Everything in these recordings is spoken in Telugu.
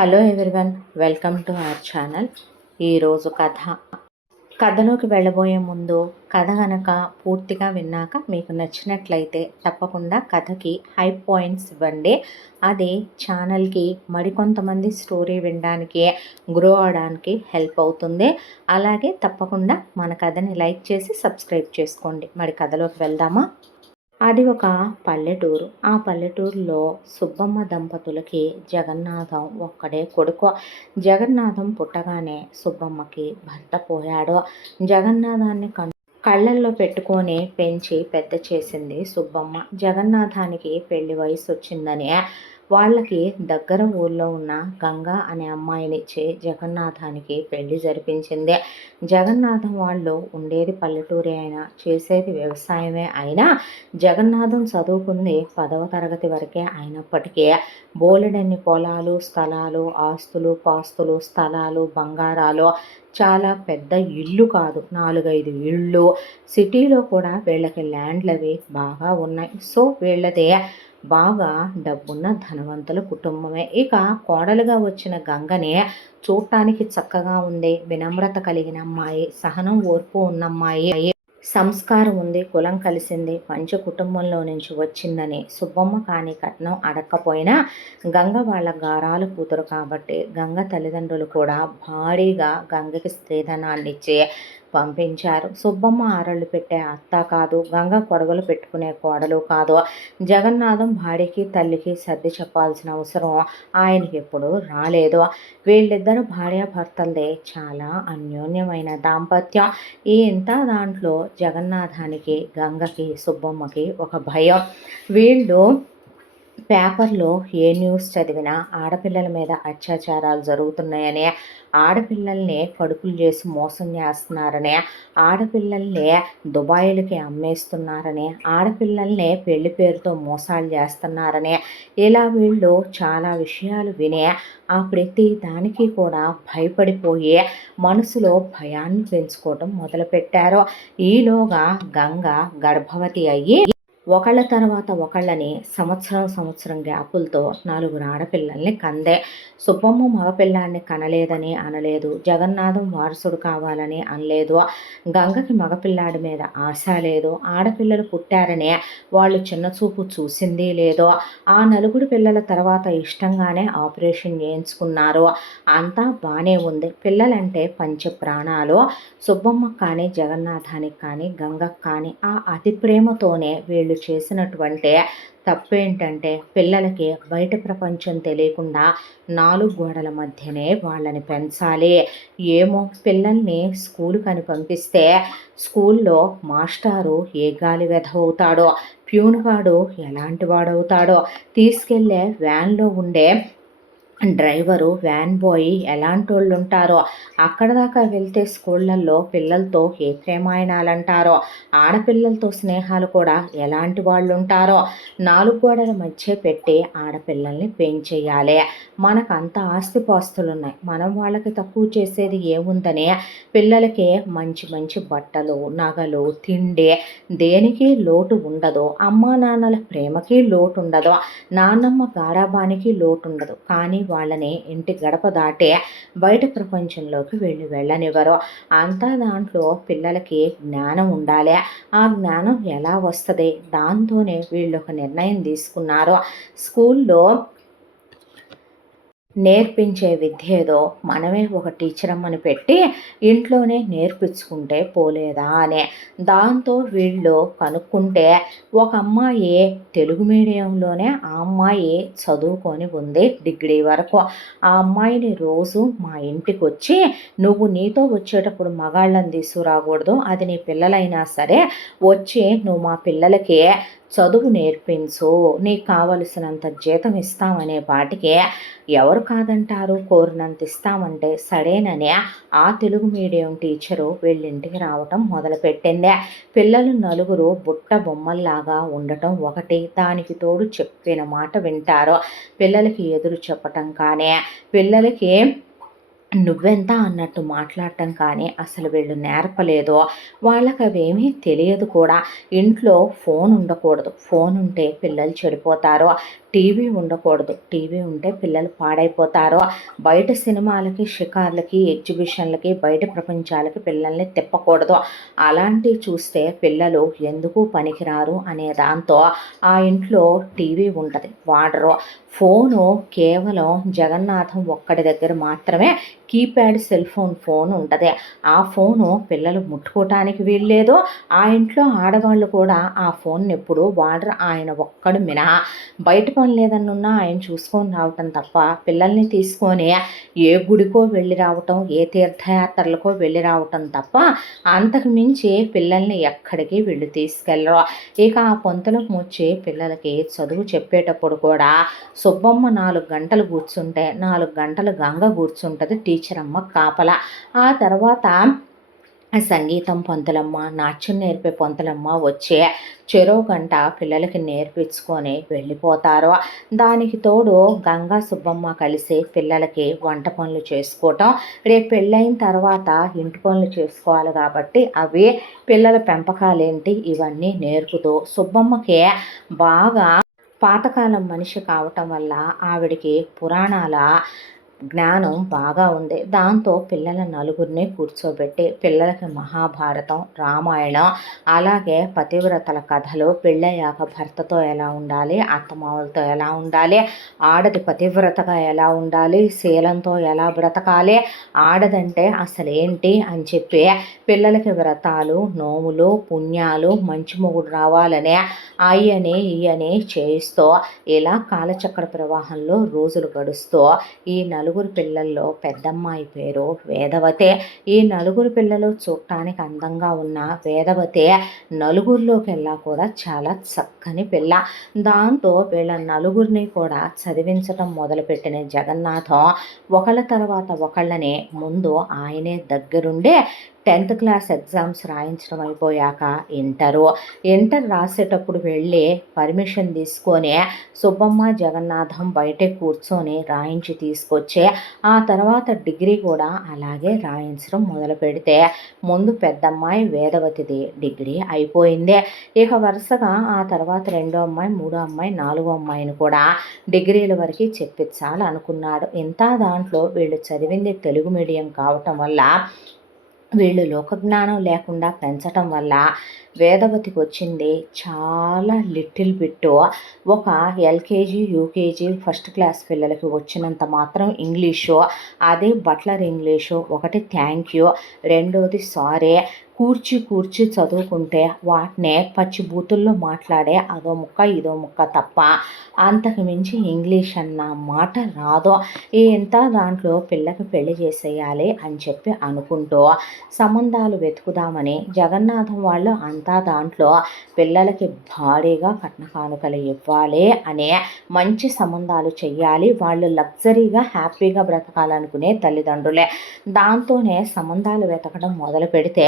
Hello everyone, welcome to our channel. ఈరోజు కథలోకి వెళ్ళబోయే ముందు కథ కనుక పూర్తిగా విన్నాక మీకు నచ్చినట్లయితే తప్పకుండా కథకి హై పాయింట్స్ ఇవ్వండి. అది ఛానల్కి మరికొంతమంది స్టోరీ వినడానికి, గ్రో అవడానికి హెల్ప్ అవుతుంది. అలాగే తప్పకుండా మన కథని లైక్ చేసి సబ్స్క్రైబ్ చేసుకోండి. మరి కథలోకి వెళ్దామా? అది ఒక పల్లెటూరు. ఆ పల్లెటూరులో సుబ్బమ్మ దంపతులకి జగన్నాథం ఒక్కడే కొడుకు. జగన్నాథం పుట్టగానే సుబ్బమ్మకి భర్త పోయాడు. జగన్నాథాన్ని కళ్ళల్లో పెట్టుకొని పెంచి పెద్ద చేసింది సుబ్బమ్మ. జగన్నాథానికి పెళ్లి వయసు వచ్చిందని వాళ్ళకి దగ్గర ఊర్లో ఉన్న గంగా అనే అమ్మాయినిచ్చి జగన్నాథానికి పెళ్లి జరిపించింది. జగన్నాథం వాళ్ళు ఉండేది పల్లెటూరే అయినా చేసేది వ్యవసాయమే అయినా జగన్నాథం చదువుకుంది 10వ తరగతి వరకే అయినప్పటికీ బోలెడన్ని పొలాలు, స్థలాలు, ఆస్తులు, పాస్తులు, స్థలాలు, బంగారాలు, చాలా పెద్ద ఇల్లు కాదు 4-5 ఇళ్ళు, సిటీలో కూడా వీళ్ళకి ల్యాండ్లు అవి బాగా ఉన్నాయి. సో వీళ్ళదే బాగా డబ్బున్న ధనవంతుల కుటుంబమే. ఇక కోడలుగా వచ్చిన గంగనే చూడటానికి చక్కగా ఉంది, వినమ్రత కలిగిన అమ్మాయి, సహనం ఓర్పు ఉన్నమ్మాయి, సంస్కారం ఉంది, కులం కలిసింది, పంచ కుటుంబంలో నుంచి వచ్చిందని సుబ్బమ్మ కాని కట్నం అడక్కపోయినా గంగ వాళ్ళ గారాల కూతురు కాబట్టి గంగ తల్లిదండ్రులు కూడా భారీగా గంగకి స్త్రీధనాన్ని ఇచ్చి పంపించారు. సుబ్బమ్మ ఆరళ్ళు పెట్టే అత్త కాదు, గంగ కొడవలు పెట్టుకునే కోడలు కాదు. జగన్నాథం భార్యకి తల్లికి సర్ది చెప్పాల్సిన అవసరం ఆయనకి ఎప్పుడు రాలేదు. వీళ్ళిద్దరు భార్యాభర్తలదే చాలా అన్యోన్యమైన దాంపత్యం. ఇంత దాంట్లో జగన్నాథానికి గంగకి సుబ్బమ్మకి ఒక భయం. వీళ్ళు పేపర్లో ఏ న్యూస్ చదివినా ఆడపిల్లల మీద అత్యాచారాలు జరుగుతున్నాయని, ఆడపిల్లల్ని కడుపులు చేసి మోసం చేస్తున్నారని, ఆడపిల్లల్ని దుబాయ్లకి అమ్మేస్తున్నారని, ఆడపిల్లల్ని పెళ్లి పేరుతో మోసాలు చేస్తున్నారని, ఇలా వీళ్ళు చాలా విషయాలు వినే ఆ ప్రతి దానికి కూడా భయపడిపోయి మనసులో భయాన్ని పెంచుకోవటం మొదలుపెట్టారు. ఈలోగా గంగ గర్భవతి అయ్యి ఒకళ్ళ తర్వాత ఒకళ్ళని సంవత్సరం గ్యాపులతో 4 ఆడపిల్లల్ని కందే. సుబ్బమ్మ మగపిల్లాన్ని కనలేదని అనలేదు, జగన్నాథం వారసుడు కావాలని అనలేదు, గంగకి మగపిల్లాడి మీద ఆశ లేదు, ఆడపిల్లలు పుట్టారని వాళ్ళు చిన్నచూపు చూసింది లేదు. ఆ 4 పిల్లల తర్వాత ఇష్టంగానే ఆపరేషన్ చేయించుకున్నారు. అంతా బాగానే ఉంది. పిల్లలంటే పంచ ప్రాణాలు. సుబ్బమ్మకు కానీ జగన్నాథానికి కానీ గంగకు కానీ ఆ అతి ప్రేమతోనే వీళ్ళు చేసినటువంటి తప్పేంటంటే పిల్లలకి బయట ప్రపంచం తెలియకుండా 4 గోడల మధ్యనే వాళ్ళని పెంచాలి. ఏమో పిల్లల్ని స్కూలుకని పంపిస్తే స్కూల్లో మాస్టారు ఏ గాలి వెధవుతాడో, ప్యూన్ వాడు ఎలాంటి వాడవుతాడో, తీసుకెళ్లే వ్యాన్లో ఉండే డ్రైవరు, వ్యాన్ బాయ్ ఎలాంటి వాళ్ళు ఉంటారో, అక్కడ దాకా వెళ్తే స్కూళ్ళల్లో పిల్లలతో ఏ ప్రేమాయణాలు అంటారో, ఆడపిల్లలతో స్నేహాలు కూడా ఎలాంటి వాళ్ళు ఉంటారో 4 గోడల మధ్య పెట్టి ఆడపిల్లల్ని పెంచేయాలి. మనకు అంత ఆస్తిపాస్తులు ఉన్నాయి, మనం వాళ్ళకి తక్కువ చేసేది ఏముందని పిల్లలకి మంచి మంచి బట్టలు, నగలు, తిండి దేనికి లోటు ఉండదు. అమ్మా నాన్నల ప్రేమకి లోటు ఉండదు, నాన్నమ్మ గారాబానికి లోటు ఉండదు. కానీ వాళ్ళని ఇంటి గడప దాటే బయట ప్రపంచంలోకి వెళ్ళనివ్వరు. అంతా దాంట్లో పిల్లలకి జ్ఞానం ఉండాలి. ఆ జ్ఞానం ఎలా వస్తుంది? దాంతోనే వీళ్ళు ఒక నిర్ణయం తీసుకున్నారు. స్కూల్లో నేర్పించే విద్య ఏదో మనమే ఒక టీచర్ అమ్మని పెట్టి ఇంట్లోనే నేర్పించుకుంటే పోలేదా అనే దాంతో వీళ్ళు కనుక్కుంటే ఒక అమ్మాయి తెలుగు మీడియంలోనే ఆ అమ్మాయి చదువుకొని ఉంది డిగ్రీ వరకు. ఆ అమ్మాయిని రోజు మా ఇంటికి వచ్చి నువ్వు నీతో వచ్చేటప్పుడు మగాళ్ళని తీసుకురాకూడదు, అది నీ పిల్లలైనా సరే వచ్చి నువ్వు మా పిల్లలకి చదువు నేర్పించు, నీకు కావలసినంత జీతం ఇస్తామనే పాటికి ఎవరు కాదంటారు? కోరినంత ఇస్తామంటే సరేనని ఆ తెలుగు మీడియం టీచరు వీళ్ళింటికి రావటం మొదలుపెట్టింది. పిల్లలు 4 బుట్ట బొమ్మల్లాగా ఉండటం ఒకటి, దానికి తోడు చెప్పిన మాట వింటారు. పిల్లలకి ఎదురు చెప్పటం కానీ, పిల్లలకి నువ్వెంత అన్నట్టు మాట్లాడటం కానీ అసలు వీళ్ళు నేర్పలేదు. వాళ్ళకవేమీ తెలియదు కూడా. ఇంట్లో ఫోన్ ఉండకూడదు. ఫోన్ ఉంటే పిల్లలు చెడిపోతారు. టీవీ ఉండకూడదు. టీవీ ఉంటే పిల్లలు పాడైపోతారు. బయట సినిమాలకి, షికార్లకి, ఎగ్జిబిషన్లకి, బయట ప్రపంచాలకి పిల్లల్ని తిప్పకూడదు. అలాంటివి చూస్తే పిల్లలు ఎందుకు పనికిరారు అనే దాంతో ఆ ఇంట్లో టీవీ ఉంటుంది, వాడరు. ఫోను కేవలం జగన్నాథం ఒక్కడి దగ్గర మాత్రమే కీప్యాడ్ సెల్ ఫోన్ ఉంటుంది. ఆ ఫోను పిల్లలు ముట్టుకోవటానికి వీల్లేదు. ఆ ఇంట్లో ఆడవాళ్ళు కూడా ఆ ఫోన్ ఎప్పుడు వాడరు. ఆయన ఒక్కడు మినహా. బయట పని లేదన్నున్నా ఆయన చూసుకొని రావటం తప్ప పిల్లల్ని తీసుకొని ఏ గుడికో వెళ్ళి రావటం, ఏ తీర్థయాత్రలకో వెళ్ళి రావటం తప్ప అంతకు మించి పిల్లల్ని ఎక్కడికి వీళ్ళు తీసుకెళ్ళరు. ఇక ఆ పొంతలకు వచ్చి పిల్లలకి చదువు చెప్పేటప్పుడు కూడా సుబ్బమ్మ 4 గంటలు కూర్చుంటే 4 గంటలు గంగ కూర్చుంటుంది టీచర్ అమ్మ కాపలా. ఆ తర్వాత సంగీతం పొంతలమ్మ, నాట్యం నేర్పే పొంతలమ్మ వచ్చే చెరో గంట పిల్లలకి నేర్పించుకొని వెళ్ళిపోతారు. దానికి తోడు గంగా సుబ్బమ్మ కలిసి పిల్లలకి వంట పనులు చేసుకోవటం, రేపు పెళ్ళైన తర్వాత ఇంటి పనులు చేసుకోవాలి కాబట్టి అవి పిల్లల పెంపకాలేంటి ఇవన్నీ నేర్పుతూ సుబ్బమ్మకి బాగా పాతకాలం మనిషి కావటం వల్ల ఆవిడికి పురాణాల జ్ఞానం బాగా ఉంది. దాంతో పిల్లల నలుగురిని కూర్చోబెట్టి పిల్లలకి మహాభారతం, రామాయణం, అలాగే పతివ్రతల కథలు, పెళ్ళయ్యాక భర్తతో ఎలా ఉండాలి, అత్తమామలతో ఎలా ఉండాలి, ఆడది పతివ్రతగా ఎలా ఉండాలి, శీలంతో ఎలా బ్రతకాలి, ఆడదంటే అసలు ఏంటి అని చెప్పి పిల్లలకి వ్రతాలు, నోములు, పుణ్యాలు, మంచి మొగుడు రావాలనే అయ్యని ఇయ్యని చేయిస్తూ ఇలా కాలచక్ర ప్రవాహంలో రోజులు గడుస్తూ ఈ నలుగురు పిల్లల్లో పెద్దమ్మాయి పేరు వేదవతే. ఈ నలుగురు పిల్లలు చూడటానికి అందంగా ఉన్న వేదవతే నలుగురిలోకెల్లా కూడా చాలా చక్కని పిల్ల. దాంతో వీళ్ళ నలుగురిని కూడా చదివించటం మొదలుపెట్టిన జగన్నాథం ఒకళ్ళ తర్వాత ఒకళ్ళని ముందు ఆయనే దగ్గరుండే 10th క్లాస్ ఎగ్జామ్స్ రాయించడం అయిపోయాక ఇంటర్ రాసేటప్పుడు వెళ్ళి పర్మిషన్ తీసుకొని సుబ్బమ్మ జగన్నాథం బయటే కూర్చొని రాయించి తీసుకొచ్చే ఆ తర్వాత డిగ్రీ కూడా అలాగే రాయించడం మొదలు పెడితే ముందు పెద్దమ్మాయి వేదవతిది డిగ్రీ అయిపోయింది. ఇక వరుసగా ఆ తర్వాత రెండో అమ్మాయి, మూడో అమ్మాయి, నాలుగో అమ్మాయిని కూడా డిగ్రీల వరకు చెప్పించాలనుకున్నాడు. ఇంత దాంట్లో వీళ్ళు చదివింది తెలుగు మీడియం కావటం వల్ల వీళ్ళు లోకజ్ఞానం లేకుండా పెంచటం వల్ల వేదవతికి వచ్చింది చాలా లిటిల్ బిట్టు. ఒక ఎల్కేజీ, యూకేజీ, ఫస్ట్ క్లాస్ పిల్లలకి వచ్చినంత మాత్రం ఇంగ్లీషు, అది బట్లర్ ఇంగ్లీషు. ఒకటి థ్యాంక్ యూ, రెండోది సారీ. కూర్చి చదువుకుంటే వాటినే పచ్చి బూతుల్లో మాట్లాడే అదో ముక్క ఇదో ముక్క తప్ప అంతకు మించి ఇంగ్లీష్ అన్న మాట రాదు. ఇంత దాంట్లో పిల్లకి పెళ్లి చేసేయాలి అని చెప్పి అనుకుంటూ సంబంధాలు వెతుకుదామని జగన్నాథం వాళ్ళు అంతా దాంట్లో పిల్లలకి భారీగా కట్న కానుకలు ఇవ్వాలి అనే మంచి సంబంధాలు చెయ్యాలి, వాళ్ళు లగ్జరీగా హ్యాపీగా బ్రతకాలనుకునే తల్లిదండ్రులే. దాంతోనే సంబంధాలు వెతకడం మొదలు పెడితే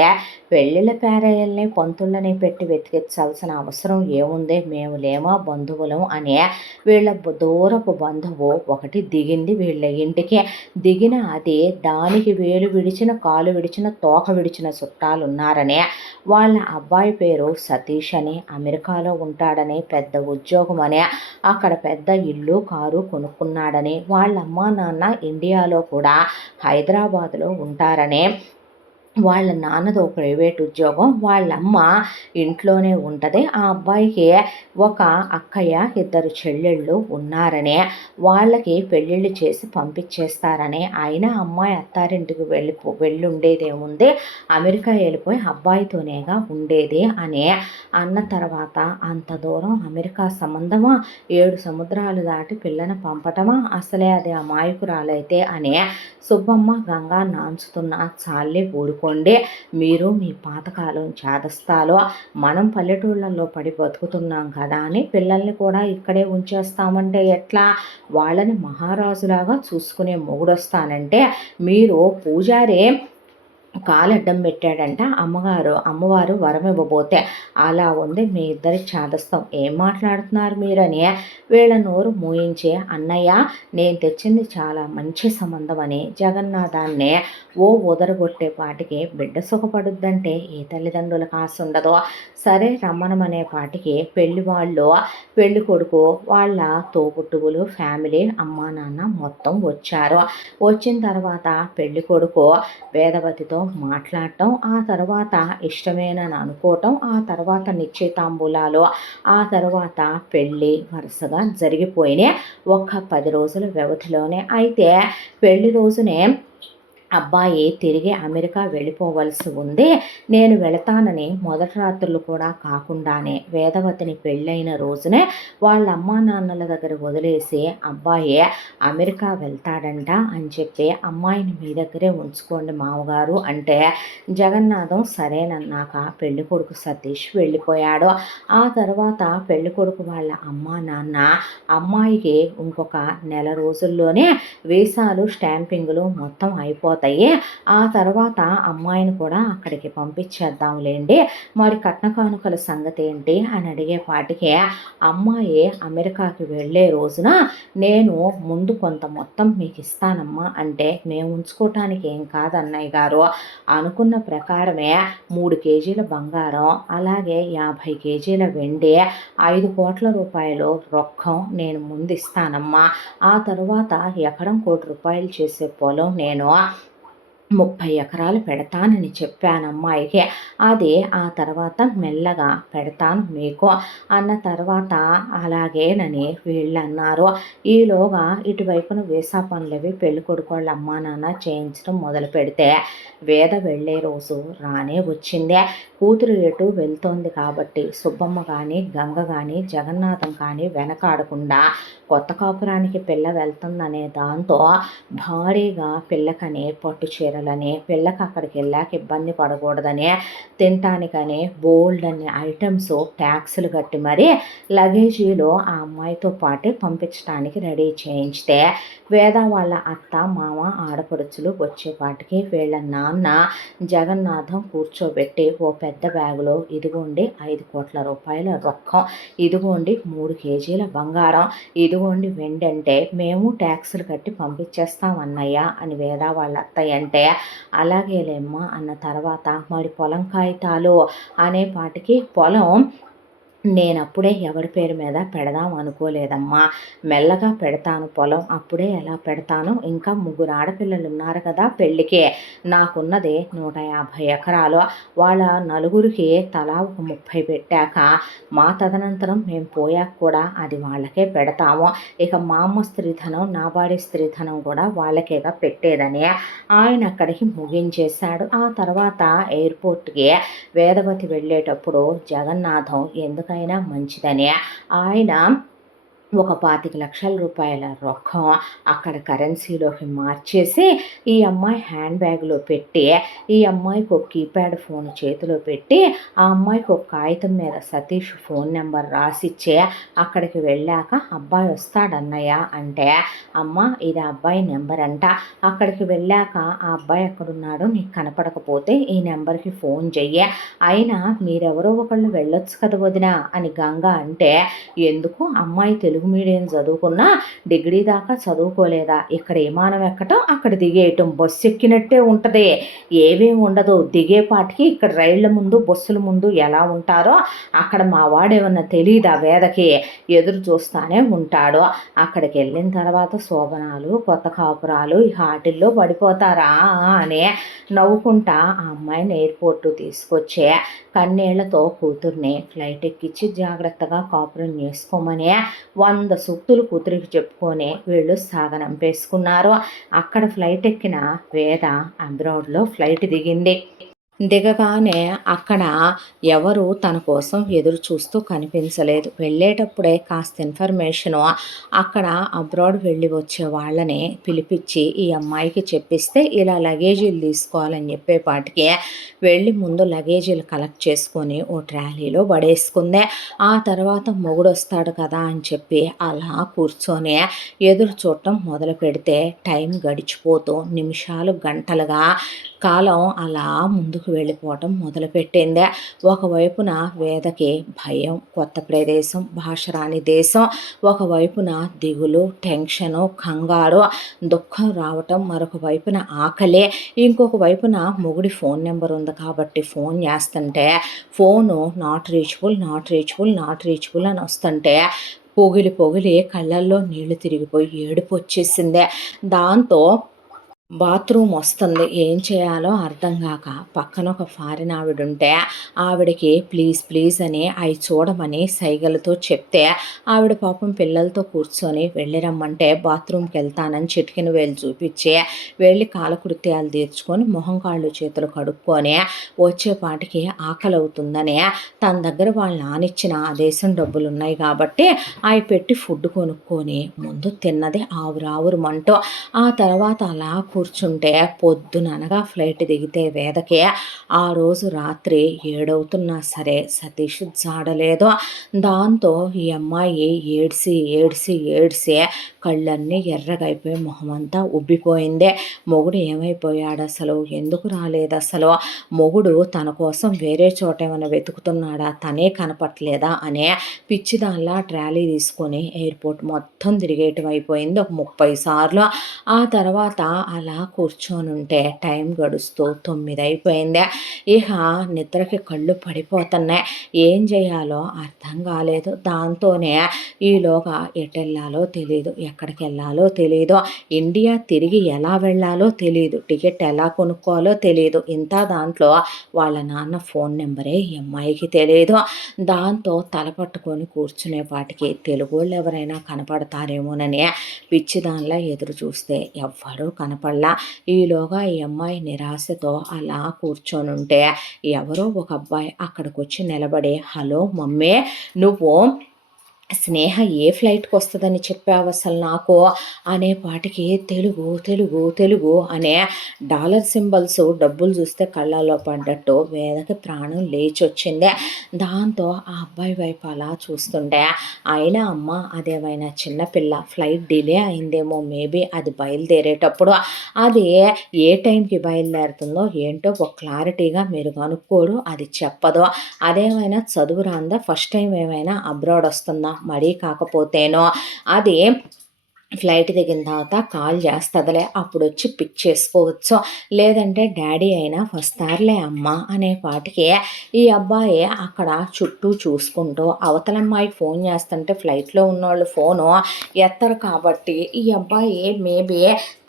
పెళ్ళిళ్ళ పేరయ్యల్ని పంతుళ్ళని పెట్టి వెతికించాల్సిన అవసరం ఏముంది, మేము లేమా బంధువులం అనే వీళ్ళ దూరపు బంధువు ఒకటి దిగింది వీళ్ళ ఇంటికి. దిగిన అది దానికి వేలు విడిచిన, కాలు విడిచిన, తోక విడిచిన చుట్టాలు ఉన్నారని, వాళ్ళ అబ్బాయి పేరు సతీష్ అని, అమెరికాలో ఉంటాడని, పెద్ద ఉద్యోగం అని, అక్కడ పెద్ద ఇల్లు కారు కొనుక్కున్నాడని, వాళ్ళ అమ్మా నాన్న ఇండియాలో కూడా హైదరాబాదులో ఉంటారని, వాళ్ళ నాన్నదో ప్రైవేట్ ఉద్యోగం, వాళ్ళమ్మ ఇంట్లోనే ఉంటుంది. ఆ అబ్బాయికి ఒక అక్కయ్య, 2 చెల్లెళ్ళు ఉన్నారని, వాళ్ళకి పెళ్ళిళ్ళు చేసి పంపించేస్తారని, అయినా అమ్మాయి అత్తారింటికి వెళ్ళి ఉండేదేముంది, అమెరికా వెళ్ళిపోయి అబ్బాయితోనేగా ఉండేది అని అన్న తర్వాత అంత దూరం అమెరికా సంబంధమా, 7 సముద్రాలు దాటి పిల్లని పంపటమా, అసలే అది అమాయకురాలైతే అని సుబ్బమ్మ గంగా నాంచుతున్న చాలే ఊరుకోండి, మీరు మీ పాతకాలం చేదస్తాలో మనం పల్లెటూళ్ళల్లో పడి బతుకుతున్నాం కదా అని పిల్లల్ని కూడా ఇక్కడే ఉంచేస్తామంటే ఎట్లా, వాళ్ళని మహారాజులాగా చూసుకునే మొగుడొస్తానంటే మీరు పూజారే కాలడ్డం పెట్టాడంట అమ్మవారు వరం ఇవ్వబోతే. అలా ఉంది మీ ఇద్దరి చాదస్తం, ఏం మాట్లాడుతున్నారు మీరని వీళ్ళ నోరు మూయించి, అన్నయ్య నేను తెచ్చింది చాలా మంచి సంబంధం అని జగన్నాథాన్ని ఉదరగొట్టే పాటికి బిడ్డ సుఖపడుద్దంటే ఏ తల్లిదండ్రులకు ఆశ ఉండదో. సరే రమ్మనమనే పాటికి పెళ్లి కొడుకు వాళ్ళ తోబుట్టువులు ఫ్యామిలీ అమ్మా నాన్న మొత్తం వచ్చారు. వచ్చిన తర్వాత పెళ్లి కొడుకు వేదవతితో మాట్లాడటం, ఆ తర్వాత ఇష్టమేనని అనుకోవటం, ఆ తర్వాత నిశ్చితాంబూలాలు, ఆ తర్వాత పెళ్ళి వరుసగా జరిగిపోయినాయి ఒక్క 10 రోజుల వ్యవధిలోనే. అయితే పెళ్లి రోజునే అబ్బాయి తిరిగి అమెరికా వెళ్ళిపోవలసి ఉంది. నేను వెళతానని మొదటి రాత్రులు కూడా కాకుండానే వేదవతిని పెళ్ళైన రోజునే వాళ్ళ అమ్మా నాన్నల దగ్గర వదిలేసి అబ్బాయి అమెరికా వెళ్తాడంట అని చెప్పి అమ్మాయిని మీ దగ్గరే ఉంచుకోండి మామగారు అంటే జగన్నాథం సరేనన్నాక పెళ్లి కొడుకు సతీష్ వెళ్ళిపోయాడు. ఆ తర్వాత పెళ్లి కొడుకు వాళ్ళ అమ్మా నాన్న అమ్మాయికి ఇంకొక నెల రోజుల్లోనే వీసాలు స్టాంపింగులు మొత్తం అయిపోతాయి, ఆ తర్వాత అమ్మాయిని కూడా అక్కడికి పంపించేద్దాంలేండి, మరి కట్న కానుకల సంగతి ఏంటి అని అడిగేపాటికి అమ్మాయి అమెరికాకి వెళ్ళే రోజున నేను ముందు కొంత మొత్తం మీకు ఇస్తానమ్మా అంటే, మేము ఉంచుకోవటానికి ఏం కాదు అన్నయ్య గారు, అనుకున్న ప్రకారమే 3 కేజీల బంగారం, అలాగే 50 కేజీల వెండి, 5 కోట్ల రూపాయలు రొక్కం నేను ముందు ఇస్తానమ్మా, ఆ తర్వాత ఎకరం ₹1,00,00,000 చేసే పొలం నేను 30 ఎకరాలు పెడతానని చెప్పాను అమ్మాయికి, అది ఆ తర్వాత మెల్లగా పెడతాను మీకు అన్న తర్వాత అలాగేనని వీళ్ళు అన్నారు. ఈలోగా ఇటువైపున వీసా పనులవి పెళ్లి కొడుకు వాళ్ళ అమ్మా నాన్న చేయించడం మొదలు పెడితే వేద వెళ్ళే రోజు రానే వచ్చింది. కూతురు ఎటు వెళ్తోంది కాబట్టి సుబ్బమ్మ కానీ గంగ కానీ జగన్నాథం కానీ వెనకాడకుండా కొత్త కాపురానికి పిల్ల వెళ్తుందనే దాంతో భారీగా పిల్లకని పట్టు చీరలని, పిల్లకి అక్కడికి వెళ్ళాక ఇబ్బంది పడకూడదని తినటానికని బోల్డ్ అన్ని ఐటమ్స్ ట్యాక్సులు కట్టి మరీ లగేజీలో ఆ అమ్మాయితో పాటే పంపించడానికి రెడీ చేయించితే వేద వాళ్ళ అత్త మామ ఆడపడుచులు వచ్చేపాటికి వీళ్ళ నాన్న జగన్నాథం కూర్చోబెట్టి ఓ పెద్ద బ్యాగులో ఇదిగోండి 5 కోట్ల రూపాయల రొక్కం, ఇదిగోండి 3 కేజీల బంగారం, ఇదిగోండి వెండి అంటే మేము ట్యాక్సులు కట్టి పంపించేస్తాం అన్నయ్య అని వేద వాళ్ళ అత్తయ్య అంటే, అలాగేలేమ్మా అన్న తర్వాత మరి పొలం కాగితాలు అనేపాటికి పొలం నేనప్పుడే ఎవరి పేరు మీద పెడదాం అనుకోలేదమ్మా, మెల్లగా పెడతాను పొలం, అప్పుడే ఎలా పెడతాను, ఇంకా 3 ఆడపిల్లలు ఉన్నారు కదా పెళ్ళికే, నాకున్నది 150 ఎకరాలు, వాళ్ళ నలుగురికి తలా ఒక 30 పెట్టాక మా తదనంతరం మేము పోయాక కూడా అది వాళ్ళకే పెడతాము, ఇక మా అమ్మ స్త్రీధనం నాబాడి స్త్రీధనం కూడా వాళ్ళకేగా పెట్టేదని ఆయన అక్కడికి ముగించేశాడు. ఆ తర్వాత ఎయిర్పోర్ట్కి వేదవతి వెళ్ళేటప్పుడు జగన్నాథం ఎందుకైనా మంచిదని ఆయన ఒక 25 లక్షల రూపాయల రొక్కం అక్కడ కరెన్సీలోకి మార్చేసి ఈ అమ్మాయి హ్యాండ్ బ్యాగ్లో పెట్టి, ఈ అమ్మాయికి ఒక కీప్యాడ్ ఫోన్ చేతిలో పెట్టి, ఆ అమ్మాయికి ఒక కాగితం మీద సతీష్ ఫోన్ నెంబర్ రాసిచ్చే అక్కడికి వెళ్ళాక అబ్బాయి వస్తాడన్నయ్య అంటే, అమ్మ ఇది అబ్బాయి నెంబర్ అంట, అక్కడికి వెళ్ళాక ఆ అబ్బాయి ఎక్కడున్నాడో నీకు కనపడకపోతే ఈ నెంబర్కి ఫోన్ చెయ్యి, అయినా మీరెవరో ఒకళ్ళు వెళ్ళొచ్చు కదా వదినా అని గంగ అంటే, ఎందుకు అమ్మాయి తెలుగు మీడియం చదువుకున్నా డిగ్రీ దాకా చదువుకోలేదా, ఇక్కడ విమానం ఎక్కటం అక్కడ దిగేయటం బస్సు ఎక్కినట్టే ఉంటుంది, ఏమేమి ఉండదు, దిగేపాటికి ఇక్కడ రైళ్ల ముందు బస్సుల ముందు ఎలా ఉంటారో అక్కడ మా వాడేమన్నా తెలీదా వేదకి, ఎదురు చూస్తానే ఉంటాడు, అక్కడికి వెళ్ళిన తర్వాత శోభనాలు కొత్త కాపురాలు ఈ హాటిల్లో పడిపోతారా అని నవ్వుకుంటా ఆ అమ్మాయిని ఎయిర్పోర్టు తీసుకొచ్చే కన్నీళ్లతో కూతుర్ని ఫ్లైట్ ఎక్కించి జాగ్రత్తగా కాపురం చేసుకోమని 100 సూక్తులు కూతురికి చెప్పుకొని వీళ్ళు సాగనంపేసుకున్నారు. అక్కడ ఫ్లైట్ ఎక్కిన వేద అబ్రాడ్లో ఫ్లైట్ దిగింది. దిగగానే అక్కడ ఎవరు తన కోసం ఎదురు చూస్తూ కనిపించలేదు. వెళ్ళేటప్పుడే కాస్త ఇన్ఫర్మేషను అక్కడ అబ్రాడ్ వెళ్ళి వచ్చే వాళ్ళని పిలిపించి ఈ అమ్మాయికి చెప్పిస్తే ఇలా లగేజీలు తీసుకోవాలని చెప్పేపాటికి వెళ్ళి ముందు లగేజీలు కలెక్ట్ చేసుకొని ఓ ట్రాలీలో పడేసుకుందే. ఆ తర్వాత మొగుడొస్తాడు కదా అని చెప్పి అలా కూర్చొని ఎదురు చూడటం మొదలు పెడితే టైం గడిచిపోతూ నిమిషాలు గంటలుగా కాలం అలా ముందుకు వెళ్ళిపోవటం మొదలుపెట్టింది. ఒకవైపున వేదకి భయం, కొత్త ప్రదేశం, భాష రాని దేశం, ఒకవైపున దిగులు, టెన్షను, కంగారు, దుఃఖం రావటం, మరొక వైపున ఆకలి, ఇంకొక వైపున మొగుడి ఫోన్ నెంబర్ ఉంది కాబట్టి ఫోన్ చేస్తుంటే phone not reachable not reachable not reachable అని వస్తుంటే పొగిలి పొగిలి కళ్ళల్లో నీళ్లు తిరిగిపోయి ఏడుపు వచ్చేసిందే. దాంతో బాత్రూమ్ వస్తుంది. ఏం చేయాలో అర్థం కాక పక్కన ఒక ఫారిన్ ఆవిడుంటే ఆవిడకి ప్లీజ్ ప్లీజ్ అని అవి చూడమని సైగలతో చెప్తే ఆవిడ పాపం పిల్లలతో కూర్చొని వెళ్ళి రమ్మంటే బాత్రూమ్కి వెళ్తానని చిటికిన వేలు చూపించి వెళ్ళి కాలకృత్యాలు తీర్చుకొని మొహం కాళ్ళు చేతులు కడుక్కొని వచ్చేపాటికి ఆకలి అవుతుందని తన దగ్గర వాళ్ళ నానిచ్చిన ఆ దేశం డబ్బులు ఉన్నాయి కాబట్టి అవి పెట్టి ఫుడ్ కొనుక్కొని ముందు తిన్నది ఆవురావురమంటూ ఆ తర్వాత అలా కూర్చుంటే పొద్దుననగా ఫ్లైట్ దిగితే వేదకి ఆ రోజు రాత్రి 7 అవుతున్నా సరే సతీష్ జాడలేదు. దాంతో ఈ అమ్మాయి ఏడ్సి ఏడ్సి ఏడ్సి కళ్ళన్నీ ఎర్రగైపోయి మొహమంతా ఉబ్బిపోయింది. మొగుడు ఏమైపోయాడు అసలు, ఎందుకు రాలేదు అసలు, మొగుడు తన కోసం వేరే చోట ఏమైనా వెతుకుతున్నాడా, తనే కనపట్లేదా అనే పిచ్చిదాల్లా ట్రాలీ తీసుకొని ఎయిర్పోర్ట్ మొత్తం తిరిగేయటం అయిపోయింది ఒక 30 సార్లు. ఆ తర్వాత అలా కూర్చొనుంటే టైం గడుస్తూ 9 అయిపోయింది. ఇక నిద్రకి కళ్ళు పడిపోతున్నాయి. ఏం చేయాలో అర్థం కాలేదు. దాంతోనే ఈలోగా ఎటెళ్ళాలో తెలీదు, ఎక్కడికి వెళ్ళాలో తెలీదు, ఇండియా తిరిగి ఎలా వెళ్ళాలో తెలీదు, టికెట్ ఎలా కొనుక్కోవాలో తెలీదు. ఇంత దాంట్లో వాళ్ళ నాన్న ఫోన్ నెంబరే ఈ అమ్మాయికి తెలియదు. దాంతో తల పట్టుకొని కూర్చునేపాటికి తెలుగోళ్ళు ఎవరైనా కనపడతారేమోనని పిచ్చిదానిలా ఎదురు చూస్తే ఎవ్వరూ కనపడలా. ఈలోగా ఈ అమ్మాయి నిరాశతో అలా కూర్చొనుంటే ఎవరో ఒక అబ్బాయి అక్కడికి వచ్చి నిలబడి హలో మమ్మీ, నువ్వు స్నేహ ఏ ఫ్లైట్కి వస్తుందని చెప్పావు అసలు నాకు అనేపాటికి తెలుగు తెలుగు తెలుగు అనే డాలర్ సింబల్స్ డబ్బులు చూస్తే కళ్ళల్లో పడ్డట్టు వేదకి ప్రాణం లేచొచ్చింది. దాంతో ఆ అబ్బాయి వైపు అలా చూస్తుంటే అయినా అమ్మ అదేమైనా చిన్నపిల్ల, ఫ్లైట్ డిలే అయిందేమో, మేబీ అది బయలుదేరేటప్పుడు అది ఏ టైంకి బయలుదేరుతుందో ఏంటో ఒక క్లారిటీగా మీరు కనుక్కోరు, అది చెప్పదు. అదేమైనా చదువు రాందా, ఫస్ట్ టైం ఏమైనా అబ్రాడ్ వస్తుందా, మరీ కాకపోతేనో అది ఫ్లైట్ దిగిన తర్వాత కాల్ చేస్తుందిలే, అప్పుడు వచ్చి పిక్ చేసుకోవచ్చు, లేదంటే డాడీ అయినా వస్తారులే అమ్మ అనేపాటికి ఈ అబ్బాయి అక్కడ చుట్టూ చూసుకుంటూ అవతలమ్మాయి ఫోన్ చేస్తుంటే ఫ్లైట్లో ఉన్నవాళ్ళు ఫోను ఎత్తరు కాబట్టి ఈ అబ్బాయి మేబీ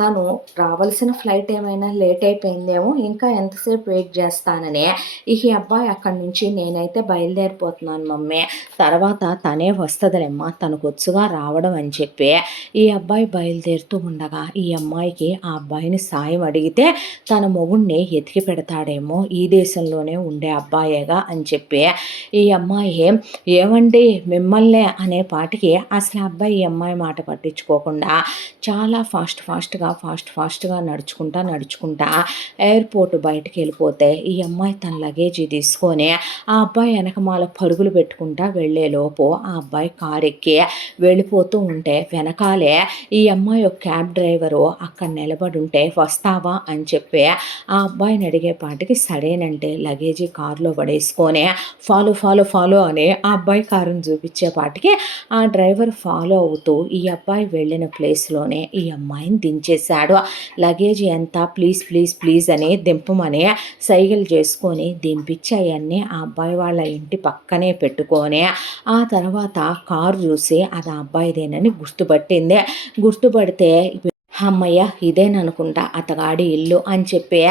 తను రావాల్సిన ఫ్లైట్ ఏమైనా లేట్ అయిపోయిందేమో, ఇంకా ఎంతసేపు వెయిట్ చేస్తానని ఈ అబ్బాయి అక్కడి నుంచి నేనైతే బయలుదేరిపోతున్నాను మమ్మీ, తర్వాత తనే వస్తుందిలేమ్మా, తనకు వచ్చుగా రావడం అని చెప్పి ఈ అబ్బాయి బయలుదేరుతూ ఉండగా ఈ అమ్మాయికి ఆ అబ్బాయిని సాయం అడిగితే తన మొగుడిని ఎతికి పెడతాడేమో, ఈ దేశంలోనే ఉండే అబ్బాయేగా అని చెప్పి ఈ అమ్మాయి ఏమండి మిమ్మల్నే అనేపాటికి అసలు అబ్బాయి ఈ అమ్మాయి మాట పట్టించుకోకుండా చాలా ఫాస్ట్గా నడుచుకుంటా ఎయిర్పోర్ట్ బయటికి వెళ్ళిపోతే ఈ అమ్మాయి తన లగేజీ తీసుకొని ఆ అబ్బాయి వెనకమాల పరుగులు పెట్టుకుంటా వెళ్ళేలోపు ఆ అబ్బాయి కారు ఎక్కి వెళ్ళిపోతూ ఉంటే వెనకాలే ఈ అమ్మాయి ఒక క్యాబ్ డ్రైవరు అక్కడ నిలబడి ఉంటే వస్తావా అని చెప్పి ఆ అబ్బాయిని అడిగేపాటికి సరేనంటే లగేజీ కారులో పడేసుకొని ఫాలో అని ఆ అబ్బాయి కారుని చూపించేపాటికి ఆ డ్రైవర్ ఫాలో అవుతూ ఈ అబ్బాయి వెళ్ళిన ప్లేస్లోనే ఈ అమ్మాయిని దించేశాడు. లగేజీ ఎంత ప్లీజ్ అని దింపమని సైగలు చేసుకొని దింపించి అవన్నీ ఆ అబ్బాయి వాళ్ళ ఇంటి పక్కనే పెట్టుకొని ఆ తర్వాత కారు చూసి అది ఆ అబ్బాయిదేనని గుర్తుపట్టింది. గుర్తుపడితే హమ్మయ్య! ఇదేననుకుంటా అతగాడి ఇల్లు అని చెప్పి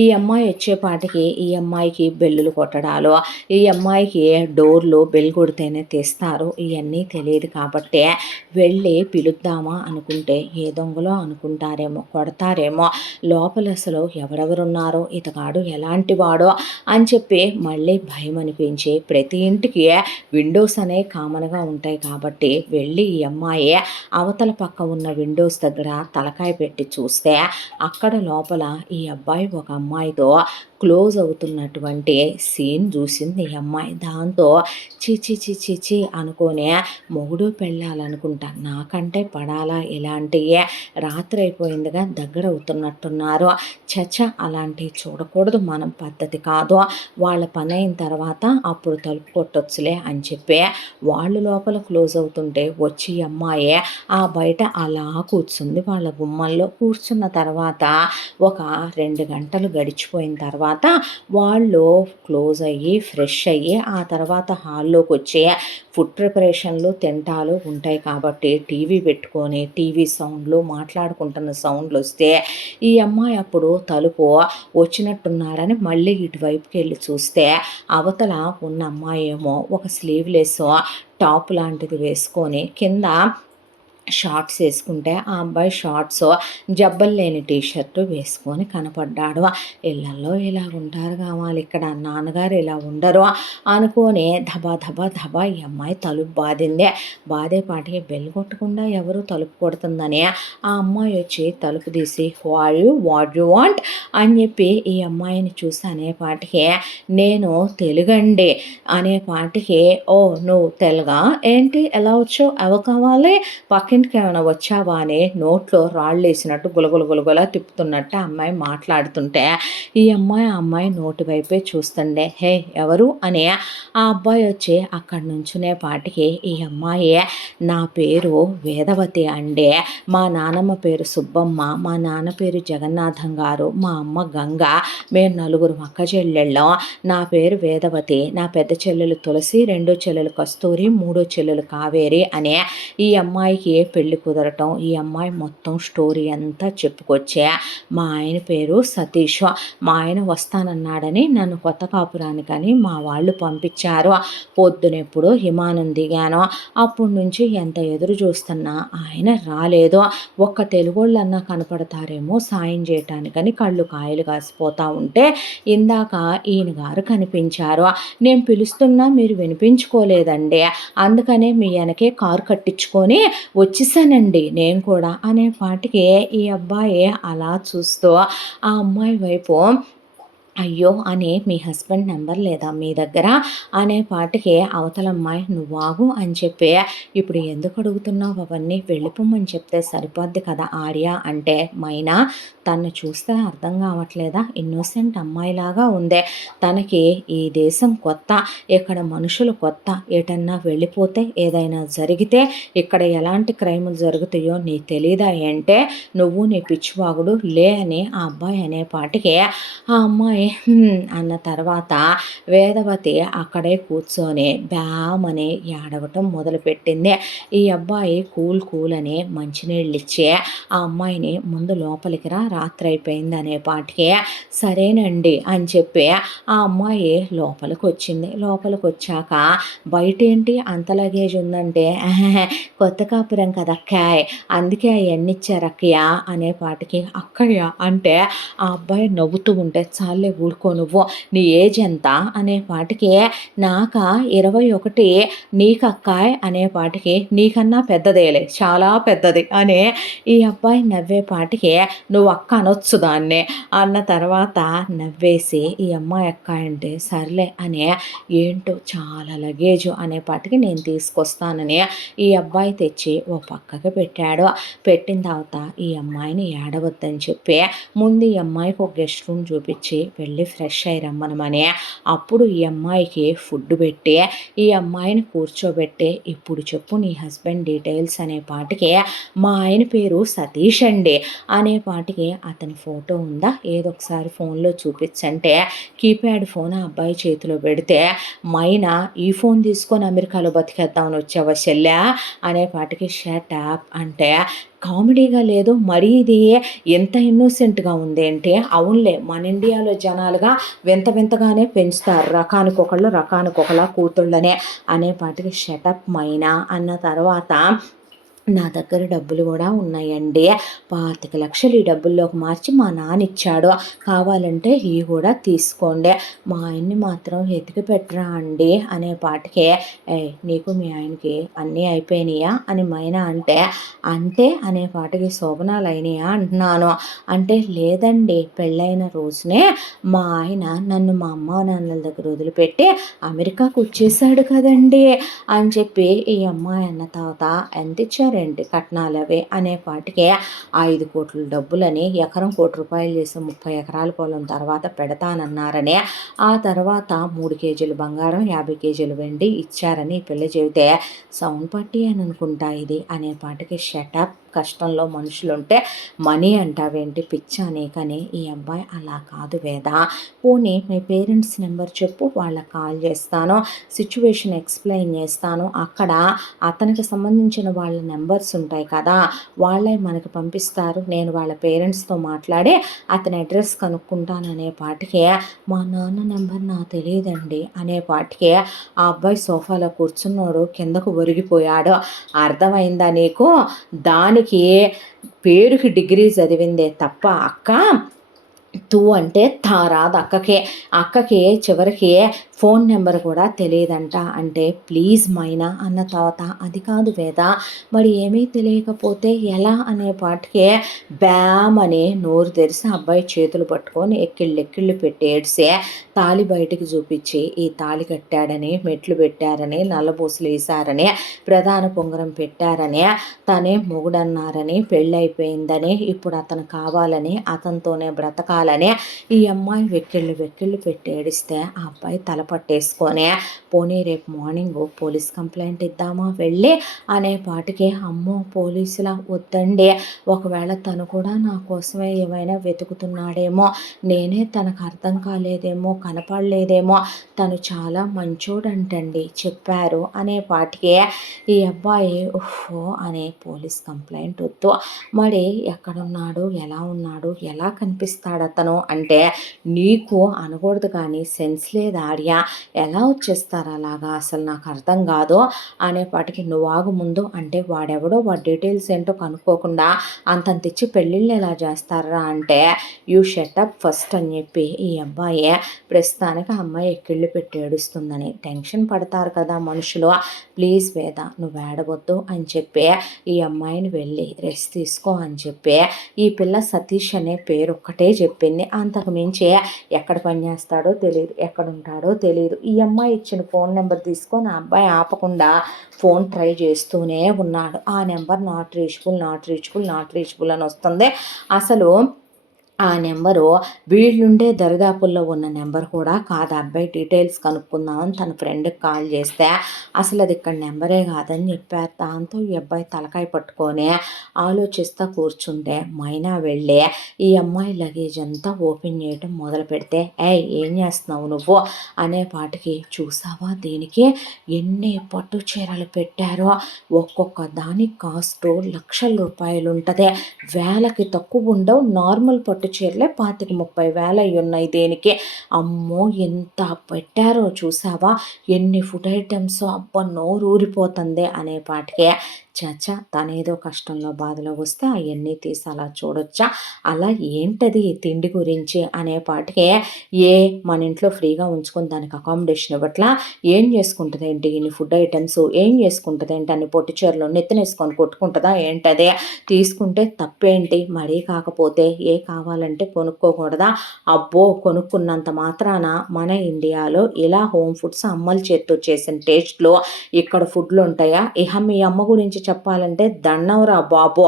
ఈ అమ్మాయి వచ్చేపాటికి ఈ అమ్మాయికి బెల్లులు కొట్టడాలు, ఈ అమ్మాయికి డోర్లు బెల్ కొడితేనే తీస్తారు. ఇయన్నీ తెలీదు కాబట్టే వెళ్ళి పిలుద్దామా అనుకుంటే ఏ దొంగలో అనుకుంటారేమో, కొడతారేమో, లోపల అసలు ఎవరెవరున్నారో, ఇతగాడు ఎలాంటి వాడో అని చెప్పి మళ్ళీ భయమనిపించి ప్రతి ఇంటికి విండోస్ అనేవి కామన్‌గా ఉంటాయి కాబట్టి వెళ్ళి ఈ అమ్మాయి అవతల పక్క ఉన్న విండోస్ దగ్గర తలకాయ పెట్టి చూస్తే అక్కడ లోపల ఈ అబ్బాయి ఒక అమ్మాయితో క్లోజ్ అవుతున్నటువంటి సీన్ చూసింది ఈ అమ్మాయి. దాంతో ఛీ ఛీ ఛీ ఛీ ఛీ అనుకోనే మొగుడు పెళ్ళాలనుకుంటా నాకంటే పడాలా ఇలాంటియే, రాత్రి అయిపోయిందిగా దగ్గర అవుతున్నట్టున్నారు, చచ్చ అలాంటివి చూడకూడదు, మనం పద్ధతి కాదు, వాళ్ళ పని అయిన తర్వాత అప్పుడు తలుపు కొట్టొచ్చులే అని చెప్పి వాళ్ళు లోపల క్లోజ్ అవుతుంటే వచ్చి ఈ అమ్మాయి ఆ బయట అలా కూర్చుంది వాళ్ళ గుమ్మంలో. కూర్చున్న తర్వాత ఒక 2 గంటలు గడిచిపోయిన తర్వాత వాళ్ళు క్లోజ్ అయ్యి ఫ్రెష్ అయ్యి ఆ తర్వాత హాల్లోకి వచ్చి ఫుడ్ ప్రిపరేషన్లు తింటాలు ఉంటాయి కాబట్టి టీవీ పెట్టుకొని టీవీ సౌండ్లు మాట్లాడుకుంటున్న సౌండ్లు వస్తే ఈ అమ్మాయి అప్పుడు తలుపు వచ్చినట్టున్నారని మళ్ళీ ఇటువైపుకి వెళ్ళి చూస్తే అవతల ఉన్న అమ్మాయి ఏమో ఒక స్లీవ్లెస్ టాప్ లాంటిది వేసుకొని కింద షార్ట్స్ వేసుకుంటే ఆ అబ్బాయి షార్ట్స్ జబ్బలు లేని టీషర్టు వేసుకొని కనపడ్డాడు. ఇళ్ళల్లో ఇలా ఉంటారు కావాలి, ఇక్కడ నాన్నగారు ఇలా ఉండరు అనుకొని ధబా ధబా ధబా ఈ అమ్మాయి తలుపు బాధింది. బాధేపాటికి బెల్ కొట్టకుండా ఎవరు తలుపు కొడుతుందని ఆ అమ్మాయి వచ్చి తలుపు తీసి వాట్ యు వాంట్ అని చెప్పి ఈ అమ్మాయిని చూసి అనేపాటికి నేను తెలుగండి అనేపాటికి ఓ నువ్వు తెలుగా ఏంటి ఎలా వచ్చావు ఎవ కావాలి పక్కింటికి ఏమైనా వచ్చావా అని నోట్లో రాళ్ళు వేసినట్టు గులగుల గులగుల తిప్పుతున్నట్టు ఆ అమ్మాయి మాట్లాడుతుంటే ఈ అమ్మాయి ఆ అమ్మాయి నోటి వైపే చూస్తుండే. హే ఎవరు అని ఆ అబ్బాయి వచ్చి అక్కడి నుంచునే పాటికి ఈ అమ్మాయి నా పేరు వేదవతి అండి, మా నానమ్మ పేరు సుబ్బమ్మ, మా నాన్న పేరు జగన్నాథం గారు, మా అమ్మ గంగ, మేము 4 అక్క చెల్లెళ్ళం, నా పేరు వేదవతి, నా పెద్ద చెల్లెలు తులసి, రెండో చెల్లెలు కస్తూరి, మూడో చెల్లెలు కావేరి అనే ఈ అమ్మాయికి పెళ్లి కుదరటం ఈ అమ్మాయి మొత్తం స్టోరీ అంతా చెప్పుకొచ్చే మా ఆయన పేరు సతీష్, మా ఆయన వస్తానన్నాడని నన్ను కొత్త కాపురానికని మా వాళ్ళు పంపించారు, పొద్దునెప్పుడు విమానం దిగాను, అప్పటి నుంచి ఎంత ఎదురు చూస్తున్నా ఆయన రాలేదు, ఒక్క తెలుగోళ్ళన్నా కనపడతారేమో సాయం చేయటానికని కళ్ళు కాయలు కాసిపోతూ ఉంటే ఇందాక ఈయన గారు కనిపించారు, నేను పిలుస్తున్నా మీరు వినిపించుకోలేదండి, అందుకనే మీ వెనకే కారు కట్టించుకొని వచ్చేసానండి నేను కూడా అనే పాటికి ఈ అబ్బాయి అలా చూస్తూ ఆ అమ్మాయి వైపు అయ్యో అని మీ హస్బెండ్ నెంబర్ లేదా మీ దగ్గర అనే పాటికి అవతలమ్మాయి నువ్వాగు అని చెప్పి ఇప్పుడు ఎందుకు అడుగుతున్నావు అవన్నీ వెళ్ళిపోమని చెప్తే సరిపోద్ది కదా ఆర్య అంటే మైనా తను చూస్తే అర్థం కావట్లేదా ఇన్నోసెంట్ అమ్మాయిలాగా ఉందే, తనకి ఈ దేశం కొత్త, ఇక్కడ మనుషులు కొత్త, ఎటన్నా వెళ్ళిపోతే ఏదైనా జరిగితే ఇక్కడ ఎలాంటి క్రైములు జరుగుతాయో నీకు తెలీదా అంటే నువ్వు నీ పిచ్చివాగుడు లే అని ఆ అబ్బాయి అనేపాటికి ఆ అమ్మాయి అన్న తర్వాత వేదవతి అక్కడే కూర్చొని బ్యామని ఏడవటం మొదలుపెట్టింది. ఈ అబ్బాయి కూల్ అని మంచినీళ్ళు ఇచ్చి ఆ అమ్మాయిని ముందు లోపలికి రా రాత్రి అయిపోయింది అనే పాటికి సరేనండి అని చెప్పి ఆ అమ్మాయి లోపలికి వచ్చింది. లోపలికి వచ్చాక బయట ఏంటి అంత లగేజ్ ఉందంటే కొత్త కాపురం కదక్కాయ్ అందుకే అవన్నీ ఇచ్చారు అక్కయ్య అనే పాటికి అక్కయ్య అంటే ఆ అబ్బాయి నవ్వుతూ ఉంటే చాలే ఊరుకో నువ్వు నీ ఏజ్ ఎంత అనే పాటికి నాక 21 నీకక్కాయ్ అనే పాటికి నీకన్నా పెద్దదేలే చాలా పెద్దది అని ఈ అబ్బాయి నవ్వేపాటికి నువ్వు అక్క అనొచ్చు దాన్ని అన్న తర్వాత నవ్వేసి ఈ అమ్మాయి అక్క అంటే సర్లే అనే ఏంటో చాలా లగేజు అనేపాటికి నేను తీసుకొస్తానని ఈ అబ్బాయి తెచ్చి ఓ పక్కకి పెట్టాడు. పెట్టిన తర్వాత ఈ అమ్మాయిని ఏడవద్దని చెప్పి ముందు ఈ అమ్మాయికి ఒక గెస్ట్ రూమ్ చూపించి వెళ్ళి ఫ్రెష్ అయ్యి రమ్మనమని అప్పుడు ఈ అమ్మాయికి ఫుడ్ పెట్టి ఈ అమ్మాయిని కూర్చోబెట్టి ఇప్పుడు చెప్పు నీ హస్బెండ్ డీటెయిల్స్ అనే పాటికి మా ఆయన పేరు సతీష్ అండి అనే పాటికి అతని ఫోటో ఉందా ఏదో ఒకసారి ఫోన్లో చూపించంటే కీప్యాడ్ ఫోన్ ఆ అబ్బాయి చేతిలో పెడితే మైనా ఈ ఫోన్ తీసుకొని అమెరికాలో బతికేద్దామని వచ్చావా చెల్లె అనే పాటికి షట్ యాప్ అంటే కామెడీగా లేదు. మరీ ఇది ఎంత ఇన్నోసెంట్‌గా ఉందేంటి? అవునులే మన ఇండియాలో జనాలుగా వింత వింతగానే పెంచుతారు. రకానికొకలా కూతుళ్ళనే అనేపాటికి షటప్ మైనా అన్న తర్వాత నా దగ్గర డబ్బులు గూడా ఉన్నాయండి. 25,00,000 ఈ డబ్బుల్లోకి మార్చి మా నాన్న ఇచ్చాడు. కావాలంటే ఇయి గూడా తీసుకోండి. మా ఆయన్ని మాత్రం ఎతికి పెట్టరా అండి అనేపాటికి, "ఏయ్! నీకు మీ ఆయనకి అన్నీ అయిపోయినియా?" అని మైనా అంటే, "అంటే" అనేపాటికి శోభనాలయినియా అంటున్నాను. అంటే, "లేదండి పెళ్ళైన రోజునే మా ఆయన నన్ను మా అమ్మానాన్నల దగ్గర వదిలిపెట్టి అమెరికాకొచ్చేసాడు కదండీ!" అని చెప్పి ఈ అమ్మాయి అన్న తర్వాత ఎంతిచ్చారేంటి కట్నాలవి అనేపాటికి 5,00,00,000 డబ్బులని ఎకరం ₹1,00,00,000 చేసి 30 ఎకరాల పొలం తర్వాత పెడతానన్నారని, ఆ తర్వాత 3 కేజీలు బంగారం, 50 కేజీలు వెండి ఇచ్చారని ఈ పిల్ల చెబితే సౌండ్ పార్టీ అని అనుకుంటా ఇది అనేపాటికి షటప్. కష్టంలో మనుషులుంటే మనీ అంటావేంటి పిచ్చా నీకని. ఈ అబ్బాయి అలా కాదు వేద, పోనీ మీ పేరెంట్స్ నెంబర్ చెప్పు వాళ్ళకి కాల్ చేస్తాను, సిచ్యువేషన్ ఎక్స్ప్లెయిన్ చేస్తాను, అక్కడ అతనికి సంబంధించిన వాళ్ళ నెంబర్స్ ఉంటాయి కదా వాళ్ళే మనకి పంపిస్తారు, నేను వాళ్ళ పేరెంట్స్తో మాట్లాడి అతని అడ్రస్ కనుక్కుంటాననే పాటికి మా నాన్న నెంబర్ నాకు తెలియదండి అనేపాటికి ఆ అబ్బాయి సోఫాలో కూర్చున్నాడు కిందకు ఒరిగిపోయాడు. అర్థమైందా నీకు? దానికి పేరుకి డిగ్రీ చదివిందే తప్ప అక్క తూ అంటే తా రాదు అక్కకే. అక్కకి చివరికి ఫోన్ నెంబర్ కూడా తెలియదంట. అంటే ప్లీజ్ మైనా అన్న తర్వాత, అది కాదు వేద మరి ఏమీ తెలియకపోతే ఎలా అనేపాటికి బ్యామ్ అని నోరు తెరిసి అబ్బాయి చేతులు పట్టుకొని ఎక్కిళ్ళు పెట్టి ఏడ్సి తాళి బయటికి చూపించి ఈ తాళి కట్టాడని, మెట్లు పెట్టారని, నల్లబూసలు వేశారని, ప్రధాన పొంగరం పెట్టారని, తనే మొగుడన్నారని, పెళ్ళైపోయిందని, ఇప్పుడు అతను కావాలని, అతనితోనే బ్రతకాలని ఈ అమ్మాయి వెక్కిళ్ళు పెట్టి ఏడిస్తే ఆ అబ్బాయి తల పట్టేసుకొని పోనీ రేపు మార్నింగు పోలీస్ కంప్లైంట్ ఇద్దామా వెళ్ళి అనేపాటికి, అమ్మో పోలీసులా వద్దండి, ఒకవేళ తను కూడా నా కోసమే ఏమైనా వెతుకుతున్నాడేమో, నేనే తనకు అర్థం కాలేదేమో, కనపడలేదేమో, తను చాలా మంచోడంటండి చెప్పారు అనేపాటికి ఈ అబ్బాయి ఓహో అనే పోలీస్ కంప్లైంట్ వద్దు, మరి ఎక్కడున్నాడు, ఎలా ఉన్నాడు, ఎలా కనిపిస్తాడు అతను అంటే, నీకు అనకూడదు కానీ సెన్స్ లేదు ఆర్య, ఎలా వచ్చేస్తారు అలాగా అసలు నాకు అర్థం కాదు అనేపాటికి, నువ్వు ఆగు ముందు అంటే వాడెవడో వాడి డీటెయిల్స్ ఏంటో కనుక్కోకుండా అంతంత ఇచ్చి పెళ్ళిళ్ళు ఎలా చేస్తారా అంటే, యూ షటప్ ఫస్ట్ అని చెప్పి ఈ అబ్బాయి ప్రస్తుతానికి ఆ అమ్మాయి ఎక్కిళ్ళు పెట్టి ఏడుస్తుందని టెన్షన్ పడతారు కదా మనుషులు, ప్లీజ్ వేద నువ్వు ఏడవద్దు అని చెప్పి ఈ అమ్మాయిని వెళ్ళి రెస్ట్ తీసుకో అని చెప్పి ఈ పిల్ల సతీష్ అనే పేరు ఒక్కటే చెప్పింది. అంతకు మించి ఎక్కడ పని చేస్తాడో తెలియదు, ఎక్కడుంటాడో తెలియదు. ఈ అమ్మాయి ఇచ్చిన ఫోన్ నెంబర్ తీసుకొని ఆ అబ్బాయి ఆపకుండా ఫోన్ ట్రై చేస్తూనే ఉన్నాడు. ఆ నెంబర్ నాట్ రీచబుల్ అని వస్తుంది. అసలు ఆ నెంబరు వీళ్ళుండే దరిదాపుల్లో ఉన్న నెంబర్ కూడా కాదు. అబ్బాయి డీటెయిల్స్ కనుక్కుందామని తన ఫ్రెండ్కి కాల్ చేస్తే అసలు అది ఇక్కడ నెంబరే కాదని చెప్పారు. దాంతో ఈ అబ్బాయి తలకాయ పట్టుకొని ఆలోచిస్తూ కూర్చుంటే మైనా వెళ్ళి ఈ అమ్మాయి లగేజ్ అంతా ఓపెన్ చేయటం మొదలు పెడితే, ఏయ్ ఏం చేస్తున్నావు నువ్వు అనేపాటికి, చూసావా దీనికి ఎన్ని పట్టు చీరలు పెట్టారో, ఒక్కొక్క దానికి కాస్ట్ లక్షల రూపాయలు ఉంటుంది, వేలకి తక్కువ ఉండవు, నార్మల్ పట్టు చీరలే 25,000-30,000 అయి ఉన్నాయి దీనికి, అమ్మో ఎంత పెట్టారో చూసావా, ఎన్ని ఫుడ్ ఐటమ్స్, అబ్బా నోరు ఊరిపోతుంది అనేపాటికే, చచ్చా తనేదో కష్టంలో బాధలో వస్తే అవన్నీ తీసి అలా చూడొచ్చా, అలా ఏంటది తిండి గురించి అనేపాటికే, మన ఇంట్లో ఫ్రీగా ఉంచుకొని దానికి అకామిడేషన్ ఇవ్వట్లా, ఏం చేసుకుంటుంది ఏంటి ఇన్ని ఫుడ్ ఐటమ్స్, ఏం చేసుకుంటుంది ఏంటి అన్ని పొట్టి చీరలు నెత్తినేసుకొని కొట్టుకుంటుందా ఏంటదే, తీసుకుంటే తప్పేంటి, మరీ కాకపోతే కావాలంటే కొనుక్కోకూడదా, అబ్బో కొనుక్కున్నంత మాత్రాన మన ఇండియాలో ఇలా హోమ్ ఫుడ్స్ అమ్మల చేత్తో చేసిన టేస్ట్లో ఇక్కడ ఫుడ్లు ఉంటాయా, ఇహ మీ అమ్మ గురించి చెప్పాలంటే దండంరా బాబో,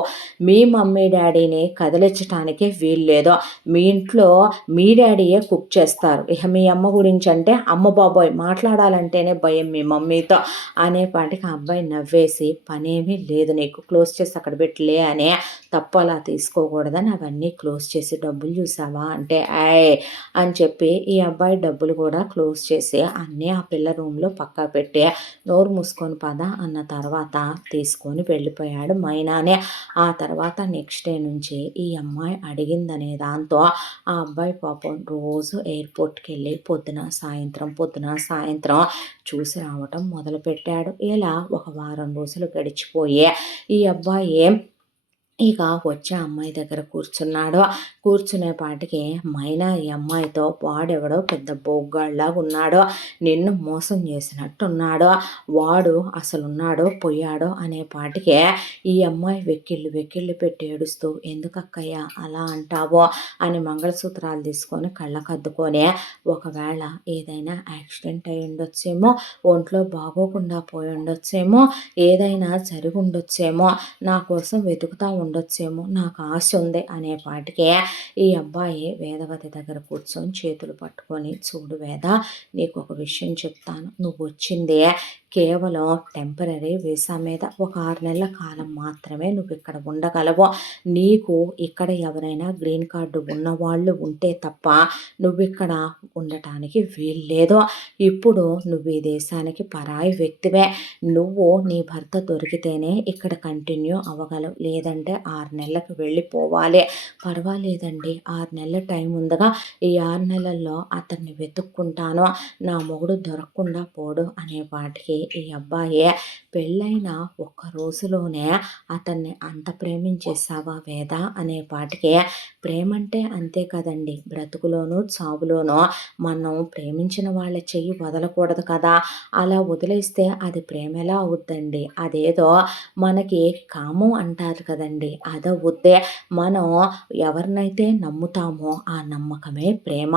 మీ మమ్మీ డాడీని కదిలించటానికి వీల్లేదు, మీ ఇంట్లో మీ డాడీయే కుక్ చేస్తారు, ఇహ మీ అమ్మ గురించి అంటే అమ్మ బాబోయ్ మాట్లాడాలంటేనే భయం మీ మమ్మీతో అనేపాటికి ఆ అబ్బాయి నవ్వేసి, పనేమీ లేదు నీకు, క్లోజ్ చేసి అక్కడ పెట్టలే అని, తప్పు అలా తీసుకోకూడదని అవన్నీ క్లోజ్ చేసి చేసి డబ్బులు చూసావా అంటే ఏయ్ అని చెప్పి ఈ అబ్బాయి డబ్బులు కూడా క్లోజ్ చేసి అన్నీ ఆ పిల్ల రూమ్లో పక్కా పెట్టి నోరు మూసుకొని పద అన్న తర్వాత తీసుకొని వెళ్ళిపోయాడు మైనానే. ఆ తర్వాత నెక్స్ట్ డే నుంచి ఈ అమ్మాయి అడిగిందనే దాంతో ఆ అబ్బాయి పాపం రోజు ఎయిర్పోర్ట్కి వెళ్ళి పొద్దున సాయంత్రం చూసి రావటం మొదలుపెట్టాడు. ఇలా ఒక వారం రోజులు గడిచిపోయి ఈ అబ్బాయి ఇక వచ్చే అమ్మాయి దగ్గర కూర్చున్నాడు. కూర్చునేపాటికి మైనా ఈ అమ్మాయితో వాడెవడో పెద్ద బోగ్గాళ్ళలాగా ఉన్నాడో, నిన్ను మోసం చేసినట్టున్నాడో, వాడు అసలున్నాడో పోయాడో అనేపాటికే ఈ అమ్మాయి వెక్కిళ్ళు పెట్టి ఏడుస్తూ ఎందుకక్కయ్య అలా అంటావో అని మంగళసూత్రాలు తీసుకొని కళ్ళకద్దుకొని ఒకవేళ ఏదైనా యాక్సిడెంట్ అయి ఉండొచ్చేమో, ఒంట్లో బాగోకుండా పోయి ఉండొచ్చేమో, ఏదైనా జరిగి ఉండొచ్చేమో, నా కోసం వెతుకుతా ఉండొచ్చేమో, నాకు ఆశ ఉంది అనేపాటికే ఈ అబ్బాయి వేదవతి దగ్గర కూర్చొని చేతులు పట్టుకొని చూడు వేద, నీకు ఒక విషయం చెప్తాను, నువ్వు వచ్చిందే కేవలం టెంపరీ వీసా మీద ఒక 6 నెలల కాలం మాత్రమే నువ్వు ఇక్కడ ఉండగలవు. నీకు ఇక్కడ ఎవరైనా గ్రీన్ కార్డు ఉన్నవాళ్ళు ఉంటే తప్ప నువ్వు ఇక్కడ ఉండటానికి వీల్లేదు. ఇప్పుడు నువ్వు ఈ దేశానికి పరాయి వ్యక్తివే. నువ్వు నీ భర్త దొరికితేనే ఇక్కడ కంటిన్యూ అవ్వగలవు, లేదంటే 6 నెలలకు వెళ్ళిపోవాలి. పర్వాలేదండి, 6 నెలల టైం ఉందగా, ఈ 6 నెలల్లో అతన్ని వెతుక్కుంటాను, నా మొగుడు దొరకకుండా పోడు అనేపాటికి ఈ అబ్బాయి పెళ్ళైన ఒక్క రోజులోనే అతన్ని అంత ప్రేమించేసావా వేద అనేపాటికి ప్రేమంటే అంతే కదండి, బ్రతుకులోనూ చావులోనూ మనం ప్రేమించిన వాళ్ళ చెయ్యి వదలకూడదు కదా, అలా వదిలేస్తే అది ప్రేమ ఎలా అవుద్దండి, అదేదో మనకి కామం అంటారు కదండి, అదవుద్దే. మనం ఎవరినైతే నమ్ముతామో ఆ నమ్మకమే ప్రేమ.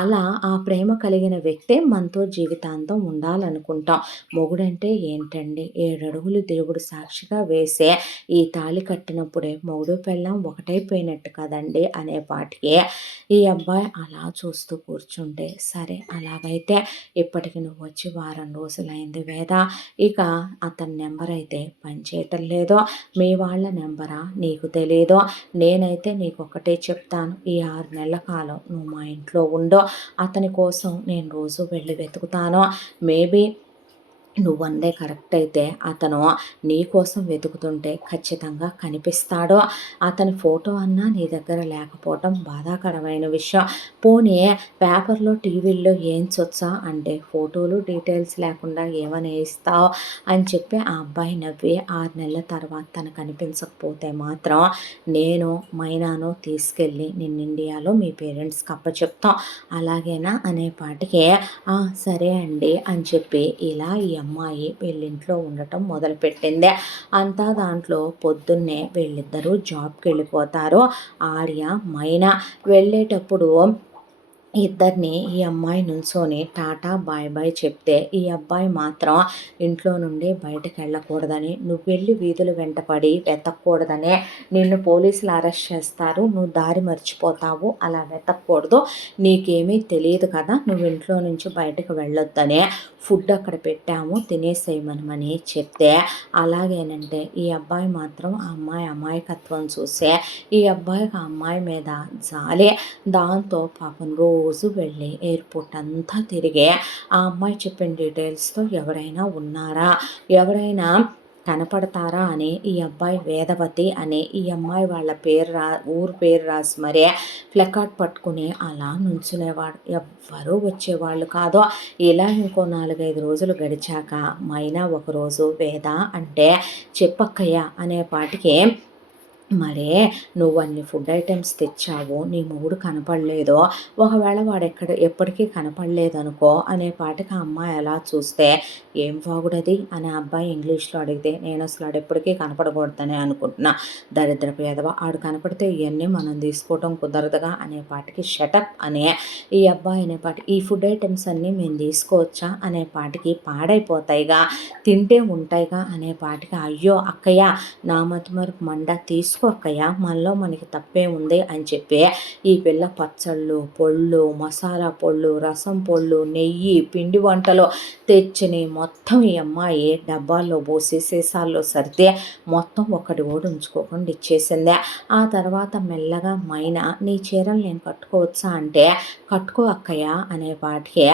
అలా ఆ ప్రేమ కలిగిన వ్యక్తే మనతో జీవితాంతం ఉండాలనుకుంటాం. మొగుడంటే ఏంటండి, 7 అడుగులు దేవుడు సాక్షిగా వేసే ఈ తాళి కట్టినప్పుడే మొగుడు పెళ్ళాం ఒకటైపోయినట్టు కదండి అనేపాటికి ఈ అబ్బాయి అలా చూస్తూ కూర్చుంటే, సరే అలాగైతే ఇప్పటికి నువ్వు వచ్చి వారం రోజులైంది వేద, ఇక అతని నెంబర్ అయితే పనిచేయటం లేదో, మీ వాళ్ళ నెంబరా నీకు తెలియదో, నేనైతే నీకు ఒకటే చెప్తాను, ఈ 6 నెలల కాలం నువ్వు మా ఇంట్లో ఉండో, అతని కోసం నేను రోజు వెళ్ళి వెతుకుతాను. మేబీ నువ్వందే కరెక్ట్ అయితే అతను నీ కోసం వెతుకుతుంటే ఖచ్చితంగా కనిపిస్తాడు. అతని ఫోటో అన్నా నీ దగ్గర లేకపోవటం బాధాకరమైన విషయం. పోనీ పేపర్లో టీవీల్లో ఏంచొచ్చా అంటే ఫోటోలు డీటెయిల్స్ లేకుండా ఏమని ఇస్తావు అని చెప్పి ఆ అబ్బాయి నవ్వి 6 నెలల తర్వాత తను కనిపించకపోతే మాత్రం నేను మైనాను తీసుకెళ్ళి నిన్ను ఇండియాలో మీ పేరెంట్స్కి అప్పచెప్తాం, అలాగేనా అనేపాటికి సరే అండి అని చెప్పి ఇలా ఈ అమ్మాయి వీళ్ళింట్లో ఉండటం మొదలుపెట్టింది. అంతా దాంట్లో పొద్దున్నే వీళ్ళిద్దరూ జాబ్కి వెళ్ళిపోతారు. ఆర్య మైనా వెళ్ళేటప్పుడు ఇద్దరిని ఈ అమ్మాయి నుంచొని టాటా బాయ్ బాయ్ చెప్తే ఈ అబ్బాయి మాత్రం ఇంట్లో నుండి బయటకు వెళ్ళకూడదని, నువ్వు వెళ్ళి వీధులు వెంటపడి వెతకూడదని, నిన్ను పోలీసులు అరెస్ట్ చేస్తారు, నువ్వు దారి మర్చిపోతావు, అలా వెతకూడదు, నీకేమీ తెలియదు కదా, నువ్వు ఇంట్లో నుంచి బయటకు వెళ్ళొద్దని ఫుడ్ అక్కడ పెట్టాము తినేసేయమని చెప్తే, అలాగేనంటే ఈ అబ్బాయి మాత్రం ఆ అమ్మాయి అమాయకత్వం చూసే ఈ అబ్బాయికి ఆ అమ్మాయి మీద జాలి. దాంతో పాపం రోజు వెళ్ళి ఎయిర్పోర్ట్ అంతా తిరిగి ఆ అమ్మాయి చెప్పిన డీటెయిల్స్తో ఎవరైనా ఉన్నారా, ఎవరైనా కనపడతారా అని ఈ అబ్బాయి వేదవతి అని ఈ అమ్మాయి వాళ్ళ ఊరు పేరు రాసి మరీ ప్లకార్డ్ పట్టుకుని అలా నుంచునేవాడు. ఎవ్వరూ వచ్చేవాళ్ళు కాదు. ఇలా ఇంకో 4-5 రోజులు గడిచాక మైనా ఒకరోజు వేద అంటే చెప్పక్కయ్య అనేపాటికి, మరే నువ్వు అన్ని ఫుడ్ ఐటమ్స్ తెచ్చావు, నీ మొగుడు కనపడలేదో, ఒకవేళ వాడు ఎప్పటికీ కనపడలేదనుకో అనేపాటికి ఆ అమ్మాయి అలా చూస్తే, ఏం వాగుడది అని అబ్బాయి ఇంగ్లీష్లో అడిగితే, నేను అసలు ఆడు ఎప్పటికీ కనపడకూడదని అనుకుంటున్నా, దరిద్రపు ఎదవ, ఆడు కనపడితే ఇవన్నీ మనం తీసుకోవటం కుదరదుగా అనేపాటికి షటప్ అనే ఈ అబ్బాయి అనేపాటికి, ఈ ఫుడ్ ఐటమ్స్ అన్నీ మేము తీసుకోవచ్చా అనేపాటికి, పాడైపోతాయిగా తింటే ఉంటాయిగా అనేపాటికి, అయ్యో అక్కయ్య నా మతిమరుపు మండ, తీసుకో చేసుకో అక్కయ్య, మనలో మనకి తప్పే ఉంది అని చెప్పి ఈ పిల్ల పచ్చళ్ళు, పొళ్ళు, మసాలా పొళ్ళు, రసం పొళ్ళు, నెయ్యి, పిండి వంటలు తెచ్చిని మొత్తం ఈ అమ్మాయి డబ్బాల్లో పోసి సీసాల్లో సర్ది మొత్తం ఒకటి కూడా ఉంచుకోకుండా ఇచ్చేసింది. ఆ తర్వాత మెల్లగా మైనా నీ చీరలు నేను కట్టుకోవచ్చా అంటే కట్టుకో అక్కయ్య అనేపాటికి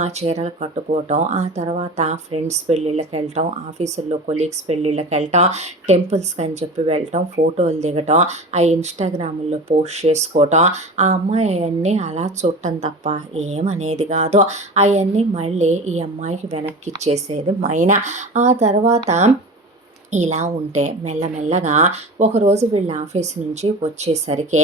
ఆ చీరలు కట్టుకోవటం, ఆ తర్వాత ఫ్రెండ్స్ పెళ్ళిళ్ళకి వెళ్ళటం, ఆఫీసుల్లో కొలీగ్స్ పెళ్ళిళ్ళకి వెళ్ళటం, టెంపుల్స్కి అని చెప్పి వెళ్ళటం, ఫోటోలు దిగటం, ఆ ఇన్స్టాగ్రాముల్లో పోస్ట్ చేసుకోవటం, ఆ అమ్మాయి అవన్నీ అలా చూడటం తప్ప ఏమనేది కాదు. అవన్నీ మళ్ళీ ఈ అమ్మాయికి వెనక్కి ఇచ్చేసేది మైనా. ఆ తర్వాత ఇలా ఉంటే మెల్లమెల్లగా ఒకరోజు వీళ్ళ ఆఫీస్ నుంచి వచ్చేసరికి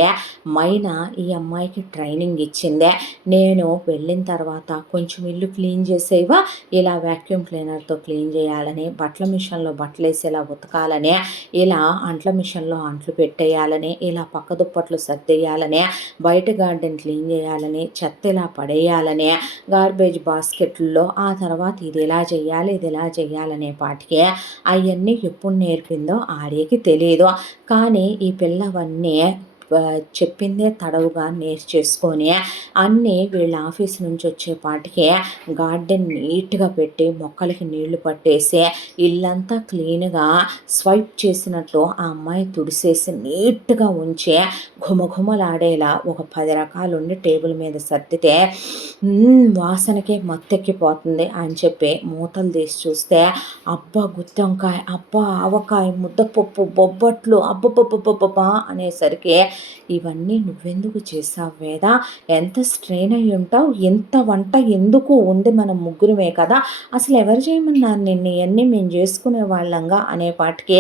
మైనా ఈ అమ్మాయికి ట్రైనింగ్ ఇచ్చిందే. నేను వెళ్ళిన తర్వాత కొంచెం ఇల్లు క్లీన్ చేసేవా, ఇలా వ్యాక్యూమ్ క్లీనర్తో క్లీన్ చేయాలని, బట్టల మిషన్లో బట్టలు వేసి ఇలా ఉతకాలని, ఇలా అంట్ల మిషన్లో అంట్లు పెట్టేయాలని, ఇలా పక్క దుప్పట్లు సర్దేయాలని, బయట గార్డెన్ క్లీన్ చేయాలని, చెత్త ఇలా పడేయాలని, గార్బేజ్ బాస్కెట్లలో ఆ తర్వాత ఇది ఇలా చేయాలి ఇది ఇలా చేయాలనే పాటికి అవన్నీ ఎప్పుడు నేర్పిందో ఆర్యకి తెలియదు. కానీ ఈ పిల్లవన్నీ చెప్పిందే తడవుగా నేర్చేసుకొని అన్నీ వీళ్ళ ఆఫీస్ నుంచి వచ్చేపాటికి గార్డెన్ నీట్గా పెట్టి మొక్కలకి నీళ్లు పట్టేసి ఇల్లంతా క్లీన్గా స్వైప్ చేసినట్టు ఆ అమ్మాయి తుడిసేసి నీట్గా ఉంచి ఘుమఘుమలాడేలా ఒక 10 రకాలు ఉండి టేబుల్ మీద సర్దితే వాసనకే మత్తెక్కిపోతుంది అని చెప్పి మూతలు తీసి చూస్తే అబ్బా గుత్తొంకాయ, అబ్బా ఆవకాయ, ముద్దపప్పు, బొబ్బట్లు, అబ్బబ్బబ్బబ్బబ్బా అనేసరికి ఇవన్నీ నువ్వెందుకు చేసావు వేదా, ఎంత స్ట్రెయిన్ అయ్యి ఉంటావు, ఎంత వంట ఎందుకు ఉంది, మనం ముగ్గురమే కదా, అసలు ఎవరు చేయమన్నారు నిన్ను, ఇవన్నీ మేము చేసుకునే వాళ్ళంగా అనేపాటికి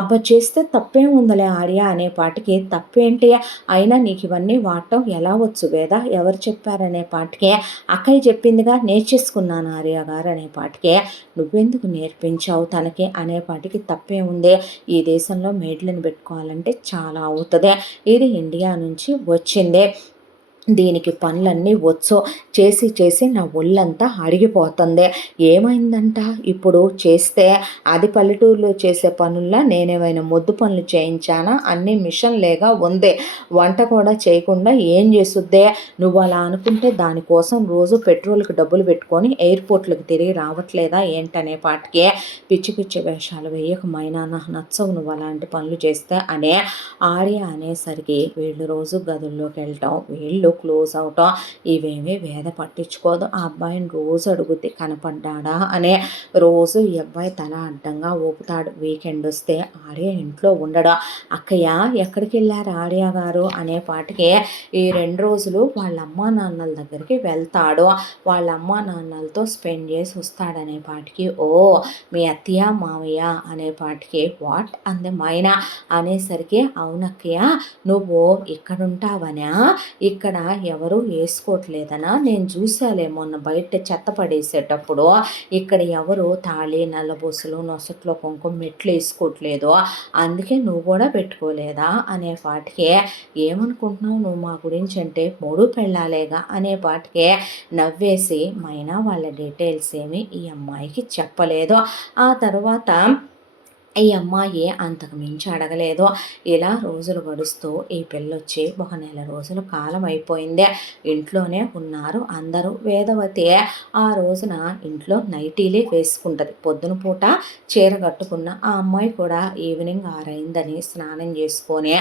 అబ్బా చేస్తే తప్పేం ఉందలే ఆర్య అనేపాటికి తప్పేంటి, అయినా నీకు ఇవన్నీ వాడటం ఎలా వచ్చు వేదా, ఎవరు చెప్పారనే పాటికి అక్కయ్య చెప్పిందిగా నేర్చేసుకున్నాను ఆర్య గారు అనేపాటికి నువ్వెందుకు నేర్పించావు తనకి అనేపాటికి తప్పే ఉంది, ఈ దేశంలో మేడ్లను పెట్టుకోవాలంటే చాలా అవుతుంది, ఇది ఇండియా నుంచి వచ్చిందే, దీనికి పనులన్నీ వచ్చు, చేసి చేసి నా ఒళ్ళంతా అడిగిపోతుంది, ఏమైందంట ఇప్పుడు చేస్తే అది పల్లెటూరులో చేసే పనుల్లో నేనేమైనా మొద్దు పనులు చేయించానా, అన్ని మిషన్లేగా ఉంది, వంట కూడా చేయకుండా ఏం చేస్తుందే, నువ్వు అలా అనుకుంటే దానికోసం రోజు పెట్రోల్కి డబ్బులు పెట్టుకొని ఎయిర్పోర్ట్లకు తిరిగి రావట్లేదా ఏంటనే పాటికి పిచ్చి పిచ్చి వేషాలు వేయకమైనా నాకు నచ్చవు నువ్వు అలాంటి పనులు చేస్తే అనే ఆర్య అనేసరికి వీళ్ళు రోజు గదుల్లోకి వెళ్ళటం, వీళ్ళు క్లోజ్ అవటం, ఇవేమీ వేద పట్టించుకోదు, ఆ అబ్బాయిని రోజు అడుగుద్ది కనపడ్డాడా అనే, రోజు ఈ అబ్బాయి తల అడ్డంగా ఊపుతాడు, వీకెండ్ వస్తే ఆర్య ఇంట్లో ఉండడా, అక్కయ్య ఎక్కడికి వెళ్ళారు ఆర్య గారు అనే పాటికి ఈ 2 రోజులు వాళ్ళ అమ్మా నాన్నల దగ్గరికి వెళ్తాడు, వాళ్ళ అమ్మా నాన్నలతో స్పెండ్ చేసి వస్తాడనే పాటికి ఓ మీ అత్తయ్య మావయ్య అనే పాటికి వాట్ అంది మైనా అనేసరికి అవునక్కయ్య నువ్వు ఇక్కడ ఉంటావనా, ఇక్కడ ఎవరు వేసుకోవట్లేదనా, నేను చూసాలే మొన్న బయట చెత్త పడేసేటప్పుడు ఇక్కడ ఎవరు తాళి నల్లబూసలు నొసట్లో కుంకుమ మెట్లు వేసుకోవట్లేదు, అందుకే నువ్వు కూడా పెట్టుకోలేదా అనే పాటికి ఏమనుకుంటున్నావు నువ్వు మా గురించి అంటే 3 పెళ్ళాలేగా అనే పాటికి నవ్వేసి మైనా వాళ్ళ డీటెయిల్స్ ఏమి ఈ అమ్మాయికి చెప్పలేదు. ఆ తర్వాత ఈ అమ్మాయి అంతకు మించి అడగలేదు. ఇలా రోజులు గడుస్తూ ఈ పెళ్ళొచ్చి 1 నెల రోజుల కాలం అయిపోయింది. ఇంట్లోనే ఉన్నారు అందరూ. వేదవతి ఆ రోజున ఇంట్లో నైటీలే వేసుకుంటుంది. పొద్దున పూట చీర కట్టుకున్న ఆ అమ్మాయి కూడా ఈవినింగ్ 6 అయిందని స్నానం చేసుకొని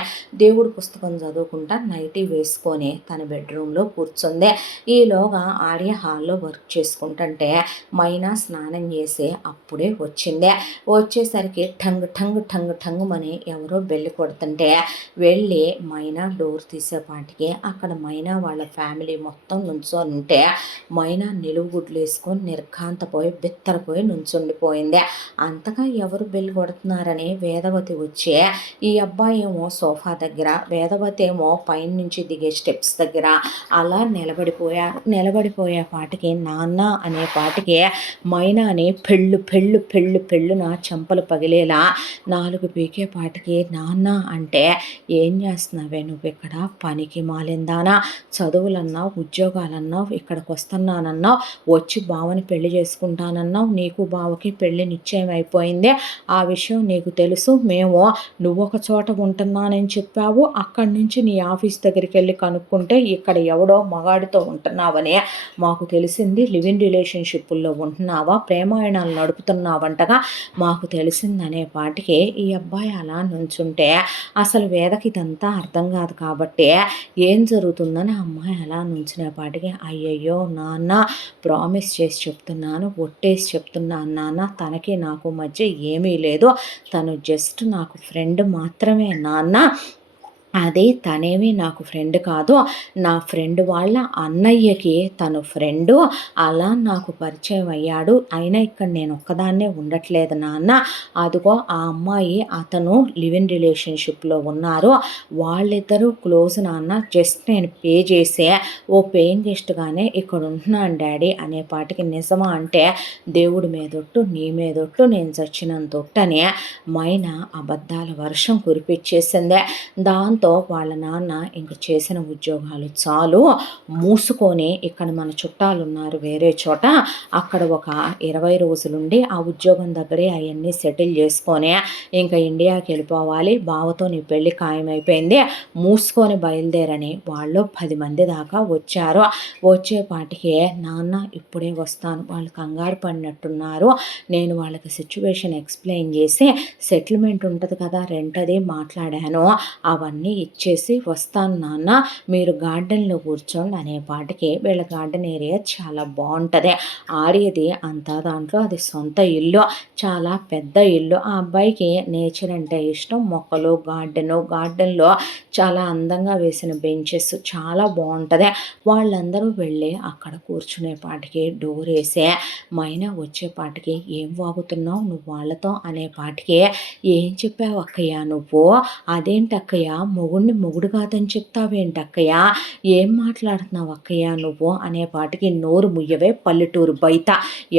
దేవుడి పుస్తకం చదువుకుంటా నైటీ వేసుకొని తన బెడ్రూమ్లో కూర్చుంది. ఈలోగా ఆర్య హాల్లో వర్క్ చేసుకుంటుంటే మైనా స్నానం చేసి అప్పుడే వచ్చింది. వచ్చేసరికి ఠంగ్ ఠంగ్ ఠంగ్ ఠంగ్ మని ఎవరో బెల్లి కొడుతుంటే వెళ్ళి మైనా డోర్ తీసేపాటికి అక్కడ మైనా వాళ్ళ ఫ్యామిలీ మొత్తం నుంచొని ఉంటే మైనా నిలువుగుడ్లు వేసుకొని నిర్ఘాంతపోయి బిత్తరపోయి నుంచుండిపోయింది. అంతగా ఎవరు బెల్లి కొడుతున్నారని వేదవతి వచ్చి ఈ అబ్బాయి ఏమో సోఫా దగ్గర, వేదవతి ఏమో పైన నుంచి దిగే స్టెప్స్ దగ్గర అలా నిలబడిపోయే పాటికి నాన్న అనే పాటికి మైనాని పెళ్ళు పెళ్ళు పెళ్ళు పెళ్ళున చెంపలు పగిలేలా 4 పీకేపాటికి నాన్న అంటే ఏం చేస్తున్నావే నువ్వు ఇక్కడ, పనికి మాలిందానా, చదువులన్నావు ఉద్యోగాలన్నావు, ఇక్కడికి వస్తున్నానన్నావు, వచ్చి బావని పెళ్లి చేసుకుంటానన్నావు, నీకు బావకి పెళ్లి నిశ్చయం అయిపోయింది, ఆ విషయం నీకు తెలుసు, మేము నువ్వొక చోట ఉంటున్నానని చెప్పావు, అక్కడి నుంచి నీ ఆఫీస్ దగ్గరికి వెళ్ళి కనుక్కుంటే ఇక్కడ ఎవడో మగాడితో ఉంటున్నావని మాకు తెలిసింది, లివింగ్ రిలేషన్షిప్పుల్లో ఉంటున్నావా, ప్రేమాయణాలు నడుపుతున్నావంటగా మాకు తెలిసిందనే పాటికి ఈ అబ్బాయి అలా నుంచుంటే అసలు వేదకి ఇదంతా అర్థం కాదు కాబట్టి ఏం జరుగుతుందని అమ్మాయి అలా నుంచునేపాటికి అయ్యయ్యో నాన్న ప్రామిస్ చేసి చెప్తున్నాను, ఒట్టేసి చెప్తున్నాను నాన్న, తనకి నాకు మధ్య ఏమీ లేదు, తను జస్ట్ నాకు ఫ్రెండ్ మాత్రమే నాన్న, అదే తనేమి నాకు ఫ్రెండ్ కాదు, నా ఫ్రెండ్ వాళ్ళ అన్నయ్యకి తను ఫ్రెండు, అలా నాకు పరిచయం అయ్యాడు, అయినా ఇక్కడ నేను ఒక్కదాన్నే ఉండట్లేదు నాన్న, అదిగో ఆ అమ్మాయి అతను లివింగ్ రిలేషన్షిప్లో ఉన్నారు, వాళ్ళిద్దరూ క్లోజ్ నాన్న, జస్ట్ నేను పే చేసే ఓ పేయింగ్ గెస్ట్గానే ఇక్కడ ఉంటున్నాను డాడీ అనే పాటికి నిజమా అంటే దేవుడి మీదొట్టు నీ మీదొట్టు నేను చచ్చినంతొట్టని మైన అబద్ధాల వర్షం కురిపించేసిందే. దాంతో వాళ్ళ నాన్న ఇంక చేసిన ఉద్యోగాలు చాలు, మూసుకొని ఇక్కడ మన చుట్టాలు ఉన్నారు వేరే చోట, అక్కడ ఒక 20 రోజులుండి ఆ ఉద్యోగం దగ్గరే అవన్నీ సెటిల్ చేసుకొని ఇంకా ఇండియాకి వెళ్ళిపోవాలి, బావతో నీ పెళ్ళి ఖాయమైపోయింది, మూసుకొని బయలుదేరని వాళ్ళు 10 మంది దాకా వచ్చారు. వచ్చేపాటికి నాన్న ఇప్పుడే వస్తాను, వాళ్ళు కంగారు పడినట్టున్నారు, నేను వాళ్ళకి సిచ్యువేషన్ ఎక్స్ప్లెయిన్ చేసి సెటిల్మెంట్ ఉంటుంది కదా రెంట్ అది మాట్లాడాను, అవన్నీ ఇచ్చేసి వస్తాను నాన్న, మీరు గార్డెన్లో కూర్చోండి అనే పాటికి వీళ్ళ గార్డెన్ ఏరియా చాలా బాగుంటుంది, ఆడేది అంతా దాంట్లో అది సొంత ఇల్లు, చాలా పెద్ద ఇల్లు, ఆ అబ్బాయికి నేచర్ అంటే ఇష్టం, మొక్కలు గార్డెన్లో చాలా అందంగా వేసిన బెంచెస్ చాలా బాగుంటుంది, వాళ్ళందరూ వెళ్ళి అక్కడ కూర్చునేపాటికి డోర్ వేసే మైనా వచ్చేపాటికి ఏం వాగుతున్నావు నువ్వు వాళ్ళతో అనే పాటికి ఏం చెప్పావు అక్కయ్య నువ్వు, అదేంటి అక్కయ్య మొగుడు కాదని చెప్తావేంటి అక్కయ్య, ఏం మాట్లాడుతున్నావు అక్కయ్య నువ్వు అనే పాటికి నోరు ముయ్యవే పల్లెటూరు బయట,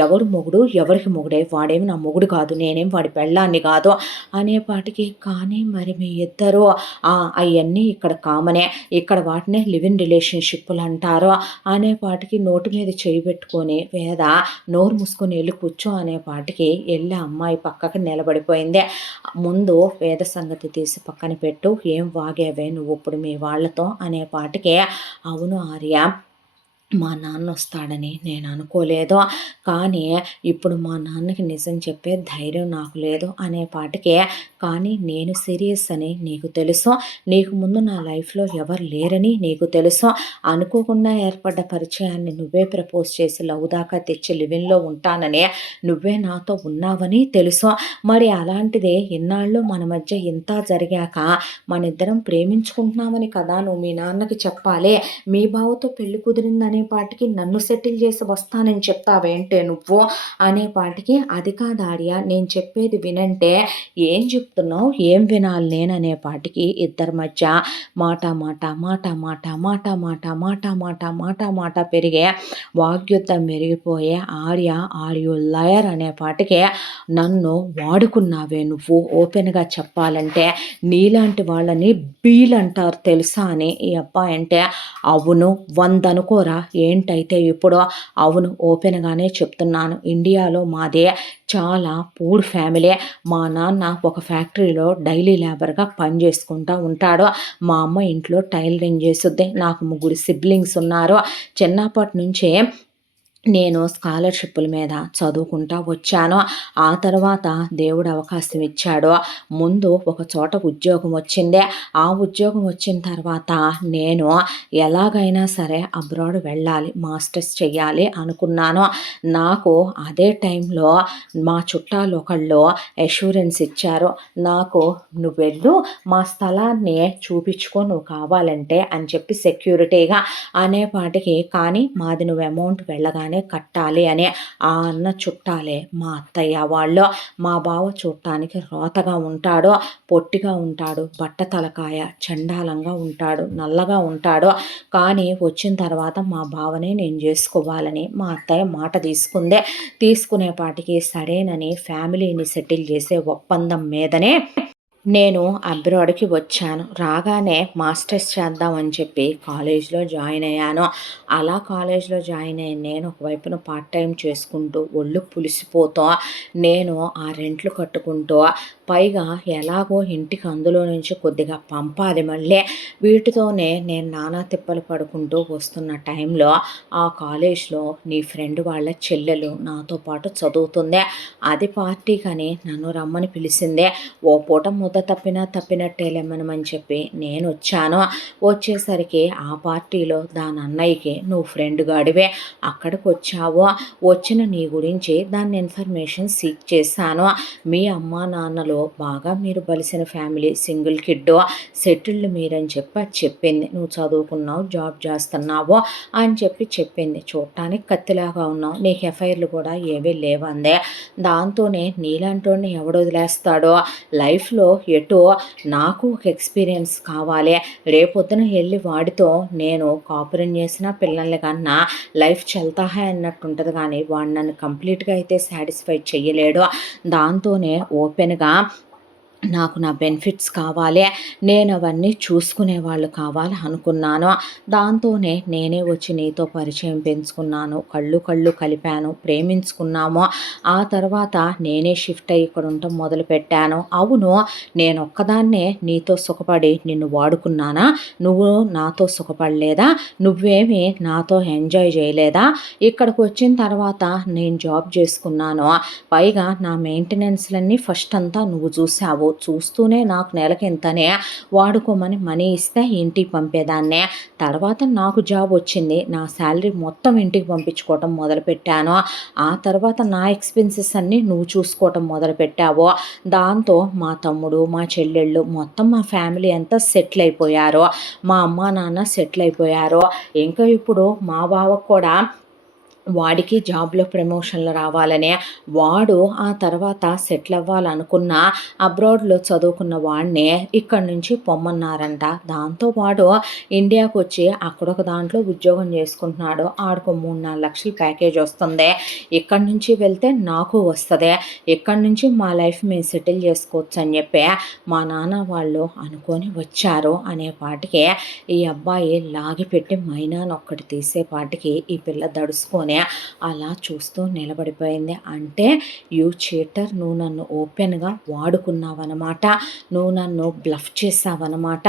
ఎవడు మొగుడు ఎవరికి మొగుడే, వాడేమి నా మొగుడు కాదు, నేనేం వాడి పెళ్ళాన్ని కాదు అనేపాటికి, కానీ మరి మీ ఇద్దరు అవన్నీ ఇక్కడ కామనే, ఇక్కడ వాటినే లివింగ్ రిలేషన్షిప్లు అంటారు అనేపాటికి నోటి మీద చేయి పెట్టుకొని వేద నోరు మూసుకొని వెళ్ళి కూర్చో అనేపాటికి వెళ్ళి అమ్మాయి పక్కకి నిలబడిపోయింది. ముందు వేద సంగతి తీసి పక్కన పెట్టు, ఏం వాగేవే నువ్వు ఇప్పుడు మీ వాళ్ళతో అనే పాటికే అవును ఆర్య మా నాన్న వస్తాడని నేను అనుకోలేదు, కానీ ఇప్పుడు మా నాన్నకి నిజం చెప్పే ధైర్యం నాకు లేదు అనే పాటికే, కానీ నేను సీరియస్ అని నీకు తెలుసు, నీకు ముందు నా లైఫ్లో ఎవరు లేరని నీకు తెలుసు, అనుకోకుండా ఏర్పడ్డ పరిచయాన్ని నువ్వే ప్రపోజ్ చేసి లవ్ దాకా తెచ్చి లివింగ్లో ఉంటానని నువ్వే నాతో ఉన్నావని తెలుసు, మరి అలాంటిదే ఇన్నాళ్ళు మన మధ్య ఇంత జరిగాక మన ఇద్దరం ప్రేమించుకుంటున్నామని కదా నువ్వు మీ నాన్నకి చెప్పాలి, మీ బావతో పెళ్లి కుదిరిందని అనేపాటికి నన్ను సెటిల్ చేసి వస్తానని చెప్తావేంటే నువ్వు అనేపాటికి, అది కాదు ఆర్య నేను చెప్పేది వినంటే, ఏం చెప్తున్నావు ఏం వినాలి నేను అనేపాటికి ఇద్దరి మధ్య మాట పెరిగే వాగ్యుద్ధం పెరిగిపోయే ఆర్య ఆర్యు లయర్ అనేపాటికి నన్ను వాడుకున్నావే నువ్వు, ఓపెన్గా చెప్పాలంటే నీలాంటి వాళ్ళని బీలంటారు తెలుసా అని ఈ అబ్బాయి అంటే, అవును 100 అనుకోరా ఏంటైతే ఇప్పుడు, అవును ఓపెన్గానే చెప్తున్నాను, ఇండియాలో మాదే చాలా పూర్ ఫ్యామిలీ, మా నాన్న ఒక ఫ్యాక్టరీలో డైలీ లేబర్గా పని చేసుకుంటూ ఉంటాడు, మా అమ్మ ఇంట్లో టైలరింగ్ చేస్తుంది, నాకు 3 సిబ్లింగ్స్ ఉన్నారు, చిన్నప్పటి నుంచే నేను స్కాలర్షిప్ల మీద చదువుకుంటా వచ్చాను, ఆ తర్వాత దేవుడు అవకాశం ఇచ్చాడు, ముందు ఒక చోట ఉద్యోగం వచ్చింది, ఆ ఉద్యోగం వచ్చిన తర్వాత నేను ఎలాగైనా సరే అబ్రాడ్ వెళ్ళాలి, మాస్టర్స్ చెయ్యాలి అనుకున్నాను, నాకు అదే టైంలో మా చుట్టాలు ఒకళ్ళు అష్యూరెన్స్ ఇచ్చారు, నాకు నువ్వు వెళ్ళు మా స్థలాన్ని చూపించుకో నువ్వు కావాలంటే అని చెప్పి సెక్యూరిటీగా అనేపాటికి, కానీ మాది నువ్వు అమౌంట్ వెళ్ళగానే వెంటనే కట్టాలి అని. ఆ అన్న చుట్టాలే మా అత్తయ్య వాళ్ళు. మా బావ చూడటానికి రోతగా ఉంటాడు, పొట్టిగా ఉంటాడు, బట్ట తలకాయ, చండాలంగా ఉంటాడు, నల్లగా ఉంటాడు. కానీ వచ్చిన తర్వాత మా బావనే నేను చేసుకోవాలని మా అత్తయ్య మాట తీసుకుందే. తీసుకునేపాటికి సరేనని ఫ్యామిలీని సెటిల్ చేసే ఒప్పందం మీదనే నేను అబ్రాడ్‌కి వచ్చాను. రాగానే మాస్టర్స్ చేద్దామని చెప్పి కాలేజ్‌లో జాయిన్ అయ్యాను. అలా కాలేజ్‌లో జాయిన్ అయిన నేను ఒకవైపున పార్ట్ టైమ్ చేసుకుంటూ, ఒళ్ళు పులిసిపోతూ, నేను ఆ రెంట్లు కట్టుకుంటూ, పైగా ఎలాగో ఇంటికి అందులో నుంచి కొద్దిగా పంపాలి మళ్ళీ. వీటితోనే నేను నానా తిప్పలు పడుకుంటూ వస్తున్న టైంలో ఆ కాలేజ్‌లో నీ ఫ్రెండ్ వాళ్ళ చెల్లెలు నాతో పాటు చదువుతుంది. అది పార్టీకని నన్ను రమ్మని పిలిసింది. ఓ పూట ముద్ద తప్పినా తప్పినట్టే లెమ్మనమని చెప్పి నేనొచ్చాను. వచ్చేసరికి ఆ పార్టీలో దాని అన్నయ్యకి నువ్వు ఫ్రెండ్ గాడివే, అక్కడికొచ్చావు, వచ్చిన నీ గురించి దాని ఇన్ఫర్మేషన్ సీక్ చేశాను. మీ అమ్మా నాన్నలు బాగా మీరు బలిసిన ఫ్యామిలీ, సింగిల్ కిడ్డు, సెటిల్డ్ మీరని చెప్పి అది చెప్పింది. నువ్వు చదువుకున్నావు, జాబ్ చేస్తున్నావు అని చెప్పి చెప్పింది. చూడటానికి కత్తిలాగా ఉన్నావు, నీకు ఎఫ్ఐఆర్లు కూడా ఏవీ లేవందే. దాంతోనే నీలాంటోడిని ఎవడు వదిలేస్తాడో, లైఫ్‌లో ఎటో నాకు ఒక ఎక్స్‌పీరియన్స్ కావాలి. రేపొద్దున ఎళ్లి వాడితో నేను కాపురం చేసినా, పిల్లల్ని కన్నా లైఫ్ చల్తా హై అన్నట్టుంటది గానీ, వాడు నన్ను కంప్లీట్‌గా అయితే సాటిస్ఫై చెయ్యలేడు. దాంతోనే ఓపెన్‌గా నాకు నా బెనిఫిట్స్ కావాలి, నేను అవన్నీ చూసుకునేవాళ్ళు కావాలి అనుకున్నాను. దాంతోనే నేనే వచ్చి నీతో పరిచయం పెంచుకున్నాను, కళ్ళు కళ్ళు కలిపాను, ప్రేమించుకున్నాము. ఆ తర్వాత నేనే షిఫ్ట్ అయ్యి ఇక్కడ ఉండటం మొదలుపెట్టాను. అవును, నేనొక్కదాన్నే నీతో సుఖపడి నిన్ను వాడుకున్నానా? నువ్వు నాతో సుఖపడలేదా? నువ్వేమి నాతో ఎంజాయ్ చేయలేదా? ఇక్కడికి వచ్చిన తర్వాత నేను జాబ్ చేసుకున్నాను. పైగా నా మెయింటెనెన్స్‌లన్నీ ఫస్ట్ అంతా నువ్వు చూసావు. చూస్తూనే నాకు నెలకింతనే వాడుకోమని మనీ ఇస్తే ఇంటికి పంపేదాన్నే. తర్వాత నాకు జాబ్ వచ్చింది. నా శాలరీ మొత్తం ఇంటికి పంపించుకోవటం మొదలుపెట్టాను. ఆ తర్వాత నా ఎక్స్‌పెన్సెస్ అన్నీ నువ్వు చూసుకోవటం మొదలుపెట్టావు. దాంతో మా తమ్ముడు, మా చెల్లెళ్ళు, మొత్తం మా ఫ్యామిలీ అంతా సెటిల్ అయిపోయారు. మా అమ్మా, నాన్న సెటిల్ అయిపోయారు. ఇంకా ఇప్పుడు మా బావకు కూడా వాడికి జాబ్‌లో ప్రమోషన్‌లు రావాలనే, వాడు ఆ తర్వాత సెటిల్ అవ్వాలనుకున్న అబ్రాడ్‌లో చదువుకున్న వాడినే ఇక్కడి నుంచి పొమ్మన్నారంట. దాంతో వాడు ఇండియాకొచ్చి అక్కడొక దాంట్లో ఉద్యోగం చేసుకుంటున్నాడు. ఆడికో 3, 4 లక్షలు ప్యాకేజ్ వస్తుంది. ఇక్కడి నుంచి వెళ్తే నాకు వస్తది. ఇక్కడి నుంచి మా లైఫ్ మేము సెటిల్ చేసుకోవచ్చు అని చెప్పి మా నాన్న వాళ్ళు అనుకొని వచ్చారు అనేపాటికి ఈ అబ్బాయి లాగిపెట్టి మైనానొక్కటి తీసేపాటికి ఈ పిల్ల దడుసుకొని అలా చూస్తూ నిలబడిపోయింది. అంటే యూ చీటర్, నువ్వు నన్ను ఓపెన్‌గా వాడుకున్నావనమాట. నువ్వు నన్ను బ్లఫ్ చేసావనమాట.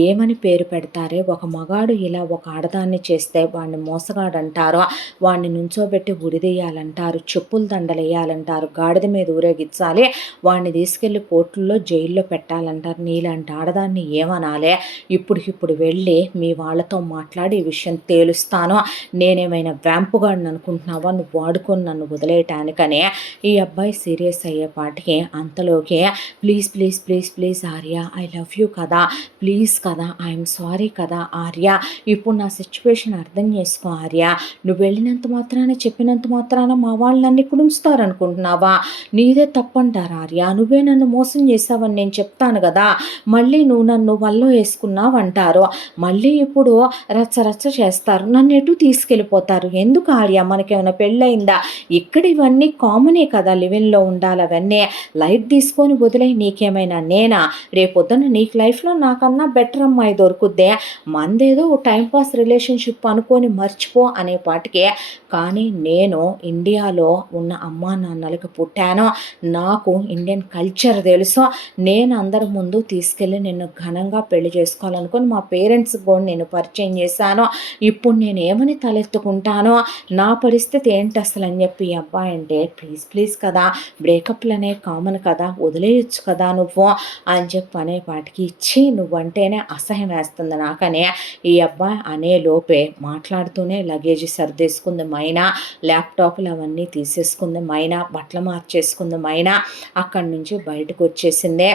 ఏమని పేరు పెడతారే, ఒక మగాడు ఇలా ఒక ఆడదాన్ని చేస్తే వాడిని మోసగాడంటారు, వాడిని నుంచోబెట్టి ఉరిదీయాలంటారు, చెప్పుల దండలేయాలంటారు, గాడిద మీద ఊరేగించాలి, వాడిని తీసుకెళ్ళి కోర్టుల్లో జైల్లో పెట్టాలంటారు. నీలాంటి ఆడదాన్ని ఏమనాలే? ఇప్పటికిప్పుడు వెళ్ళి మీ వాళ్ళతో మాట్లాడి ఈ విషయం తేలుస్తాను. నేనేమైనా వ్యాంపుగాడిని అనుకుంటున్నావా నువ్వు వాడుకొని నన్ను వదిలేయటానికనే? ఈ అబ్బాయి సీరియస్ అయ్యేపాటికి అంతలోకే please please please please Arya, I love you కదా, ప్లీజ్ కదా, ఐఎమ్ సారీ కదా ఆర్య, ఇప్పుడు నా సిచ్యువేషన్ అర్థం చేసుకో ఆర్య, నువ్వు వెళ్ళినంత మాత్రాన, చెప్పినంత మాత్రాన మా వాళ్ళు నన్ను ఇక్కడ ఉంచుతారనుకుంటున్నావా? నీదే తప్పంటారు ఆర్య, నువ్వే నన్ను మోసం చేసావని నేను చెప్తాను కదా, మళ్ళీ నువ్వు నన్ను వల్లో వేసుకున్నావు అంటారు, మళ్ళీ ఇప్పుడు రచ్చ రచ్చ చేస్తారు, నన్ను ఎటు తీసుకెళ్ళిపోతారు. ఎందుకు ఆర్య, మనకేమైనా పెళ్ళయిందా? ఇక్కడ ఇవన్నీ కామనే కదా, లివింగ్‌లో ఉండాలి అవన్నీ. లైట్ తీసుకొని వదిలేయి, నీకేమైనా నేనా? రేపొద్దున నీకు లైఫ్‌లో నాకన్నా బెటర్ అమ్మాయి దొరుకుద్దే. మనదేదో టైం పాస్ రిలేషన్‌షిప్ అనుకోని మర్చిపో అనేపాటికే. కానీ నేను ఇండియాలో ఉన్న అమ్మా నాన్నలకి పుట్టాను. నాకు ఇండియన్ కల్చర్ తెలుసు. నేను అందరి ముందు తీసుకెళ్ళి నిన్ను ఘనంగా పెళ్లి చేసుకోవాలనుకుని మా పేరెంట్స్‌కి కూడా నేను పరిచయం చేశాను. ఇప్పుడు నేను ఏమని తలెత్తుకుంటానో, నా పరిస్థితి ఏంటి అసలు అని చెప్పి ఈ అబ్బాయి అంటే ప్లీజ్ ప్లీజ్ కదా, బ్రేకప్లనే కామన్ కదా, వదిలేయచ్చు కదా నువ్వు అని చెప్పి అనేపాటికి ఇచ్చి నువ్వంటేనే అసహ్యం వేస్తుంది నాకనే ఈ అబ్బాయి అనే లోపే మాట్లాడుతూనే లగేజ్ సర్దేసుకుంది మైనా, ల్యాప్టాప్లు అవన్నీ తీసేసుకుంది మైనా, బట్టలు మార్చేసుకుంది మైనా, అక్కడి నుంచి బయటకు వచ్చేసిందే.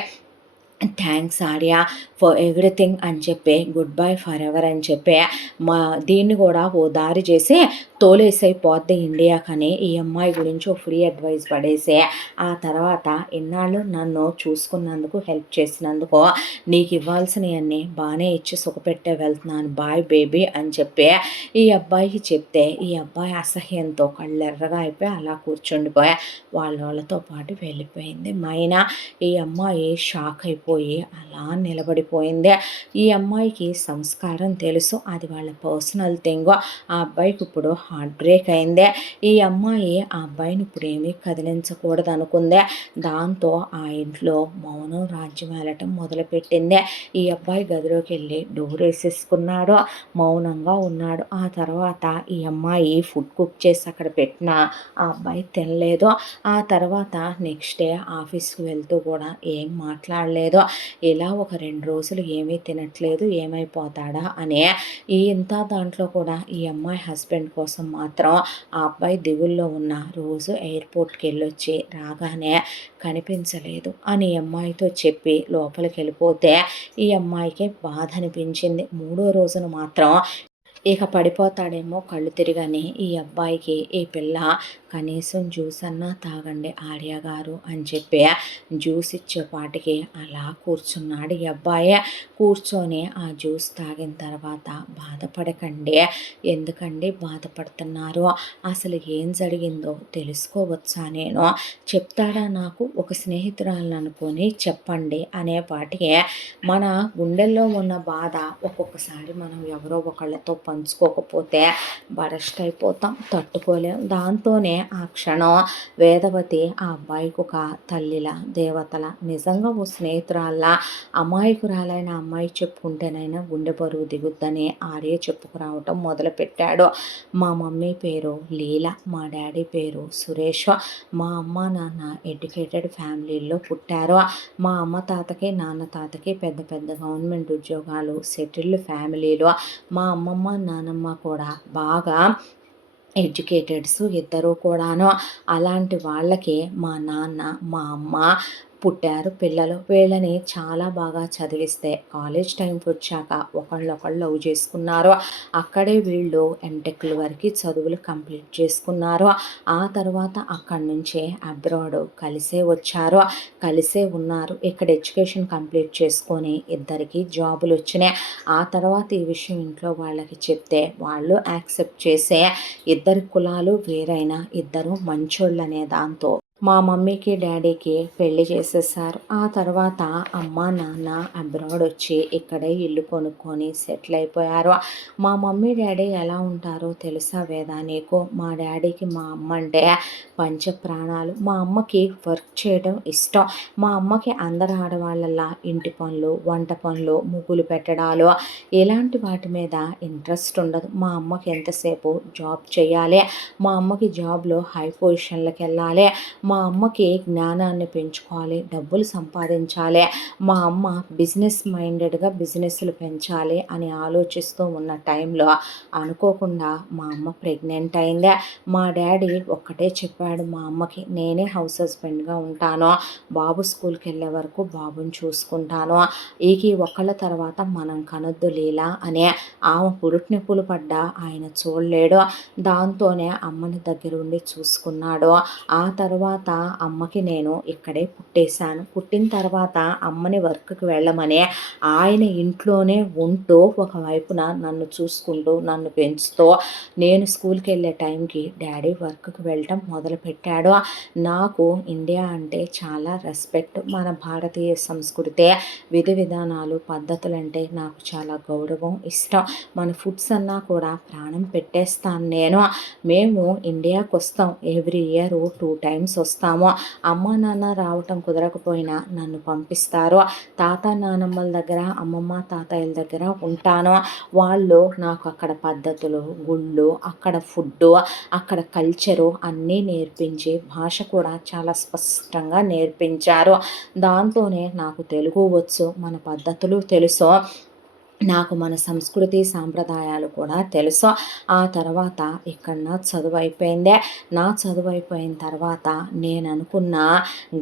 థ్యాంక్స్ ఆర్య ఫర్ ఎవ్రీథింగ్ అని చెప్పి గుడ్ బై ఫర్ ఎవర్ అని చెప్పి మా దీన్ని కూడా ఓ దారి చేసి తోలేసైపోద్ది ఇండియాకని ఈ అమ్మాయి గురించి ఓ ఫ్రీ అడ్వైస్ పడేసి ఆ తర్వాత ఇన్నాళ్ళు నన్ను చూసుకున్నందుకు హెల్ప్ చేసినందుకు నీకు ఇవ్వాల్సినవన్నీ బాగానే ఇచ్చి సుఖపెట్టే వెళ్తున్నాను బాయ్ బేబీ అని చెప్పి ఈ అబ్బాయికి చెప్తే ఈ అబ్బాయి అసహ్యంతో కళ్ళెర్రగా అయిపోయి అలా కూర్చుండిపోయి వాళ్ళతో పాటు వెళ్ళిపోయింది మైనా. ఈ అమ్మాయి షాక్ అయిపోయి అలా నిలబడిపోయింది. ఈ అమ్మాయికి సంస్కారం తెలుసు, అది వాళ్ళ పర్సనల్ థింగ్. ఆ అబ్బాయికి ఇప్పుడు హార్ట్ బ్రేక్ అయిందే. ఈ అమ్మాయి ఆ అబ్బాయిని ఇప్పుడు ఏమీ కదిలించకూడదు అనుకుందే. దాంతో ఆ ఇంట్లో మౌనం రాజ్యం వెళ్ళటం మొదలుపెట్టిందే. ఈ అబ్బాయి గదిలోకి వెళ్ళి డోర్ వేసేసుకున్నాడు, మౌనంగా ఉన్నాడు. ఆ తర్వాత ఈ అమ్మాయి ఫుడ్ కుక్ చేసి అక్కడ పెట్టిన ఆ అబ్బాయి తినలేదు. ఆ తర్వాత నెక్స్ట్ డే ఆఫీస్కి వెళ్తూ కూడా ఏం మాట్లాడలేదు. ఇలా ఒక 2 రోజులు ఏమీ తినట్లేదు, ఏమైపోతాడా అని ఇంత దాంట్లో కూడా ఈ అమ్మాయి హస్బెండ్ కోసం మాత్రం ఆ అబ్బాయి దిగుల్లో ఉన్న రోజు ఎయిర్పోర్ట్కి వెళ్ళొచ్చి రాగానే కనిపించలేదు అని అమ్మాయితో చెప్పి లోపలికి వెళ్ళిపోతే ఈ అమ్మాయికి బాధ అనిపించింది. 3వ రోజున మాత్రం ఇక పడిపోతాడేమో కళ్ళు తిరిగని ఈ అబ్బాయికి ఈ పిల్ల కనీసం జ్యూస్ అన్నా తాగండి ఆర్య గారు అని చెప్పి జ్యూస్ ఇచ్చేపాటికి అలా కూర్చున్నాడు ఈ అబ్బాయి. కూర్చొని ఆ జ్యూస్ తాగిన తర్వాత బాధపడకండి, ఎందుకండి బాధపడుతున్నారు, అసలు ఏం జరిగిందో తెలుసుకోవచ్చా, నేను చెప్తాడా, నాకు ఒక స్నేహితురాలను అనుకొని చెప్పండి అనేపాటికి మన గుండెల్లో ఉన్న బాధ ఒక్కొక్కసారి మనం ఎవరో ఒకళ్ళతో పంచుకోకపోతే బరస్ట్ అయిపోతాం, తట్టుకోలేం. దాంతోనే ఆ క్షణం వేదవతి ఆ అబ్బాయికి ఒక తల్లిలా దేవతల నిజంగా ఓ స్నేహితురాళ్ళ అమాయకురాలైన అమ్మాయి చెప్పుకుంటేనైనా గుండె బరువు దిగుద్దని ఆర్య చెప్పుకురావటం మొదలుపెట్టాడు. మా మమ్మీ పేరు లీల, మా డాడీ పేరు సురేష్, మా అమ్మ నాన్న ఎడ్యుకేటెడ్ ఫ్యామిలీల్లో పుట్టారు. మా అమ్మ తాతకి నాన్న తాతకి పెద్ద పెద్ద గవర్నమెంట్ ఉద్యోగాలు, సెటిల్డ్ ఫ్యామిలీలు. మా అమ్మమ్మ నానమ్మ కూడా బాగా ఎడ్యుకేటెడ్స్ ఇద్దరు కూడాను. అలాంటి వాళ్ళకి మా నాన్న మా అమ్మ పుట్టారు పిల్లలు. వీళ్ళని చాలా బాగా చదివిస్తే కాలేజ్ టైంకి వచ్చాక ఒకళ్ళొకళ్ళు లవ్ చేసుకున్నారు. అక్కడే వీళ్ళు ఎంటెక్ల వరకు చదువులు కంప్లీట్ చేసుకున్నారు. ఆ తర్వాత అక్కడి నుంచే అబ్రాడ్ కలిసే వచ్చారు, కలిసే ఉన్నారు. ఇక్కడ ఎడ్యుకేషన్ కంప్లీట్ చేసుకొని ఇద్దరికి జాబులు వచ్చినాయి. ఆ తర్వాత ఈ విషయం ఇంట్లో వాళ్ళకి చెప్తే వాళ్ళు యాక్సెప్ట్ చేసే ఇద్దరి కులాలు వేరైనా ఇద్దరు మంచోళ్ళు అనే దాంతో మా మమ్మీకి డాడీకి పెళ్లి చేసేసారు. ఆ తర్వాత అమ్మ నాన్న అబ్రాడ్ వచ్చి ఇక్కడే ఇల్లు కొనుక్కొని సెటిల్ అయిపోయారు. మా మమ్మీ డాడీ ఎలా ఉంటారో తెలుసా వేద నీకు? మా డాడీకి మా అమ్మ అంటే పంచ ప్రాణాలు. మా అమ్మకి వర్క్ చేయడం ఇష్టం. మా అమ్మకి అందరు ఆడవాళ్ళలా ఇంటి పనులు, వంట పనులు, ముగ్గులు పెట్టడాలు ఇలాంటి వాటి మీద ఇంట్రెస్ట్ ఉండదు. మా అమ్మకి ఎంతసేపు జాబ్ చేయాలి, మా అమ్మకి జాబ్లో హై పొజిషన్లకు వెళ్ళాలి, మా అమ్మకి జ్ఞానాన్ని పెంచుకోవాలి, డబ్బులు సంపాదించాలి, మా అమ్మ బిజినెస్ మైండెడ్గా బిజినెస్లు పెంచాలి అని ఆలోచిస్తూ ఉన్న టైంలో అనుకోకుండా మా అమ్మ ప్రెగ్నెంట్ అయిందే. మా డాడీ ఒక్కటే చెప్పాడు మా అమ్మకి, నేనే హౌస్ హస్బెండ్గా ఉంటాను, బాబు స్కూల్కి వెళ్ళే వరకు బాబుని చూసుకుంటాను, ఈకి ఒకళ్ళ తర్వాత మనం కనొద్దు లీలా అనే. ఆమె పురుటి నొప్పులు పడ్డా ఆయన చూడలేడు. దాంతోనే అమ్మని దగ్గరుండి చూసుకున్నాడు. ఆ తర్వాత అమ్మకి నేను ఇక్కడే పుట్టేశాను. పుట్టిన తర్వాత అమ్మని వర్క్కి వెళ్ళమని ఆయన ఇంట్లోనే ఉంటూ ఒకవైపున నన్ను చూసుకుంటూ నన్ను పెంచుతూ నేను స్కూల్కి వెళ్ళే టైంకి డాడీ వర్క్కి వెళ్ళటం మొదలుపెట్టాడు. నాకు ఇండియా అంటే చాలా రెస్పెక్ట్. మన భారతీయ సంస్కృతి, విధి విధానాలు, పద్ధతులు అంటే నాకు చాలా గౌరవం, ఇష్టం. మన ఫుడ్స్ అన్నా కూడా ప్రాణం పెట్టేస్తాను నేను. మేము ఇండియాకి వస్తాం, ఎవ్రీ ఇయర్ 2 టైమ్స్ వస్తాము. అమ్మ నాన్న రావటం కుదరకపోయినా నన్ను పంపిస్తారు. తాత నానమ్మల దగ్గర, అమ్మమ్మ తాతయ్యల దగ్గర ఉంటాను. వాళ్ళు నాకు అక్కడ పద్ధతులు, గుళ్ళు, అక్కడ ఫుడ్డు, అక్కడ కల్చరు అన్నీ నేర్పించి భాష కూడా చాలా స్పష్టంగా నేర్పించారు. దాంతోనే నాకు తెలుగు వచ్చు, మన పద్ధతులు తెలుసు. నాకు మన సంస్కృతి సాంప్రదాయాలు కూడా తెలుసు. ఆ తర్వాత ఇక్కడ నా చదువు అయిపోయిందే. నా చదువు అయిపోయిన తర్వాత నేననుకున్న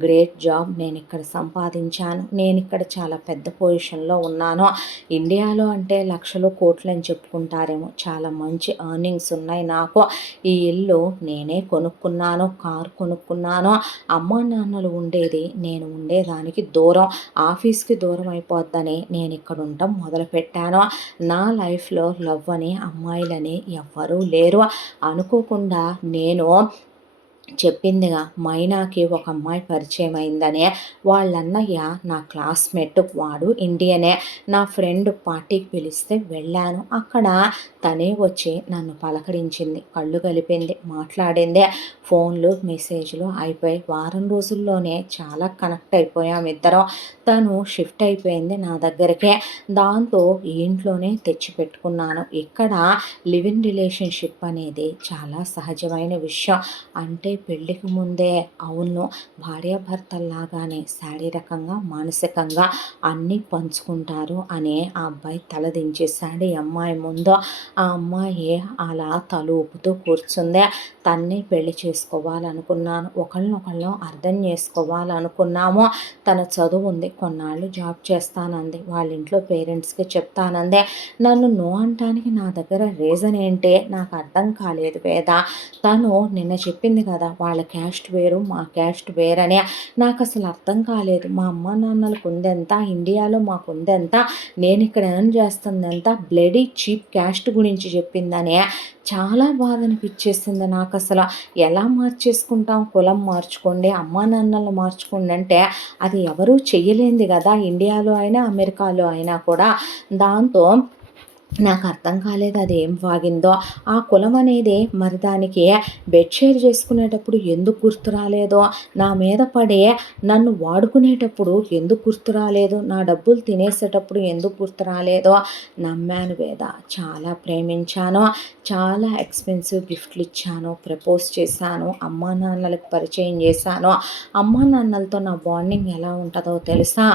గ్రేట్ జాబ్ నేనిక్కడ సంపాదించాను. నేనిక్కడ చాలా పెద్ద పొజిషన్‌లో ఉన్నాను. ఇండియాలో అంటే లక్షలు, కోట్లు అని చెప్పుకుంటారేమో. చాలా మంచి ఎర్నింగ్స్ ఉన్నాయి నాకు. ఈ ఇల్లు నేనే కొనుక్కున్నాను. కారు కొనుక్కున్నాను. అమ్మా, నాన్నలు ఉండేది నేను ఉండేదానికి దూరం. ఆఫీస్‌కి దూరం అయిపోద్దని నేనిక్కడ ఉండటం మొదలుపెట్టాను. నా లైఫ్‌లో లవ్ అని, అమ్మాయిలని ఎవ్వరూ లేరు. అనుకోకుండా నేను చెప్పిందిగా మైనాకి ఒక అమ్మాయి పరిచయం అయిందనే. వాళ్ళ అన్నయ్య నా క్లాస్మేట్, వాడు ఇండియనే. నా ఫ్రెండ్ పార్టీకి పిలిస్తే వెళ్ళాను. అక్కడ తనే వచ్చి నన్ను పలకరించింది, కళ్ళు కలిపింది, మాట్లాడింది. ఫోన్లు మెసేజ్లు అయిపోయి వారం రోజుల్లోనే చాలా కనెక్ట్ అయిపోయాం ఇద్దరం. తను షిఫ్ట్ అయిపోయింది నా దగ్గరికే. దాంతో ఈ ఇంట్లోనే తెచ్చిపెట్టుకున్నాను. ఇక్కడ లివ్ ఇన్ రిలేషన్షిప్ అనేది చాలా సహజమైన విషయం. అంటే పెళ్ళికి ముందే అవును, భార్యాభర్తల్లాగానే శారీరకంగా, మానసికంగా అన్నీ పంచుకుంటారు అని ఆ అబ్బాయి తలదించేశాడు ఈ అమ్మాయి ముందు. ఆ అమ్మాయి అలా తల ఊపుతూ కూర్చుంది. తన్నే పెళ్లి చేసుకోవాలనుకున్నాను. ఒకళ్ళనొకళ్ళం అర్థం చేసుకోవాలనుకున్నాము. తన చదువు ఉంది, కొన్నాళ్ళు జాబ్ చేస్తానంది. వాళ్ళ ఇంట్లో పేరెంట్స్కి చెప్తానంది. నన్ను నో అంటానికి నా దగ్గర రీజన్ ఏంటి నాకు అర్థం కాలేదు వేద. తను నిన్న చెప్పింది కదా వాళ్ళ క్యాస్ట్ వేరు, మా క్యాస్ట్ వేరని. నాకు అసలు అర్థం కాలేదు. మా అమ్మ నాన్నలకు ఉందెంత, ఇండియాలో మాకు ఉందెంత, నేను ఇక్కడ ఎర్న్ చేస్తుంది ఎంత, బ్లడీ చీప్ క్యాస్ట్ గురించి చెప్పిందని చాలా బాధ అనిపించేసింది నాకు. అసలు ఎలా మార్చేసుకుంటాం, కులం మార్చుకోండి, అమ్మా నాన్నలు మార్చుకోండి అంటే అది ఎవరూ చెయ్యలేంది కదా, ఇండియాలో అయినా అమెరికాలో అయినా కూడా. దాంతో నాకు అర్థం కాలేదు అది ఏం వాగిందో. ఆ కులం అనేది మరి దానికి బెడ్ షేర్ చేసుకునేటప్పుడు ఎందుకు గుర్తు రాలేదో, నా మీద పడే నన్ను వాడుకునేటప్పుడు ఎందుకు గుర్తు రాలేదు, నా డబ్బులు తినేసేటప్పుడు ఎందుకు గుర్తు రాలేదో. నమ్మాను వేద, చాలా ప్రేమించాను, చాలా ఎక్స్పెన్సివ్ గిఫ్ట్లు ఇచ్చాను, ప్రపోజ్ చేశాను, అమ్మా నాన్నలకు పరిచయం చేశాను. అమ్మా నాన్నలతో నా బాండింగ్ ఎలా ఉంటుందో తెలుసా.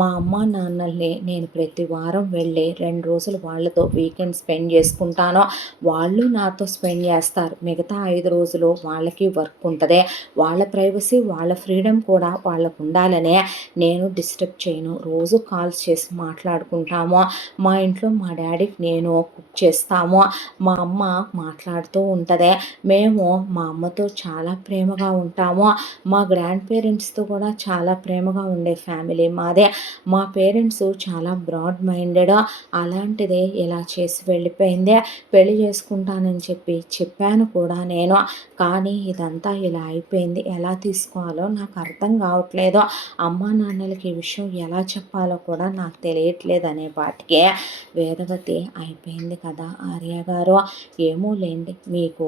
మా అమ్మా నాన్నల్ని నేను ప్రతి వారం వెళ్ళి 2 రోజులు వాళ్ళతో వీకెండ్ స్పెండ్ చేసుకుంటాను. వాళ్ళు నాతో స్పెండ్ చేస్తారు. మిగతా 5 రోజులు వాళ్ళకి వర్క్ ఉంటుంది. వాళ్ళ ప్రైవసీ, వాళ్ళ ఫ్రీడమ్ కూడా వాళ్ళకు ఉండాలనే నేను డిస్టర్బ్ చేయను. రోజు కాల్స్ చేసి మాట్లాడుకుంటాము. మా ఇంట్లో మా డాడీకి నేను కుక్ చేస్తాము. మా అమ్మ మాట్లాడుతూ ఉంటుంది. మేము మా అమ్మతో చాలా ప్రేమగా ఉంటాము. మా గ్రాండ్ పేరెంట్స్తో కూడా చాలా ప్రేమగా ఉండే ఫ్యామిలీ మాదే. మా పేరెంట్స్ చాలా బ్రాడ్ మైండెడ్. అలాంటిదే ఇలా చేసి వెళ్ళిపోయిందే. పెళ్లి చేసుకుంటానని చెప్పాను కూడా నేను. కానీ ఇదంతా ఇలా అయిపోయింది. ఎలా తీసుకోవాలో నాకు అర్థం కావట్లేదు. అమ్మా నాన్నలకి ఈ విషయం ఎలా చెప్పాలో కూడా నాకు తెలియట్లేదు అనే పాటికే వేదవతి అయిపోయింది కదా ఆర్య గారు. ఏమో లేండి, మీకు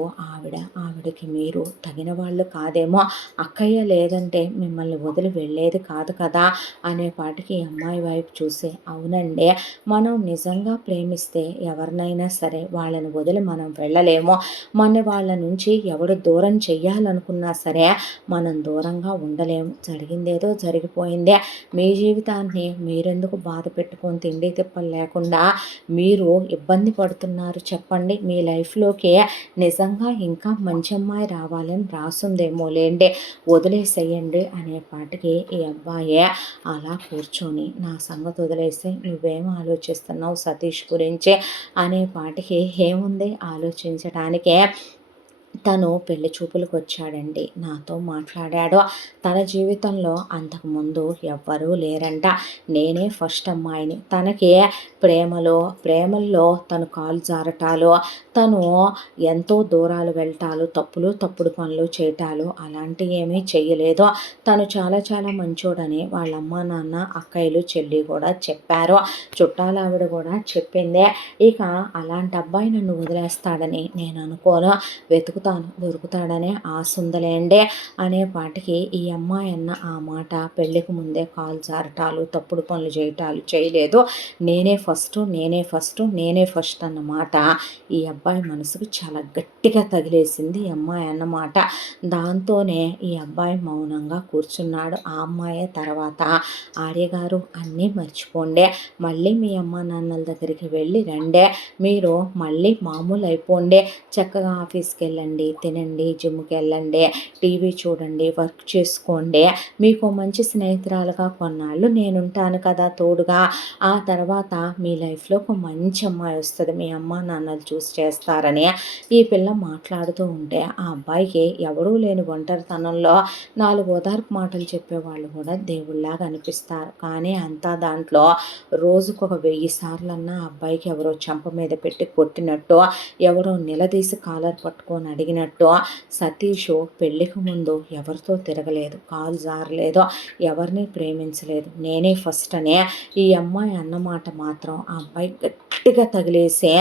ఆవిడకి మీరు తగిన వాళ్ళు కాదేమో. అక్కయ్య లేదంటే మిమ్మల్ని వదిలి వెళ్ళేది కాదు కదా అనే పాటికి అమ్మాయి వైపు చూసి, అవునండి, మనం నిజంగా ప్రేమిస్తే ఎవరినైనా సరే వాళ్ళని వదిలి మనం వెళ్ళలేము. మన వాళ్ళ నుంచి ఎవడు దూరం చెయ్యాలనుకున్నా సరే మనం దూరంగా ఉండలేము. జరిగిందేదో జరిగిపోయిందే. మీ జీవితాన్ని మీరెందుకు బాధ పెట్టుకొని తిండి తిప్పలు లేకుండా మీరు ఇబ్బంది పడుతున్నారు చెప్పండి. మీ లైఫ్లోకి నిజంగా ఇంకా మంచి అమ్మాయి రావాలని రాసుందేమో లేండి, వదిలేసేయండి అనే పాటికి ఈ అబ్బాయి అలా కూర్చొని, నా సంగతి వదిలేసి నువ్వేం ఆలోచిస్తున్నావు సతీష్ గురించి అనే పాటికి ఏముంది ఆలోచించడానికే. తను పెళ్లి చూపులకు వచ్చాడండి, నాతో మాట్లాడాడు. తన జీవితంలో అంతకుముందు ఎవ్వరూ లేరంట. నేనే ఫస్ట్ అమ్మాయిని. తనకి ప్రేమల్లో తను కాలు జారటాలు, తను ఎంతో దూరాలు వెళ్ళటాలు, తప్పుడు పనులు చేయటాలు అలాంటివి ఏమీ చెయ్యలేదు. తను చాలా చాలా మంచోడని వాళ్ళ అమ్మ నాన్న, అక్కయ్యలు, చెల్లి కూడా చెప్పారు. చుట్టాల ఆవిడ కూడా చెప్పిందే. ఇక అలాంటి అబ్బాయి నన్ను వదిలేస్తాడని నేను అనుకోను. వెతుకుతూ దొరుకుతాడనే ఆశ ఉందిలేండి అనే పాటికి ఈ అమ్మాయి అన్న ఆ మాట పెళ్ళికి ముందే కాలు జారటాలు, తప్పుడు పనులు చేయలేదు. నేనే ఫస్ట్ అన్నమాట ఈ అబ్బాయి మనసుకు చాలా గట్టిగా తగిలేసింది ఈ అమ్మాయి అన్నమాట. దాంతోనే ఈ అబ్బాయి మౌనంగా కూర్చున్నాడు. ఆ అమ్మాయే తర్వాత ఆర్య గారు అన్నీ మర్చిపోండే, మళ్ళీ మీ అమ్మ నాన్నల దగ్గరికి వెళ్ళి రండే, మీరు మళ్ళీ మామూలు అయిపోండే, చక్కగా ఆఫీస్కి వెళ్ళండి, తినండి, జిమ్కి వెళ్ళండి, టీవీ చూడండి, వర్క్ చేసుకోండి, మీకు మంచి స్నేహితురాలుగా కొన్నాళ్ళు నేనుంటాను కదా తోడుగా, ఆ తర్వాత మీ లైఫ్లో ఒక మంచి అమ్మాయి వస్తుంది, మీ అమ్మ నాన్నలు చూసి చేస్తారని ఈ పిల్ల మాట్లాడుతూ ఉంటే ఆ అబ్బాయికి ఎవరూ లేని ఒంటరితనంలో 4 ఓదార్పు మాటలు చెప్పేవాళ్ళు కూడా దేవుళ్ళలాగా అనిపిస్తారు. కానీ అంతా దాంట్లో రోజుకొక 1000 సార్లన్నా ఆ అబ్బాయికి ఎవరో చెంప మీద పెట్టి కొట్టినట్టు, ఎవరో నిలదీసి కాలర్ పట్టుకొని అడిగినట్టు సతీషు పెళ్ళికి ముందు ఎవరితో తిరగలేదు, కాలు జారలేదు, ఎవరిని ప్రేమించలేదు, నేనే ఫస్ట్ అనే ఈ అమ్మాయి అన్నమాట మాత్రం ఆ అబ్బాయి గట్టిగా తగిలేసి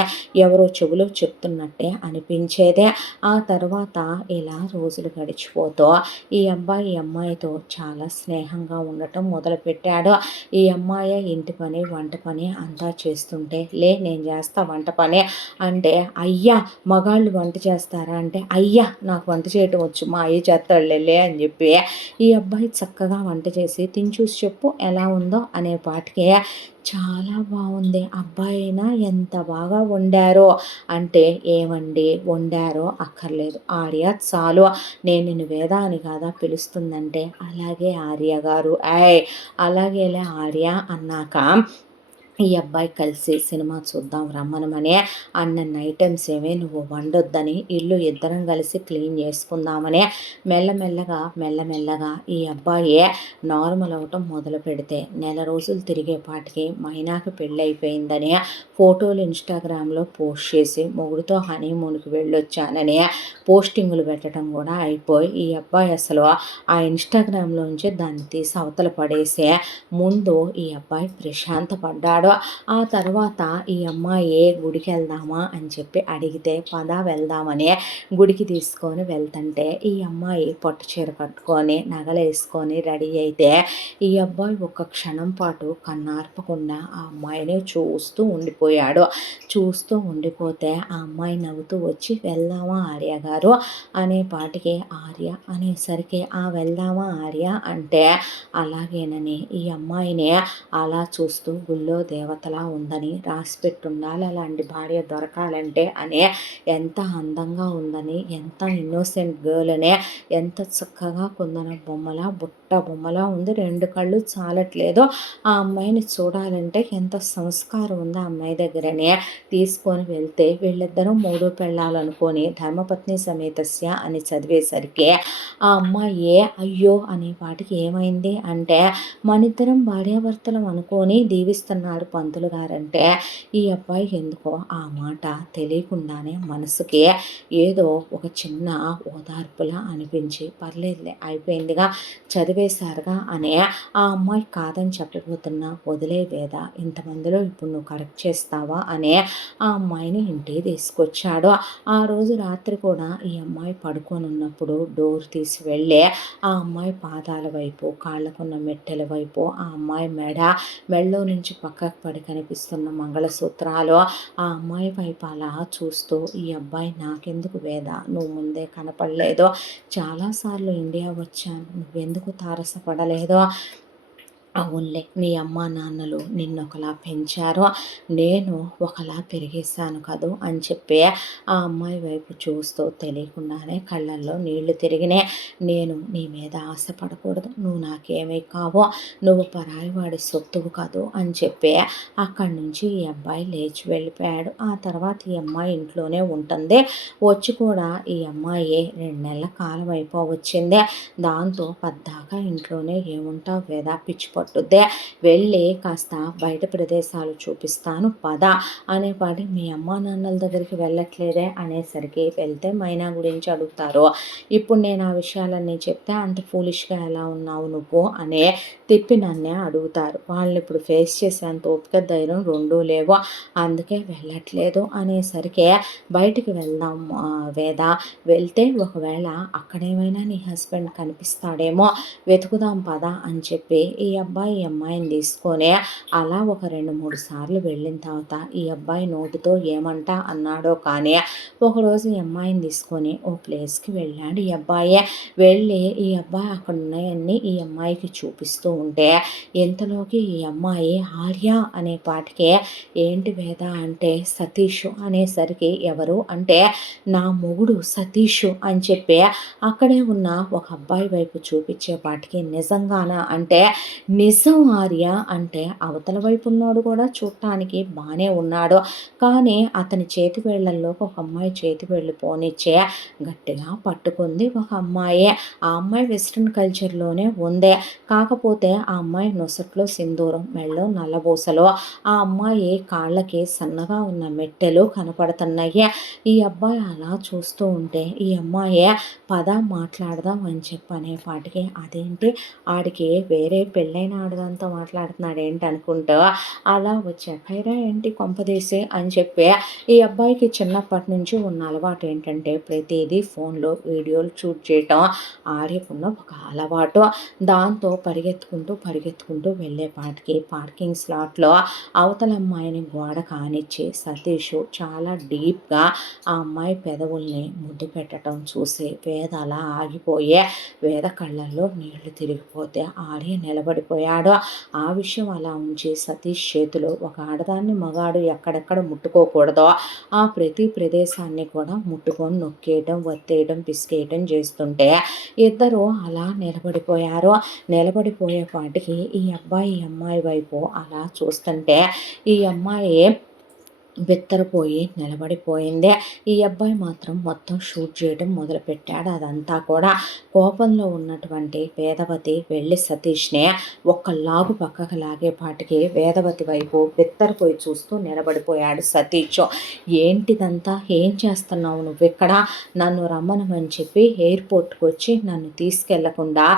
ఎవరో చెవిలో చెప్తున్నట్టే అనిపించేదే. ఆ తర్వాత ఇలా రోజులు గడిచిపోతూ ఈ అమ్మాయితో చాలా స్నేహంగా ఉండటం మొదలుపెట్టాడు. ఈ అమ్మాయి ఇంటి పని, వంట పని అంతా చేస్తుంటే, నేను చేస్తా వంట పని అంటే, అయ్యా మగాళ్ళు వంట చేస్తారా అంటే, అయ్యా నాకు వంట చేయటం వచ్చు, మా అయ్య చేస్తాడులే అని చెప్పి ఈ అబ్బాయి చక్కగా వంట చేసి తిని చూసి చెప్పు ఎలా ఉందో అనే పాటికి చాలా బాగుంది, అబ్బాయినా ఎంత బాగా వండారో అంటే, ఏమండి వండారో అక్కర్లేదు ఆర్య చాలు, నేను నిన్ను వేద అని కాదా పిలుస్తుందంటే, అలాగే ఆర్య గారు అలాగేలే ఆర్య అన్నాక ఈ అబ్బాయి కలిసి సినిమా చూద్దాం రమ్మనమని, అన్న ఐటమ్స్ ఏమీ నువ్వు వండొద్దని, ఇల్లు ఇద్దరం కలిసి క్లీన్ చేసుకుందామని మెల్లమెల్లగా ఈ అబ్బాయి నార్మల్ అవటం మొదలు పెడితే, నెల రోజులు తిరిగేపాటికి మైనాకి పెళ్ళైపోయిందని ఫోటోలు ఇన్స్టాగ్రామ్లో పోస్ట్ చేసి మొగుడుతో హనీమూన్కి వెళ్ళొచ్చానని పోస్టింగులు పెట్టడం కూడా అయిపోయి, ఈ అబ్బాయి అసలు ఆ ఇన్స్టాగ్రామ్లోంచి దాన్ని తీసి అవతల పడేసే ముందు ఈ అబ్బాయి ప్రశాంత పడ్డాడు. ఆ తర్వాత ఈ అమ్మాయి గుడికి వెళ్దామా అని చెప్పి అడిగితే, పద వెళ్దామని గుడికి తీసుకొని వెళ్తుంటే ఈ అమ్మాయి పట్టు చీర కట్టుకొని నగలేసుకొని రెడీ అయితే ఈ అబ్బాయి ఒక్క క్షణం పాటు కన్నార్పకుండా ఆ అమ్మాయిని చూస్తూ ఉండిపోతే ఆ అమ్మాయి నవ్వుతూ వచ్చి, వెళ్దామా ఆర్య గారు అనే పాటికి ఆర్య అనేసరికి వెళ్దామా ఆర్య అంటే, అలాగేనని ఈ అమ్మాయిని అలా చూస్తూ గుళ్ళో దేవతలా ఉందని, రాసి పెట్టుండాలి అలాంటి భార్య దొరకాలంటే అని, ఎంత అందంగా ఉందని, ఎంత ఇన్నోసెంట్ గర్ల్ అని, ఎంత చక్కగా కుందన బుట్ట బొమ్మలా ఉంది, 2 కళ్ళు చాలట్లేదు ఆ అమ్మాయిని చూడాలంటే, ఎంత సంస్కారం ఉంది ఆ అమ్మాయి దగ్గరనే తీసుకొని వెళ్తే, వీళ్ళిద్దరూ 3 పెళ్ళాలనుకొని ధర్మపత్ని సమేతస్య అని చదివేసరికి ఆ అమ్మాయి అయ్యో అనే వాటికి ఏమైంది అంటే, మనిద్దరం భార్యాభర్తలం అనుకొని దీవిస్తున్నాడు పంతులు గారంటే, ఈ అబ్బాయికి ఎందుకో ఆ మాట తెలియకుండానే మనసుకి ఏదో ఒక చిన్న ఓదార్పులా అనిపించి, పర్లేదులే అయిపోయిందిగా చదివేశారుగా అనే ఆ అమ్మాయి కాదని చెప్పబోతున్నా, వదిలే వేద ఇంతమందిలో ఇప్పుడు నువ్వు కరెక్ట్ చేస్తావా అనే ఆ అమ్మాయిని ఇంటికి తీసుకొచ్చాడు. ఆ రోజు రాత్రి కూడా ఈ అమ్మాయి పడుకొని ఉన్నప్పుడు డోర్ తీసి వెళ్ళి ఆ అమ్మాయి పాదాల వైపు, కాళ్ళకున్న మెట్టెల వైపు, ఆ అమ్మాయి మెడలో నుంచి పక్కకు పడి కనిపిస్తున్న మంగళసూత్రాలు ఆ అమ్మాయి వైపు అలా చూస్తూ, ఈ అబ్బాయి నాకెందుకు వేద, నువ్వు ముందే కనపడలేదు, చాలాసార్లు ఇండియా వచ్చాను, నువ్వెందుకు తారసపడలేదో, అవునులే మీ అమ్మ నాన్నలు నిన్నొకలా పెంచారు, నేను ఒకలా పెరిగేశాను కదూ అని చెప్పి ఆ అమ్మాయి వైపు చూస్తూ తెలియకుండానే కళ్ళల్లో నీళ్లు తిరిగినాయి. నేను నీ మీద ఆశపడకూడదు, నువ్వు నాకేమీ కావో, నువ్వు పరాయివాడి సొత్తువు కాదు అని చెప్పి అక్కడి నుంచి ఈ అబ్బాయి లేచి వెళ్ళిపోయాడు. ఆ తర్వాత ఈ అమ్మాయి ఇంట్లోనే ఉంటుంది. వచ్చి కూడా ఈ అమ్మాయి 2 నెలల కాలం అయిపోవచ్చింది. దాంతో పద్దాకా ఇంట్లోనే ఏముంటావు వేదా, పిచ్చి పట్టుద్దే, వెళ్ళి కాస్త బయట ప్రదేశాలు చూపిస్తాను పద అనేపాటి మీ అమ్మా నాన్నల దగ్గరికి వెళ్ళట్లేదే అనేసరికి, వెళ్తే మైనా గురించి అడుగుతారు. ఇప్పుడు నేను ఆ విషయాలన్నీ చెప్తే అంత ఫూలిష్గా ఎలా ఉన్నావు నువ్వు అనే తిప్పి నన్నే అడుగుతారు. వాళ్ళని ఇప్పుడు ఫేస్ చేసేంత ఓపిక ధైర్యం రెండూ లేవు, అందుకే వెళ్ళట్లేదు అనేసరికి, బయటికి వెళ్దాం వేద, వెళ్తే ఒకవేళ అక్కడేమైనా నీ హస్బెండ్ కనిపిస్తాడేమో, వెతుకుదాం పద అని చెప్పి ఈ అబ్బాయి ఈ అమ్మాయిని తీసుకొని అలా ఒక 2-3 సార్లు వెళ్ళిన తర్వాత ఈ అబ్బాయి నోటితో ఏమంట అన్నాడో కానీ, ఒకరోజు ఈ అమ్మాయిని తీసుకొని ఓ ప్లేస్కి వెళ్ళాడు ఈ అబ్బాయి. వెళ్ళి ఈ అబ్బాయి అక్కడ ఉన్నాయన్నీ ఈ అమ్మాయికి చూపిస్తూ ఉంటే, ఇంతలోకి ఈ అమ్మాయి ఆర్య అనే పాటికి ఏంటి వేద అంటే సతీష్ అనేసరికి, ఎవరు అంటే నా మొగుడు సతీష్ అని చెప్పి అక్కడే ఉన్న ఒక అబ్బాయి వైపు చూపించేపాటికి, నిజంగానా అంటే నిజం ఆర్య అంటే అవతల వైపు ఉన్నాడు కూడా చూడటానికి బాగానే ఉన్నాడు, కానీ అతని చేతి వేళ్లలోకి ఒక అమ్మాయి చేతి వేళ్ళు పోనిచ్చే గట్టిగా పట్టుకుంది ఒక అమ్మాయి. ఆ అమ్మాయి వెస్ట్రన్ కల్చర్లోనే ఉందే, కాకపోతే ఆ అమ్మాయి నొసట్లో సింధూరం, మెళ్ళో నల్లబూసలు, ఆ అమ్మాయి కాళ్ళకి సన్నగా ఉన్న మెట్టెలు కనపడుతున్నాయి. ఈ అబ్బాయి అలా చూస్తూ ఉంటే ఈ అమ్మాయి పద మాట్లాడదాం అని చెప్పనేపాటికి, అదేంటి ఆడికి వేరే పెళ్ళైన ఆడదాంతో మాట్లాడుతున్నాడు ఏంటి అనుకుంటూ అలా వచ్చా, ఖైరా ఏంటి కొంపదీసి అని చెప్పి, ఈ అబ్బాయికి చిన్నప్పటి నుంచి ఉన్న అలవాటు ఏంటంటే ప్రతిదీ ఫోన్లో వీడియోలు షూట్ చేయటం ఆర్యకున్న ఒక అలవాటు. దాంతో పరిగెత్తుకుంటూ వెళ్ళేపాటికి పార్కింగ్ స్లాట్లో అవతల అమ్మాయిని గోడ కానిచ్చి సతీష్ చాలా డీప్గా ఆ అమ్మాయి పెదవుల్ని ముద్దు పెట్టడం చూసి వేద అలా ఆగిపోయే, వేద కళ్ళల్లో నీళ్లు తిరిగిపోతే ఆర్య నిలబడిపోయాడు. ఆ విషయం అలా ఉంచి సతీష్ చేతులు, ఒక ఆడదాన్ని మగాడు ఎక్కడెక్కడ ముట్టుకోకూడదో ఆ ప్రతి ప్రదేశాన్ని కూడా ముట్టుకొని నొక్కేయటం, ఒత్తేయటం, పిసికేయటం చేస్తుంటే ఇద్దరు అలా నిలబడిపోయారు. నిలబడిపోయేపాటికి ఈ అమ్మాయి వైపు అలా చూస్తుంటే ఈ అమ్మాయి బిత్తరపోయి నిలబడిపోయింది. ఈ అబ్బాయి మాత్రం మొత్తం షూట్ చేయడం మొదలుపెట్టాడు. అదంతా కూడా కోపంలో ఉన్నటువంటి వేదవతి వెళ్ళి సతీష్ని ఒక్క లాగు పక్కకు లాగేపాటికి వేదవతి వైపు బిత్తరపోయి చూస్తూ నిలబడిపోయాడు సతీష్. ఏంటిదంతా, ఏం చేస్తున్నావు నువ్వు ఇక్కడ, నన్ను రమ్మనమని చెప్పి ఎయిర్పోర్ట్కి వచ్చి నన్ను తీసుకెళ్లకుండా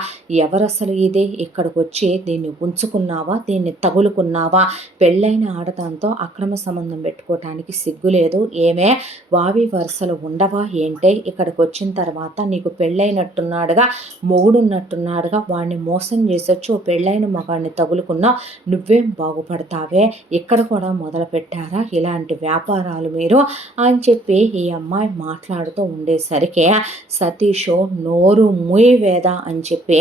ఎవరసలు ఇది, ఇక్కడికి వచ్చి దీన్ని ఉంచుకున్నావా, దీన్ని తగులుకున్నావా, పెళ్ళైన ఆడదాంతో అక్రమ సంబంధం పెట్టుకోవటానికి సిగ్గులేదు ఏమే, వావి వరుసలు ఉండవా ఏంటే, ఇక్కడికి వచ్చిన తర్వాత నీకు పెళ్ళైనట్టున్నాడుగా, మొగుడున్నట్టున్నాడుగా, వాడిని మోసం చేసొచ్చు పెళ్ళైన మగాడిని తగులుకున్నా నువ్వేం బాగుపడతావే, ఇక్కడ కూడా మొదలు పెట్టారా ఇలాంటి వ్యాపారాలు మీరు అని చెప్పి ఈ అమ్మాయి మాట్లాడుతూ ఉండేసరికి సతీష్ నోరు మూయి వేద అని చెప్పి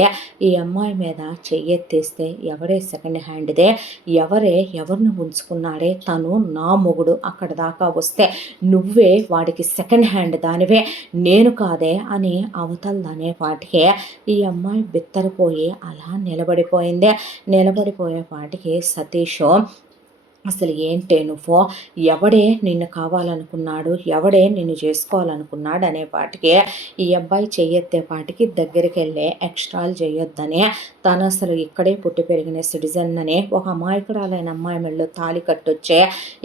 ఈ అమ్మాయి మీద చెయ్యెత్తేస్తే, ఎవరే సెకండ్ హ్యాండ్దే, ఎవరిని ఉంచుకున్నాడే, తను నా మొగుడు, అక్కడ దాకా వస్తే నువ్వే వాడికి సెకండ్ హ్యాండ్ దానివే, నేను కాదే అని అవతలదనేపాటికి ఈ అమ్మాయి బిత్తరపోయి అలా నిలబడిపోయేపాటికి సతీష్, అసలు ఏంటే నువ్వు, ఎవడే నిన్ను కావాలనుకున్నాడు, ఎవడే నిన్ను చేసుకోవాలనుకున్నాడు అనేపాటికి ఈ అబ్బాయి చెయ్యెత్తేపాటికి దగ్గరికి వెళ్ళే ఎక్స్ట్రాలు చేయొద్దని, తను అసలు ఇక్కడే పుట్టి పెరిగిన సిటిజన్ అని, ఒక అమాయకురాలైన అమ్మాయి మెళ్ళో తాళి కట్టొచ్చే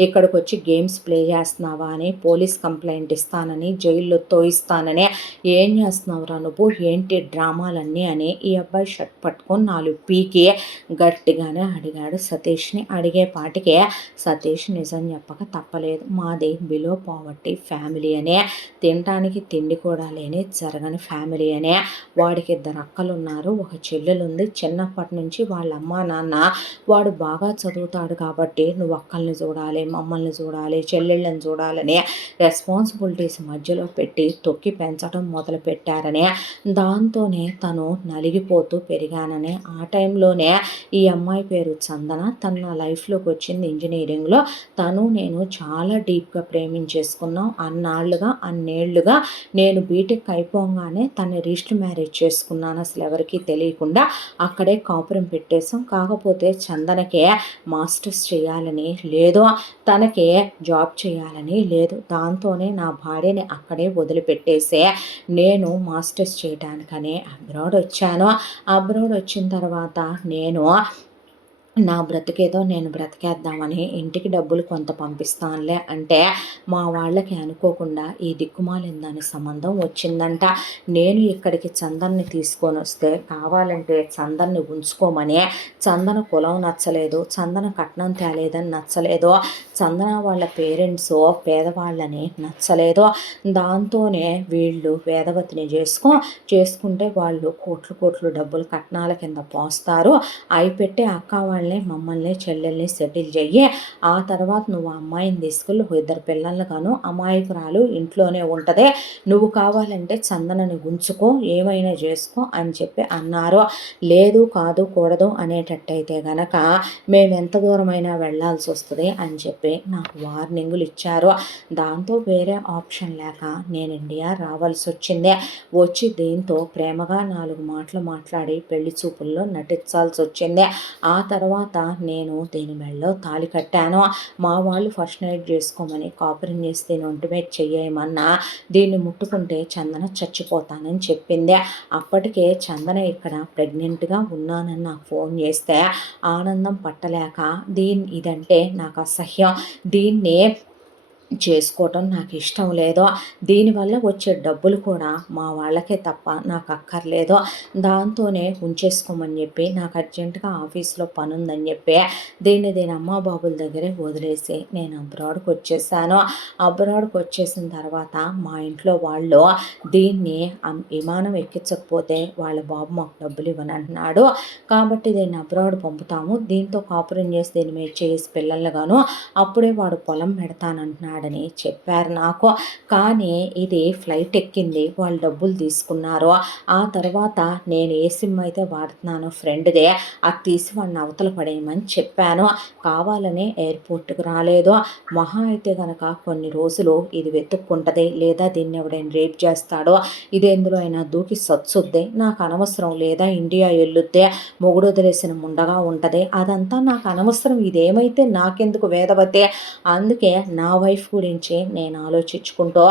ఇక్కడికి వచ్చి గేమ్స్ ప్లే చేస్తున్నావా అని పోలీస్ కంప్లైంట్ ఇస్తానని, జైల్లో తోయిస్తానని, ఏం చేస్తున్నావురా నువ్వు, ఏంటి డ్రామాలన్నీ అని ఈ అబ్బాయి షర్ట్ పట్టుకొని 4 పీకి గట్టిగానే అడిగాడు సతీష్ని. అడిగేపాటికి సతీష్ నిజం చెప్పక తప్పలేదు, మాది బిలో పావర్టీ ఫ్యామిలీ అనే, తినటానికి తిండి కూడా లేని జరగని ఫ్యామిలీ అనే, వాడికి 2 అక్కలు ఉన్నారు, ఒక చెల్లెలుంది, చిన్నప్పటి నుంచి వాళ్ళ అమ్మా నాన్న వాడు బాగా చదువుతాడు కాబట్టి నువ్వు అక్కల్ని చూడాలి, మమ్మల్ని చూడాలి, చెల్లెళ్ళని చూడాలని రెస్పాన్సిబిలిటీస్ మధ్యలో పెట్టి తొక్కి పెంచడం మొదలు పెట్టారని, దాంతోనే తను నలిగిపోతూ పెరిగానని, ఆ టైంలోనే ఈ అమ్మాయి పేరు చందన, తను నా లైఫ్లోకి వచ్చింది ఇంజనీరింగ్లో, తను నేను చాలా డీప్గా ప్రేమించేసుకున్నాం, అన్నేళ్లుగా నేను బీటెక్ అయిపోగానే తను రిజిస్టర్ మ్యారేజ్ చేసుకున్నాను, అసలు ఎవరికీ తెలియకుండా అక్కడే కాపురం పెట్టేశాం. కాకపోతే చందనకే మాస్టర్స్ చేయాలని లేదు, తనకే జాబ్ చేయాలని లేదు, దాంతోనే నా భార్యని అక్కడే వదిలిపెట్టేసే నేను మాస్టర్స్ చేయడానికనే అబ్రాడ్ వచ్చాను. అబ్రాడ్ వచ్చిన తర్వాత నేను నా బ్రతికేదో నేను బ్రతికేద్దామని ఇంటికి డబ్బులు కొంత పంపిస్తానులే అంటే మా వాళ్ళకి అనుకోకుండా ఈ దిక్కుమాలిన దాని సంబంధం వచ్చిందంట. నేను ఇక్కడికి చందన్ని తీసుకొని వస్తే కావాలంటే చందన్ని ఉంచుకోమని, చందన కులం నచ్చలేదు, చందన కట్నం తేలేదని నచ్చలేదు, చందన వాళ్ళ పేరెంట్స్ పేదవాళ్ళని నచ్చలేదు. దాంతోనే వీళ్ళు వేదవతిని చేసుకుంటే వాళ్ళు కోట్లు కోట్లు డబ్బులు కట్నాల కింద పోస్తారు, అవి పెట్టి అక్క వాళ్ళని మమ్మల్ని చెల్లెల్ని సెటిల్ చెయ్యి, ఆ తర్వాత నువ్వు అమ్మాయిని తీసుకెళ్ళి 2 పిల్లల్ని గాను అమాయకురాలు ఇంట్లోనే ఉంటుంది, నువ్వు కావాలంటే చందనని ఉంచుకో ఏమైనా చేసుకో అని చెప్పి అన్నారు. లేదు కాదు కూడదు అనేటట్టయితే గనక మేము ఎంత దూరమైనా వెళ్ళాల్సి వస్తుంది అని చెప్పి నాకు వార్నింగులు ఇచ్చారు. దాంతో వేరే ఆప్షన్ లేక నేను ఇండియా రావాల్సి వచ్చింది. వచ్చి దీంతో ప్రేమగా 4 మాటలు మాట్లాడి పెళ్లి చూపుల్లో నటించాల్సి వచ్చింది. ఆ తర్వాత నేను దీని మెడలో తాళి కట్టాను. మా వాళ్ళు ఫస్ట్ నైట్ చేసుకోమని కాపురం చేసి దీని ఒంటిమేట్ చెయ్యమన్నా దీన్ని ముట్టుకుంటే చందన చచ్చిపోతానని చెప్పింది. అప్పటికే చందన ఇక్కడ ప్రెగ్నెంట్గా ఉన్నానని నాకు ఫోన్ చేస్తే ఆనందం పట్టలేక ఇదంటే నాకు అసహ్యం, దీన్ని చేసుకోవటం నాకు ఇష్టం లేదు, దీనివల్ల వచ్చే డబ్బులు కూడా మా వాళ్ళకే తప్ప నాకు అక్కర్లేదు, దాంతోనే ఉంచేసుకోమని చెప్పి నాకు అర్జెంటుగా ఆఫీస్లో పని ఉందని చెప్పి దీని అమ్మ బాబుల దగ్గరే వదిలేసి నేను అబ్రాడ్కి వచ్చేసాను. అబ్రాడ్కి వచ్చేసిన తర్వాత మా ఇంట్లో వాళ్ళు దీన్ని విమానం ఎక్కించకపోతే వాళ్ళ బాబు మాకు డబ్బులు ఇవ్వనంటున్నాడు, కాబట్టి దీన్ని అబ్రాడ్ పంపుతాము, దీంతో కాపురం చేసి దీని మీద చేసి పిల్లలు గాను అప్పుడే వాడు పొలం పెడతానంటున్నాడు అని చెప్పారు నాకు. కానీ ఇది ఫ్లైట్ ఎక్కింది, వాళ్ళు డబ్బులు తీసుకున్నారు. ఆ తర్వాత నేను ఏ సిమ్ అయితే వాడుతున్నానో ఫ్రెండ్దే, అది తీసి వాడిని అవతల పడేయమని చెప్పాను. కావాలని ఎయిర్పోర్ట్కి రాలేదు. మహా అయితే కనుక కొన్ని రోజులు ఇది వెతుక్కుంటుంది, లేదా దీన్ని ఎవడైనా రేప్ చేస్తాడో ఇది ఎందులో అయినా దూకి సత్సుద్ది, నాకు అనవసరం, లేదా ఇండియా వెళ్ళొద్దే మొగుడు వదిలేసిన ముండగా ఉంటుంది, అదంతా నాకు అనవసరం, ఇదేమైతే నాకెందుకు వేదవతే, అందుకే నా వైఫ్ గురించి నేను ఆలోచించుకుంటూ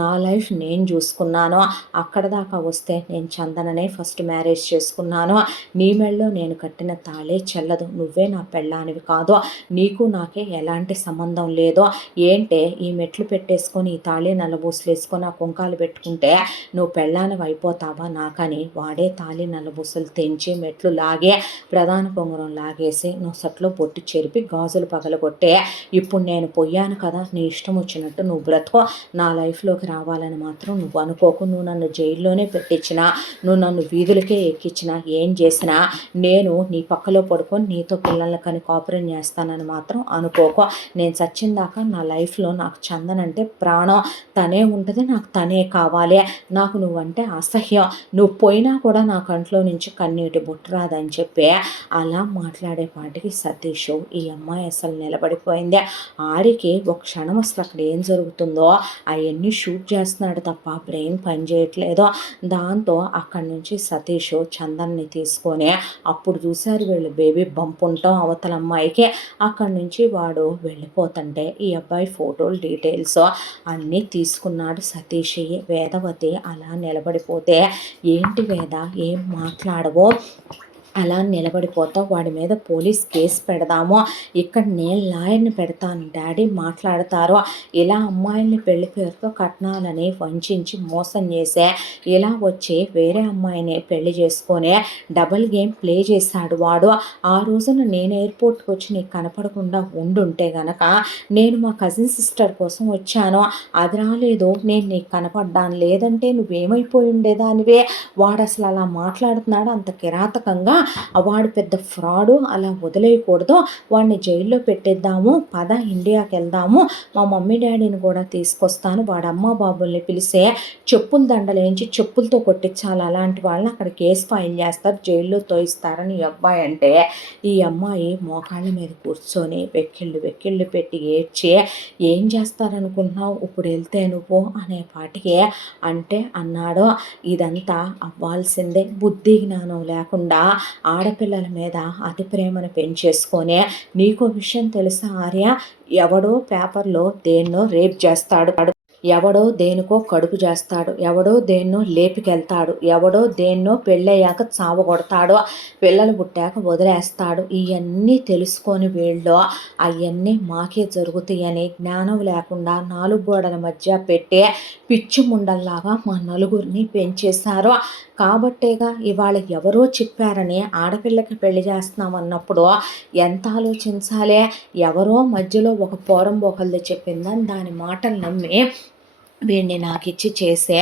నా లైఫ్ నేను చూసుకున్నాను. అక్కడ దాకా వస్తే నేను చందననే ఫస్ట్ మ్యారేజ్ చేసుకున్నాను. నీ మెళ్ళలో నేను కట్టిన తాళే చెల్లదు, నువ్వే నా పెళ్ళానివి కాదు, నీకు నాకే ఎలాంటి సంబంధం లేదు, ఏంటే ఈ మెట్లు పెట్టేసుకొని ఈ తాళి నల్లబూసలు వేసుకొని ఆ కుంకాలు పెట్టుకుంటే నువ్వు పెళ్ళానివి అయిపోతావా నాకని వాడే తాళి నల్లబూసలు తెంచి మెట్లు లాగే ప్రధాన పొంగరం లాగేసి నొసట్లో పొట్టు చెరిపి గాజులు పగలగొట్టే, ఇప్పుడు నేను పోయాను కదా నీ ఇష్టం వచ్చినట్టు నువ్వు బ్రతుకో, నా లైఫ్లోకి రావాలని మాత్రం నువ్వు అనుకోకు, నువ్వు నన్ను జైల్లోనే పెట్టించినా, నువ్వు నన్ను వీధులకే ఎక్కించినా, ఏం చేసినా నేను నీ పక్కలో పడుకొని నీతో పిల్లల్ని కానీ కాపురం చేస్తానని మాత్రం అనుకోకు, నేను చచ్చిందాకా నా లైఫ్లో నాకు చందన్ అంటే ప్రాణం, తనే ఉంటుంది, నాకు తనే కావాలి, నాకు నువ్వంటే అసహ్యం, నువ్వు పోయినా కూడా నా కంట్లో నుంచి కన్నీటి బుట్టరాదని చెప్పి అలా మాట్లాడేపాటికి సతీష్ ఈ అమ్మాయి అసలు నిలబడిపోయింది. ఆడికి ఒక క్షణం అసలు అక్కడ ఏం జరుగుతుందో అవన్నీ షూట్ చేస్తున్నాడు తప్ప బ్రెయిన్ పనిచేయట్లేదు. దాంతో అక్కడి నుంచి సతీష్ చందన్ని తీసుకొని అప్పుడు చూశారు వీళ్ళు బేబీ బంప్ ఉంటాం అవతల అమ్మాయికి, అక్కడి నుంచి వాడు వెళ్ళిపోతుంటే ఈ అబ్బాయి ఫోటోలు డీటెయిల్స్ అన్నీ తీసుకున్నాడు సతీష్. వేదవతి అలా నిలబడిపోతే ఏంటి వేద ఏం మాట్లాడవో, అలా నిలబడిపోతావు, వాడి మీద పోలీస్ కేసు పెడదాము, ఇక్కడ నేను లాయర్ని పెడతాను, డాడీ మాట్లాడతారు, ఇలా అమ్మాయిల్ని పెళ్లి పేరుతో కట్నాలని వంచి మోసం చేసే ఇలా వచ్చి వేరే అమ్మాయిని పెళ్లి చేసుకొని డబుల్ గేమ్ ప్లే చేశాడు వాడు. ఆ రోజున నేను ఎయిర్పోర్ట్కి వచ్చి నీకు కనపడకుండా ఉండుంటే గనక నేను మా కజిన్ సిస్టర్ కోసం వచ్చాను, అది రాలేదు, నేను నీకు కనపడ్డాను, లేదంటే నువ్వేమైపోయి ఉండేదానివే, వాడు అసలు అలా మాట్లాడుతున్నాడు అంత కిరాతకంగా, వాడు పెద్ద ఫ్రాడు, అలా వదిలేయకూడదు, వాడిని జైల్లో పెట్టేద్దాము, పద ఇండియాకి వెళ్దాము, మా మమ్మీ డాడీని కూడా తీసుకొస్తాను, వాడు అమ్మ బాబుల్ని పిలిచే చెప్పులు దండలేంచి చెప్పులతో కొట్టించాలి, అలాంటి వాళ్ళని అక్కడ కేసు ఫైల్ చేస్తారు, జైల్లో తోయిస్తారని ఈ అబ్బాయి అంటే ఈ అమ్మాయి మోకాళ్ళ మీద కూర్చొని వెక్కిళ్ళు పెట్టి ఏడ్చి ఏం చేస్తారనుకుంటున్నావు ఇప్పుడు వెళ్తే నువ్వు అనే పాటికి అంటే అన్నాడు, ఇదంతా అవ్వాల్సిందే, బుద్ధి జ్ఞానం లేకుండా ఆడపిల్లల మీద అతి ప్రేమను పెంచేసుకొని, నీకో విషయం తెలుసా ఆర్య, ఎవడో పేపర్లో దేన్నో రేప్ చేస్తాడు, ఎవడో దేనికో కడుపు చేస్తాడు, ఎవడో దేన్నో లేపికెళ్తాడు, ఎవడో దేన్నో పెళ్ళయ్యాక చావగొడతాడు, పిల్లలు పుట్టాక వదిలేస్తాడు. ఇవన్నీ తెలుసుకొని వీళ్ళు అవన్నీ మాకే జరుగుతాయని జ్ఞానం లేకుండా నాలుగు గోడల మధ్య పెట్టే పిచ్చి ముండల్లాగా మా నలుగురిని పెంచేశారు. కాబట్టేగా ఇవాళ ఎవరో చెప్పారని ఆడపిల్లకి పెళ్లి చేస్తున్నామన్నప్పుడు ఎంత ఆలోచించాలి. ఎవరో మధ్యలో ఒక పోరంబోకల్ది చెప్పిందని దాని మాటలు నమ్మి వీడిని నాకిచ్చి చేసే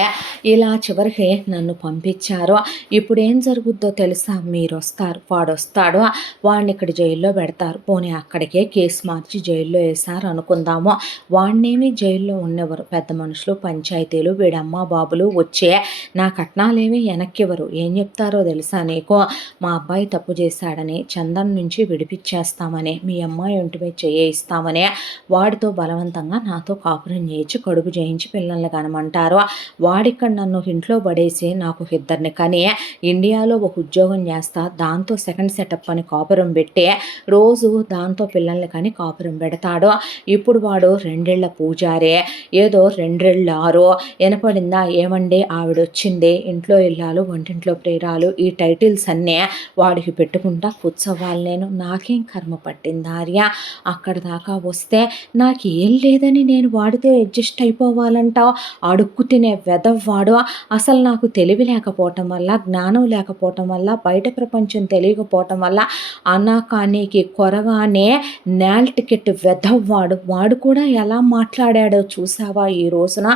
ఇలా చివరికి నన్ను పంపించారు. ఇప్పుడు ఏం జరుగుద్దో తెలుసా? మీరు వస్తారు, వాడొస్తాడు, వాడిని ఇక్కడ జైల్లో పెడతారు. పోనీ అక్కడికే కేసు మార్చి జైల్లో వేశారు అనుకుందాము. వాడినేమి జైల్లో ఉన్నవారు పెద్ద మనుషులు, పంచాయతీలు, వీడమ్మ బాబులు వచ్చే నా కట్నాలేమి వెనక్కివ్వరు. ఏం చెప్తారో తెలుసా నీకు? మా అబ్బాయి తప్పు చేశాడని చందన్ నుంచి విడిపించేస్తామని, మీ అమ్మాయి ఒంటిపై చేయిస్తామని, వాడితో బలవంతంగా నాతో కాపురం చేయించి కడుపు చేయించి పిల్లల్ని కనమంటారు. వాడిక్కడ నన్ను ఇంట్లో పడేసి నాకు ఇద్దరిని కని ఇండియాలో ఒక ఉద్యోగం చేస్తా, దాంతో సెకండ్ సెటప్ అని కాపురం పెట్టి రోజు దాంతో పిల్లల్ని కని కాపురం పెడతాడు. ఇప్పుడు వాడు 2 ఏళ్ల పూజారే, ఏదో 2 ఏళ్ళారో వినపడిందా? ఏమండి ఆవిడొచ్చింది, ఇంట్లో ఇల్లాలు వంటింట్లో ప్రియురాలు, ఈ టైటిల్స్ అన్నీ వాడికి పెట్టుకుంటా కూర్చోవాలి నేను. నాకేం కర్మ పట్టింది ఆర్య? అక్కడ దాకా వస్తే నాకేం లేదని నేను వాడితో అడ్జస్ట్ అయిపోవాలంటావు? అడుక్కు తినే వెదవ్వాడు. అసలు నాకు తెలివి లేకపోవటం వల్ల, జ్ఞానం లేకపోవటం వల్ల, బయట ప్రపంచం తెలియకపోవటం వల్ల అనాకానికి కొరగానే నేల్ టికెట్ వెదవ్వాడు. వాడు కూడా ఎలా మాట్లాడాడో చూసావా ఈ రోజున?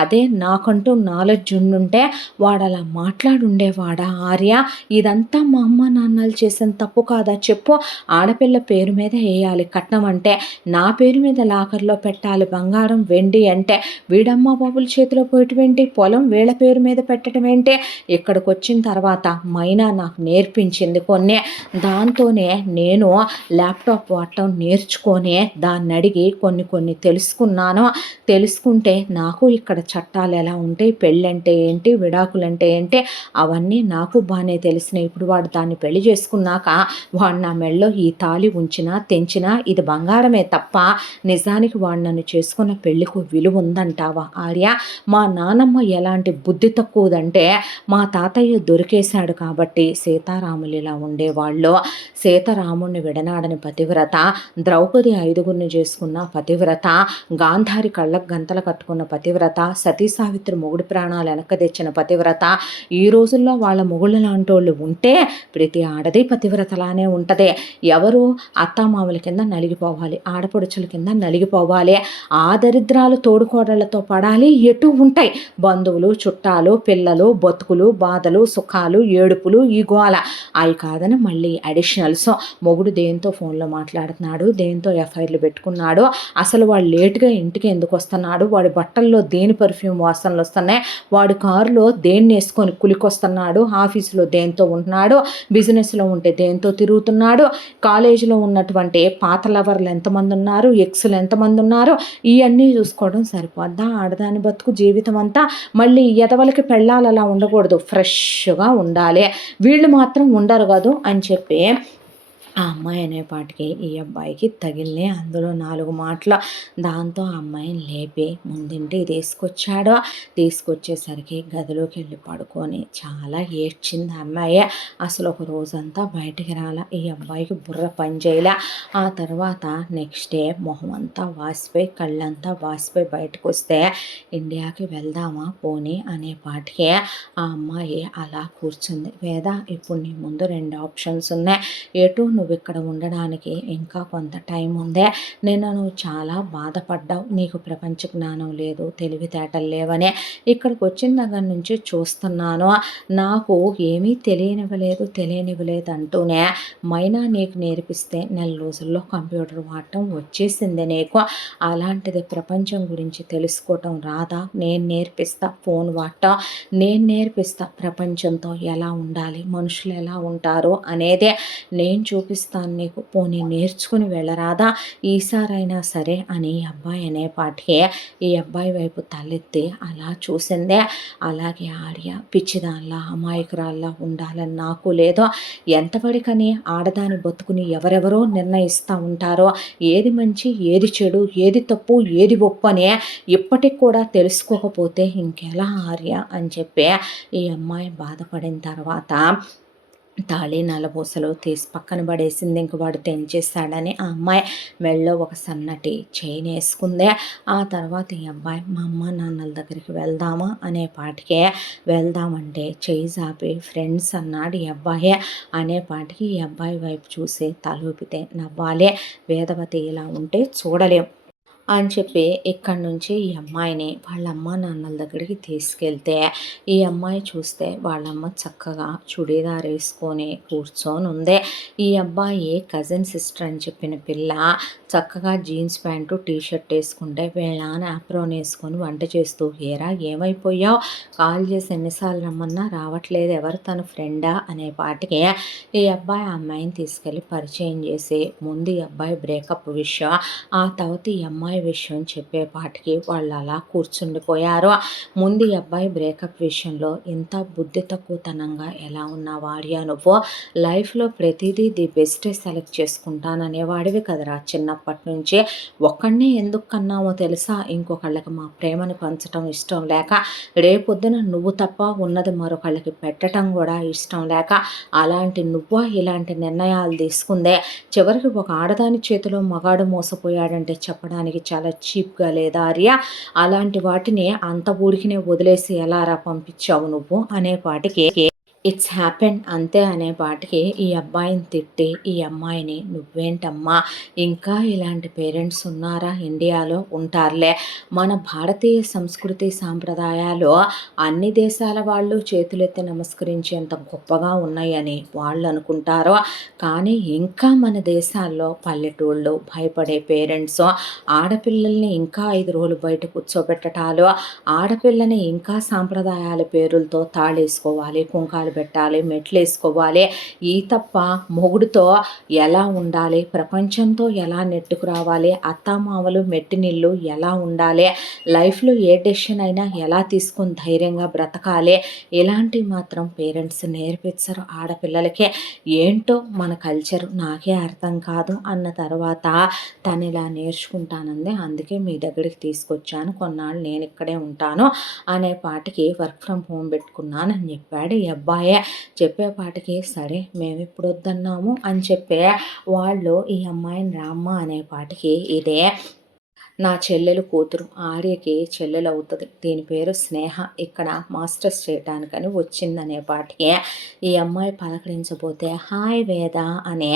అదే నాకంటూ నాలెడ్జ్ ఉండుంటే వాడు అలా మాట్లాడుండేవాడా ఆర్య? ఇదంతా మా అమ్మ నాన్నలు చేసిన తప్పు కాదా చెప్పు? ఆడపిల్ల పేరు మీద వేయాలి కట్నం అంటే, నా పేరు మీద లాకర్లో పెట్టాలి బంగారం వెండి అంటే, వీడమ్మ బాబుల చేతిలో పోయటమేంటి? పొలం వీళ్ళ పేరు మీద పెట్టడం ఏంటి? ఇక్కడికి వచ్చిన తర్వాత మైనా నాకు నేర్పించింది కొన్ని. దాంతోనే నేను ల్యాప్టాప్ వాడటం నేర్చుకొని దాన్ని అడిగి కొన్ని తెలుసుకున్నాను. తెలుసుకుంటే నాకు ఇక్కడ చట్టాలు ఎలా ఉంటాయి, పెళ్ళంటే ఏంటి, విడాకులంటే ఏంటి, అవన్నీ నాకు బాగానే తెలిసినాయి. ఇప్పుడు వాడు దాన్ని పెళ్లి చేసుకున్నాక వాడు నా మెళ్ళో ఈ తాళి ఉంచినా తెంచినా ఇది బంగారమే తప్ప నిజానికి వాడు నన్ను చేసుకున్న పెళ్లికి విలువ ఉందంటావా ఆర్య? మా నానమ్మ ఎలాంటి బుద్ధి తక్కువదంటే, మా తాతయ్య దొరికేశాడు కాబట్టి సీతారాములు ఇలా ఉండేవాళ్ళు. సీతారాముడిని విడనాడని పతివ్రత, ద్రౌపది 5గురిని చేసుకున్న పతివ్రత, గాంధారి కళ్ళకు గంతలు కట్టుకున్న పతివ్రత, సతీ సావిత్రి మొగుడి ప్రాణాలు వెనక్కి తెచ్చిన పతివ్రత. ఈ రోజుల్లో వాళ్ళ మొగుళ్ళ లాంటి వాళ్ళు ఉంటే ప్రతి ఆడది పతివ్రతలానే ఉంటుంది. ఎవరు అత్తామామల కింద నలిగిపోవాలి, ఆడపడుచుల కింద నలిగిపోవాలి, ఆ దరిద్రాలు తోడుకోడళ్లతో పడాలి. ఎటు ఉంటాయి బంధువులు, చుట్టాలు, పిల్లలు, బతుకులు, బాధలు, సుఖాలు, ఏడుపులు, ఈ గోల. అవి కాదని మళ్ళీ అడిషనల్స్. మొగుడు దేంతో ఫోన్లో మాట్లాడుతున్నాడు, దేంతో ఎఫ్ఐఆర్లు పెట్టుకున్నాడు, అసలు వాడు లేటుగా ఇంటికి ఎందుకు వస్తున్నాడు, వాడి బట్టల్లో దేని పర్ఫ్యూమ్ వాసనలు వస్తున్నాయి, వాడి కారులో దేన్ని వేసుకొని కులికొస్తున్నాడు, ఆఫీసులో దేంతో ఉంటున్నాడు, బిజినెస్లో ఉంటే దేంతో తిరుగుతున్నాడు, కాలేజీలో ఉన్నటువంటి పాత లవర్లు ఎంతమంది ఉన్నారు, ఎక్స్లు ఎంతమంది ఉన్నారు, ఇవన్నీ చూసుకోవడం సరిపోద్దా? ఆడదాని బతుకు జీవితం అంతా మళ్ళీ ఎదవలకి పెళ్ళాలి అలా ఉండకూడదు, ఫ్రెష్గా ఉండాలి. వీళ్ళు మాత్రం ఉండరు కదూ అని చెప్పి ఆ అమ్మాయి అనేపాటికి ఈ అబ్బాయికి తగిలినాయి అందులో 4 మాటలు. దాంతో ఆ అమ్మాయిని లేపి ముందింటికి తీసుకొచ్చాడు. తీసుకొచ్చేసరికి గదిలోకి వెళ్ళి పడుకొని చాలా ఏడ్చింది ఆ అమ్మాయి. అసలు ఒక రోజంతా బయటికి రాల. ఈ అబ్బాయికి బుర్ర పనిచేయలే. ఆ తర్వాత నెక్స్ట్ డే మొహం అంతా వాసిపోయి, కళ్ళంతా వాసిపోయి బయటకు వస్తే ఇండియాకి వెళ్దామా పోనీ అనేపాటికి ఆ అమ్మాయి అలా కూర్చుంది. వేద, ఇప్పుడు నీ ముందు 2 ఆప్షన్స్ ఉన్నాయి. ఎటు నువ్వు ఇక్కడ ఉండడానికి ఇంకా కొంత టైం ఉందే. నిన్న నువ్వు చాలా బాధపడ్డావు, నీకు ప్రపంచ జ్ఞానం లేదు, తెలివితేటలు లేవనే. ఇక్కడికి వచ్చిన దగ్గర నుంచి చూస్తున్నాను, నాకు ఏమీ తెలియనివ్వలేదు అంటూనే మైనా నీకు నేర్పిస్తే 4 రోజుల్లో కంప్యూటర్ వాడటం వచ్చేసింది నీకు. అలాంటిది ప్రపంచం గురించి తెలుసుకోవటం రాదా? నేను నేర్పిస్తా ఫోన్ వాడటం, నేను నేర్పిస్తా ప్రపంచంతో ఎలా ఉండాలి, మనుషులు ఎలా ఉంటారు అనేదే నేను చూపిస్తాను నేర్పిస్తాను నీకు, పోనీ నేర్చుకుని వెళ్ళరాదా ఈసారైనా సరే అని ఈ అబ్బాయి అనేపాటికి ఈ అబ్బాయి వైపు తలెత్తి అలా చూసిందే. అలాగే ఆర్య పిచ్చిదానిలా అమాయకురాల్లా ఉండాలని నాకు లేదో, ఎంతవరకని ఆడదాని బతుకుని ఎవరెవరో నిర్ణయిస్తూ ఉంటారో, ఏది మంచి ఏది చెడు ఏది తప్పు ఏది ఒప్పు అని ఇప్పటికి కూడా తెలుసుకోకపోతే ఇంకెలా ఆర్య అని చెప్పి ఈ అమ్మాయి బాధపడిన తర్వాత తాళి నలబూసలు తీసి పక్కన పడేసింది. ఇంక వాడు తెంచేస్తాడని ఆ అమ్మాయి మెళ్ళో ఒక సన్నటి చైన్ వేసుకుంది. ఆ తర్వాత ఈ అబ్బాయి మా అమ్మ నాన్నల దగ్గరికి వెళ్దామా అనే పాటికే వెళ్దామంటే చెయ్యి జాపి ఫ్రెండ్స్ అన్నాడు ఈ అబ్బాయి. అనేపాటికి ఈ అబ్బాయి వైపు చూసి తలూపితే నవ్వాలి. వేదవతి ఇలా ఉంటే చూడలేం అని చెప్పి ఇక్కడి నుంచి ఈ అమ్మాయిని వాళ్ళ అమ్మ నాన్నల దగ్గరికి తీసుకెళ్తే ఈ అమ్మాయి చూస్తే వాళ్ళమ్మ చక్కగా చుడీదార్ వేసుకొని కూర్చొని ఉంది. ఈ అబ్బాయి కజిన్ సిస్టర్ అని చెప్పిన పిల్ల చక్కగా జీన్స్ ప్యాంటు టీషర్ట్ వేసుకుంటే వీళ్ళ నాన్న ఆప్రోన్ వేసుకొని వంట చేస్తూ ఏరా ఏమైపోయావు, కాల్ చేసి ఎన్నిసార్లు రమ్మన్నా రావట్లేదు, ఎవరు తన ఫ్రెండా అనే పాటికి ఈ అబ్బాయి ఆ అమ్మాయిని తీసుకెళ్ళి పరిచయం చేసి ముందు ఈ అబ్బాయి బ్రేకప్ విషయం ఆ తర్వాత ఈ అమ్మాయి విషయం చెప్పేపాటికి వాళ్ళు అలా కూర్చుండిపోయారు. ముందు ఈ అబ్బాయి బ్రేకప్ విషయంలో ఇంత బుద్ధి తక్కువతనంగా ఎలా ఉన్నావు ఆర్య, నువ్వు లైఫ్లో ప్రతిదీ ది బెస్టే సెలెక్ట్ చేసుకుంటాననేవాడివి కదరా చిన్నప్పటి నుంచి, ఒక్కడినే ఎందుకు కన్నావో తెలుసా, ఇంకొకళ్ళకి మా ప్రేమను పంచడం ఇష్టం లేక, రేపొద్దున నువ్వు తప్ప ఉన్నది మరొకళ్ళకి పెట్టడం కూడా ఇష్టం లేక, అలాంటి నువ్వు ఇలాంటి నిర్ణయాలు తీసుకుందే, చివరికి ఒక ఆడదాని చేతిలో మగాడు మోసపోయాడంటే చెప్పడానికి చాలా చీప్గా లేదా ఆర్య, అలాంటి వాటిని అంత ఊరికినే వదిలేసి ఎలారా పంపించావు నువ్వు అనేపాటికి ఇట్స్ హ్యాపెన్ అంతే అనేపాటికి ఈ అబ్బాయిని తిట్టి ఈ అమ్మాయిని నువ్వేంటమ్మా ఇంకా ఇలాంటి పేరెంట్స్ ఉన్నారా ఇండియాలో, ఉంటారులే, మన భారతీయ సంస్కృతి సాంప్రదాయాలు అన్ని దేశాల వాళ్ళు చేతులెత్తి నమస్కరించేంత గొప్పగా ఉన్నాయని వాళ్ళు అనుకుంటారు. కానీ ఇంకా మన దేశాల్లో పల్లెటూళ్ళు భయపడే పేరెంట్స్ ఆడపిల్లల్ని ఇంకా 5 రోజులు బయట కూర్చోబెట్టటాలు, ఆడపిల్లని ఇంకా సాంప్రదాయాల పేరులతో తాళేసుకోవాలి, కుంకాలు పెట్టాలి, మెట్లు వేసుకోవాలి, ఈ తప్ప మొగుడుతో ఎలా ఉండాలి, ప్రపంచంతో ఎలా నెట్టుకు రావాలి, అత్తామామలు మెట్టినిళ్ళు ఎలా ఉండాలి, లైఫ్లో ఏ డెసిషన్ అయినా ఎలా తీసుకొని ధైర్యంగా బ్రతకాలి, ఇలాంటివి మాత్రం పేరెంట్స్ నేర్పించరు ఆడపిల్లలకే. ఏంటో మన కల్చర్ నాకే అర్థం కాదు అన్న తర్వాత తను ఇలా నేర్చుకుంటానంది, అందుకే మీ దగ్గరికి తీసుకొచ్చాను, కొన్నాళ్ళు నేను ఇక్కడే ఉంటాను అనే పాటికి వర్క్ ఫ్రమ్ హోమ్ పెట్టుకున్నాను అని చెప్పాడు ఈ అబ్బాయి. చెప్పేపాటికి సరే మేము ఇప్పుడు వద్దన్నాము అని చెప్పే వాళ్ళు ఈ అమ్మాయిని రామ్మ అనేపాటికి ఇదే నా చెల్లెలు కూతురు ఆర్యకి చెల్లెలు అవుతుంది, దీని పేరు స్నేహ, ఇక్కడ మాస్టర్స్ చేయటానికని వచ్చిందనే పాటికి ఈ అమ్మాయి పలకరించబోతే హాయ్ వేద అనే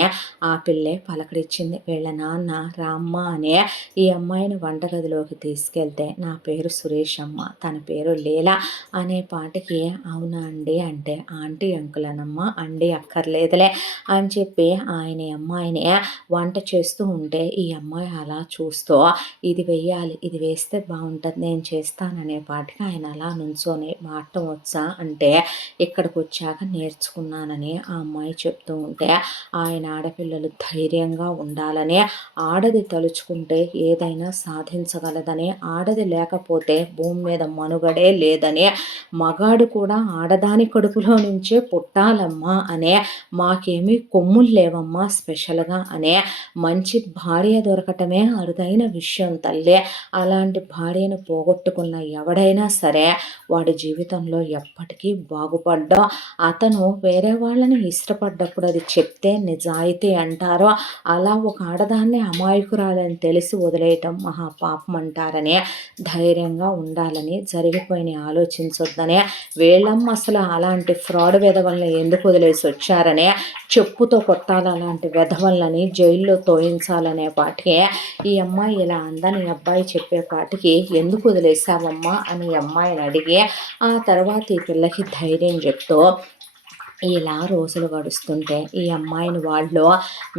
ఆ పిల్లే పలకరించింది. వీళ్ళ నాన్న రామ్మ అనే ఈ అమ్మాయిని వంటగదిలోకి తీసుకెళ్తే నా పేరు సురేష్ అమ్మ, తన పేరు లీలా అనే పాటికి అవునా అండి అంటే ఆంటీ అంకుల్ అనమ్మ, అండి అక్కర్లేదులే అని చెప్పి ఆయన అమ్మాయిని వంట చేస్తూ ఉంటే ఈ అమ్మాయి అలా చూస్తూ ఇది వెయ్యాలి, ఇది వేస్తే బాగుంటుంది, నేను చేస్తాననే పాటికి ఆయన అలా నుంచొని మాటం వచ్చా అంటే ఇక్కడికి వచ్చాక నేర్చుకున్నానని ఆ అమ్మాయి చెప్తూ ఉంటే ఆయన ఆడపిల్లలు ధైర్యంగా ఉండాలని, ఆడది తలుచుకుంటే ఏదైనా సాధించగలదని, ఆడది లేకపోతే భూమి మీద మనుగడే లేదని, మగాడు కూడా ఆడదాని కడుపులో నుంచే పుట్టాలమ్మా అనే, మాకేమీ కొమ్ములు లేవమ్మా స్పెషల్గా అనే, మంచి భార్య దొరకటమే అరుదైన విషయం తల్లి, అలాంటి భార్యను పోగొట్టుకున్న ఎవడైనా సరే వాడి జీవితంలో ఎప్పటికీ బాగుపడ్డా, అతను వేరే వాళ్ళని ఇష్టపడ్డప్పుడు అది చెప్తే నిజాయితీ అంటారో, అలా ఒక ఆడదాన్ని అమాయకురాలని తెలిసి వదిలేయటం మహాపాపం అంటారని, ధైర్యంగా ఉండాలని, జరిగిపోయిన ఆలోచించొద్దని, వీళ్ళమ్మ అసలు అలాంటి ఫ్రాడ్ వెధవల్ని ఎందుకు వదిలేసి వచ్చారని, చెప్పుతో కొట్టాలి అలాంటి వెధవల్ని, జైల్లో తోయించాలనే పాటికి ఈ అమ్మాయి ఇలా అందని అబ్బాయి చెప్పేపాటికి ఎందుకు వదిలేసావమ్మా అని అమ్మాయిని అడిగి ఆ తర్వాత ఈ పిల్లకి ధైర్యం చెప్తూ ఇలా రోజులు గడుస్తుంటే ఈ అమ్మాయిని వాళ్ళు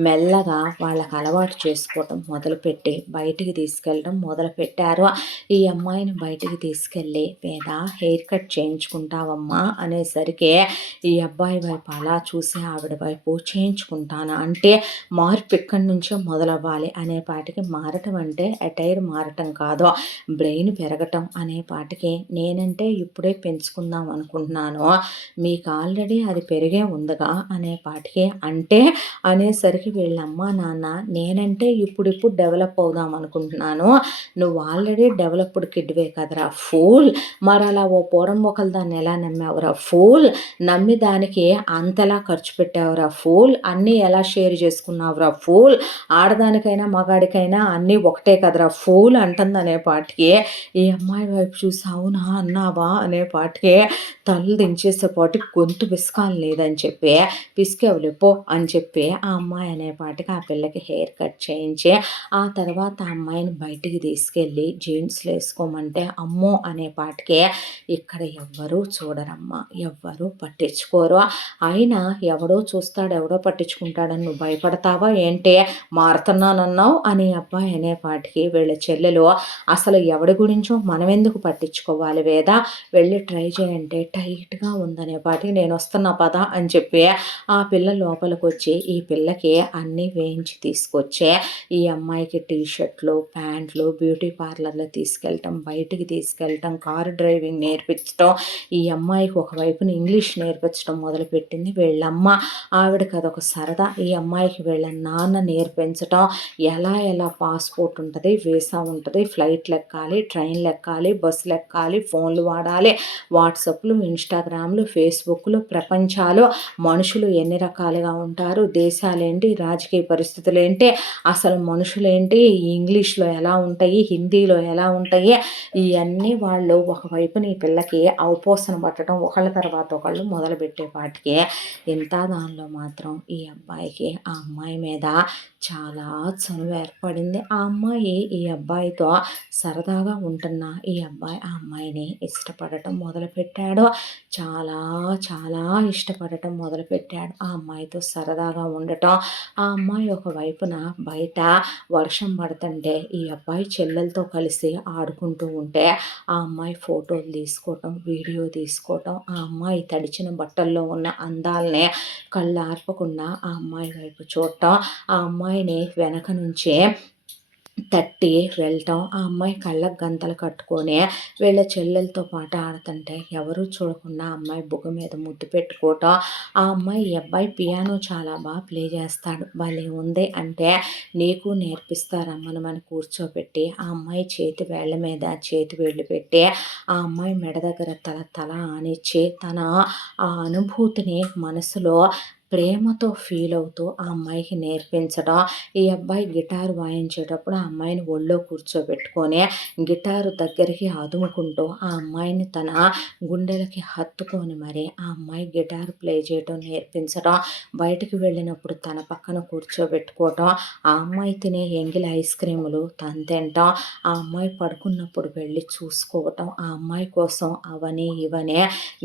మెల్లగా వాళ్ళకి అలవాటు చేసుకోవటం మొదలుపెట్టి బయటికి తీసుకెళ్ళడం మొదలుపెట్టారు. ఈ అమ్మాయిని బయటికి తీసుకెళ్ళి "వేద హెయిర్ కట్ చేయించుకుంటావమ్మా" అనేసరికి ఈ అబ్బాయి వైపు అలా చూసి ఆవిడ వైపు "చేయించుకుంటాను" అంటే మార్పు ఇక్కడి నుంచే మొదలవ్వాలి అనే పాటికి మారటం అంటే అటైర్ మారటం కాదు, బ్రెయిన్ పెరగటం అనే పాటికి నేనంటే ఇప్పుడే పెంచుకుందాం అనుకుంటున్నాను, మీకు ఆల్రెడీ అది పెరిగే ఉందిగా అనే పాటికి అంటే అనేసరికి వీళ్ళమ్మ నాన్న నేనంటే ఇప్పుడిప్పుడు డెవలప్ అవుదాం అనుకుంటున్నాను, నువ్వు ఆల్రెడీ డెవలప్డ్ కిడ్వే కదరా ఫూల్, మరి అలా ఓ పూరంబొకలు దాన్ని ఎలా నమ్మావురా ఫూల్, నమ్మి దానికి అంతలా ఖర్చు పెట్టావురా ఫూల్, అన్నీ ఎలా షేర్ చేసుకున్నావురా ఫూల్, ఆడదానికైనా మగాడికైనా అన్నీ ఒకటే కదరా ఫూల్ అంటుంది అనే పాటికి ఈ అమ్మాయి వైపు చూసి అవునా అన్నావా అనే పాటికి తల్లు దించేసేపాటికి గొంతు పిసకాలి లేదని చెప్పి పిసికేవులే పో అని చెప్పి ఆ అమ్మాయి అనేపాటికి ఆ పిల్లకి హెయిర్ కట్ చేయించి ఆ తర్వాత ఆ అమ్మాయిని బయటికి తీసుకెళ్ళి జీన్స్లు వేసుకోమంటే అమ్మో అనేపాటికి ఇక్కడ ఎవ్వరూ చూడరమ్మా, ఎవ్వరూ పట్టించుకోరు, అయినా ఎవడో చూస్తాడు ఎవడో పట్టించుకుంటాడని నువ్వు భయపడతావా ఏంటి, మారుతున్నానన్నావు అని అబ్బాయి అనేపాటికి వీళ్ళ చెల్లెలు అసలు ఎవడి గురించో మనం ఎందుకు పట్టించుకోవాలి వేద, వెళ్ళి ట్రై చేయంటే టైట్‌గా ఉందనే పాటికి నేను వస్తున్నా పద అని చెప్పి ఆ పిల్ల లోపలికి వచ్చి ఈ పిల్లకి అన్నీ వేయించి తీసుకొచ్చి ఈ అమ్మాయికి టీ షర్ట్లు ప్యాంట్లు బ్యూటీ పార్లర్లో తీసుకెళ్ళటం బయటికి తీసుకెళ్ళటం కారు డ్రైవింగ్ నేర్పించడం ఈ అమ్మాయికి ఒకవైపున ఇంగ్లీష్ నేర్పించడం మొదలుపెట్టింది వీళ్ళమ్మ. ఆవిడకి అదొక సరదా, ఈ అమ్మాయికి వీళ్ళ నాన్న నేర్పించటం ఎలా పాస్పోర్ట్ ఉంటుంది, వీసా ఉంటుంది, ఫ్లైట్లు ఎక్కాలి, ట్రైన్లు ఎక్కాలి, బస్సులు ఎక్కాలి, ఫోన్లు వాడాలి, వాట్సాప్లు ఇన్స్టాగ్రామ్లు ఫేస్బుక్లు, ప్రపంచాలు మనుషులు ఎన్ని రకాలుగా ఉంటారు, దేశాలేంటి, రాజకీయ పరిస్థితులు ఏంటి, అసలు మనుషులేంటి, ఇంగ్లీష్లో ఎలా ఉంటాయి, హిందీలో ఎలా ఉంటాయి, ఇవన్నీ వాళ్ళు ఒకవైపున ఈ పిల్లకి అవపోసన పట్టడం ఒకళ్ళ తర్వాత ఒకళ్ళు మొదలుపెట్టేపాటికి ఇంత దానిలో మాత్రం ఈ అబ్బాయికి ఆ అమ్మాయి మీద చాలా చనువు ఏర్పడింది. ఆ అమ్మాయి ఈ అబ్బాయితో సరదాగా ఉంటున్న ఈ అబ్బాయి ఆ అమ్మాయిని ఇష్టపడటం మొదలుపెట్టాడు, చాలా చాలా ఇష్టపడటం మొదలుపెట్టాడు, ఆ అమ్మాయితో సరదాగా ఉండటం. ఆ అమ్మాయి ఒకవైపున బయట వర్షం పడుతుంటే ఈ అబ్బాయి చెల్లెలతో కలిసి ఆడుకుంటూ ఉంటే ఆ అమ్మాయి ఫోటోలు తీసుకోవటం వీడియో తీసుకోవటం ఆ అమ్మాయి తడిచిన బట్టల్లో ఉన్న అందాలనే కళ్ళు ఆర్పకుండా ఆ అమ్మాయి వైపు చూడటం ఆ అమ్మాయిని వెనక నుంచే తట్టి వెళ్ళటం ఆ అమ్మాయి కళ్ళకు గంతలు కట్టుకొని వీళ్ళ చెల్లెలతో పాటు ఆడుతుంటే ఎవరూ చూడకుండా ఆ అమ్మాయి బుగ్గ మీద ముద్దు పెట్టుకోవటం ఆ అమ్మాయి ఈ అబ్బాయి పియానో చాలా బాగా ప్లే చేస్తాడు భలే ఉంది అంటే నీకు నేర్పిస్తారమ్మనమని కూర్చోబెట్టి ఆ అమ్మాయి చేతి వేళ్ళ మీద చేతి వేళ్ళు పెట్టి ఆ అమ్మాయి మెడ దగ్గర తల తల ఆనిచ్చి తన ఆ అనుభూతిని మనసులో ప్రేమతో ఫీల్ అవుతూ ఆ అమ్మాయికి నేర్పించడం ఈ అబ్బాయి గిటార్ వాయించేటప్పుడు ఆ అమ్మాయిని ఒళ్ళో కూర్చోబెట్టుకొని గిటారు దగ్గరికి అదుముకుంటూ ఆ అమ్మాయిని తన గుండెలకి హత్తుకొని మరి ఆ అమ్మాయి గిటార్ ప్లే చేయడం నేర్పించడం బయటికి వెళ్ళినప్పుడు తన పక్కన కూర్చోబెట్టుకోవటం ఆ అమ్మాయి తినే ఎంగిలి ఐస్ క్రీములు తను తినటం ఆ అమ్మాయి పడుకున్నప్పుడు వెళ్ళి చూసుకోవటం ఆ అమ్మాయి కోసం అవని ఇవనే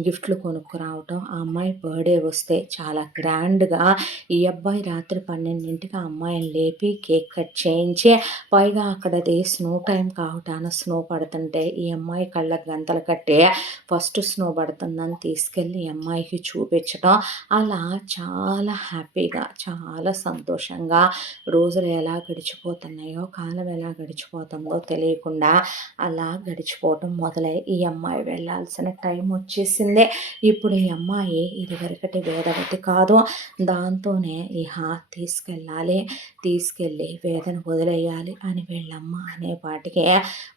గిఫ్ట్లు కొనుక్కురావటం ఆ అమ్మాయి బర్త్డే వస్తే చాలా గ్రాండ్గా ఈ అబ్బాయి రాత్రి 12ంటికి ఆ అమ్మాయిని లేపి కేక్ కట్ చేయించి పైగా అక్కడది స్నో టైం కావటాన స్నో పడుతుంటే ఈ అమ్మాయి కళ్ళకి గంతలు కట్టి ఫస్ట్ స్నో పడుతుందని తీసుకెళ్ళి ఈ అమ్మాయికి చూపించటం అలా చాలా హ్యాపీగా చాలా సంతోషంగా రోజులు ఎలా గడిచిపోతున్నాయో కాలం ఎలా గడిచిపోతుందో తెలియకుండా అలా గడిచిపోవటం మొదలై ఈ అమ్మాయి వెళ్ళాల్సిన టైం వచ్చేసింది. ఇప్పుడు ఈ అమ్మాయి ఇదివరకటి వేదవతి కాదు, దాంతోనే ఇహ తీసుకెళ్ళాలి, తీసుకెళ్ళి వేదన వదిలేయాలి అని వీళ్ళమ్మ అనేపాటికే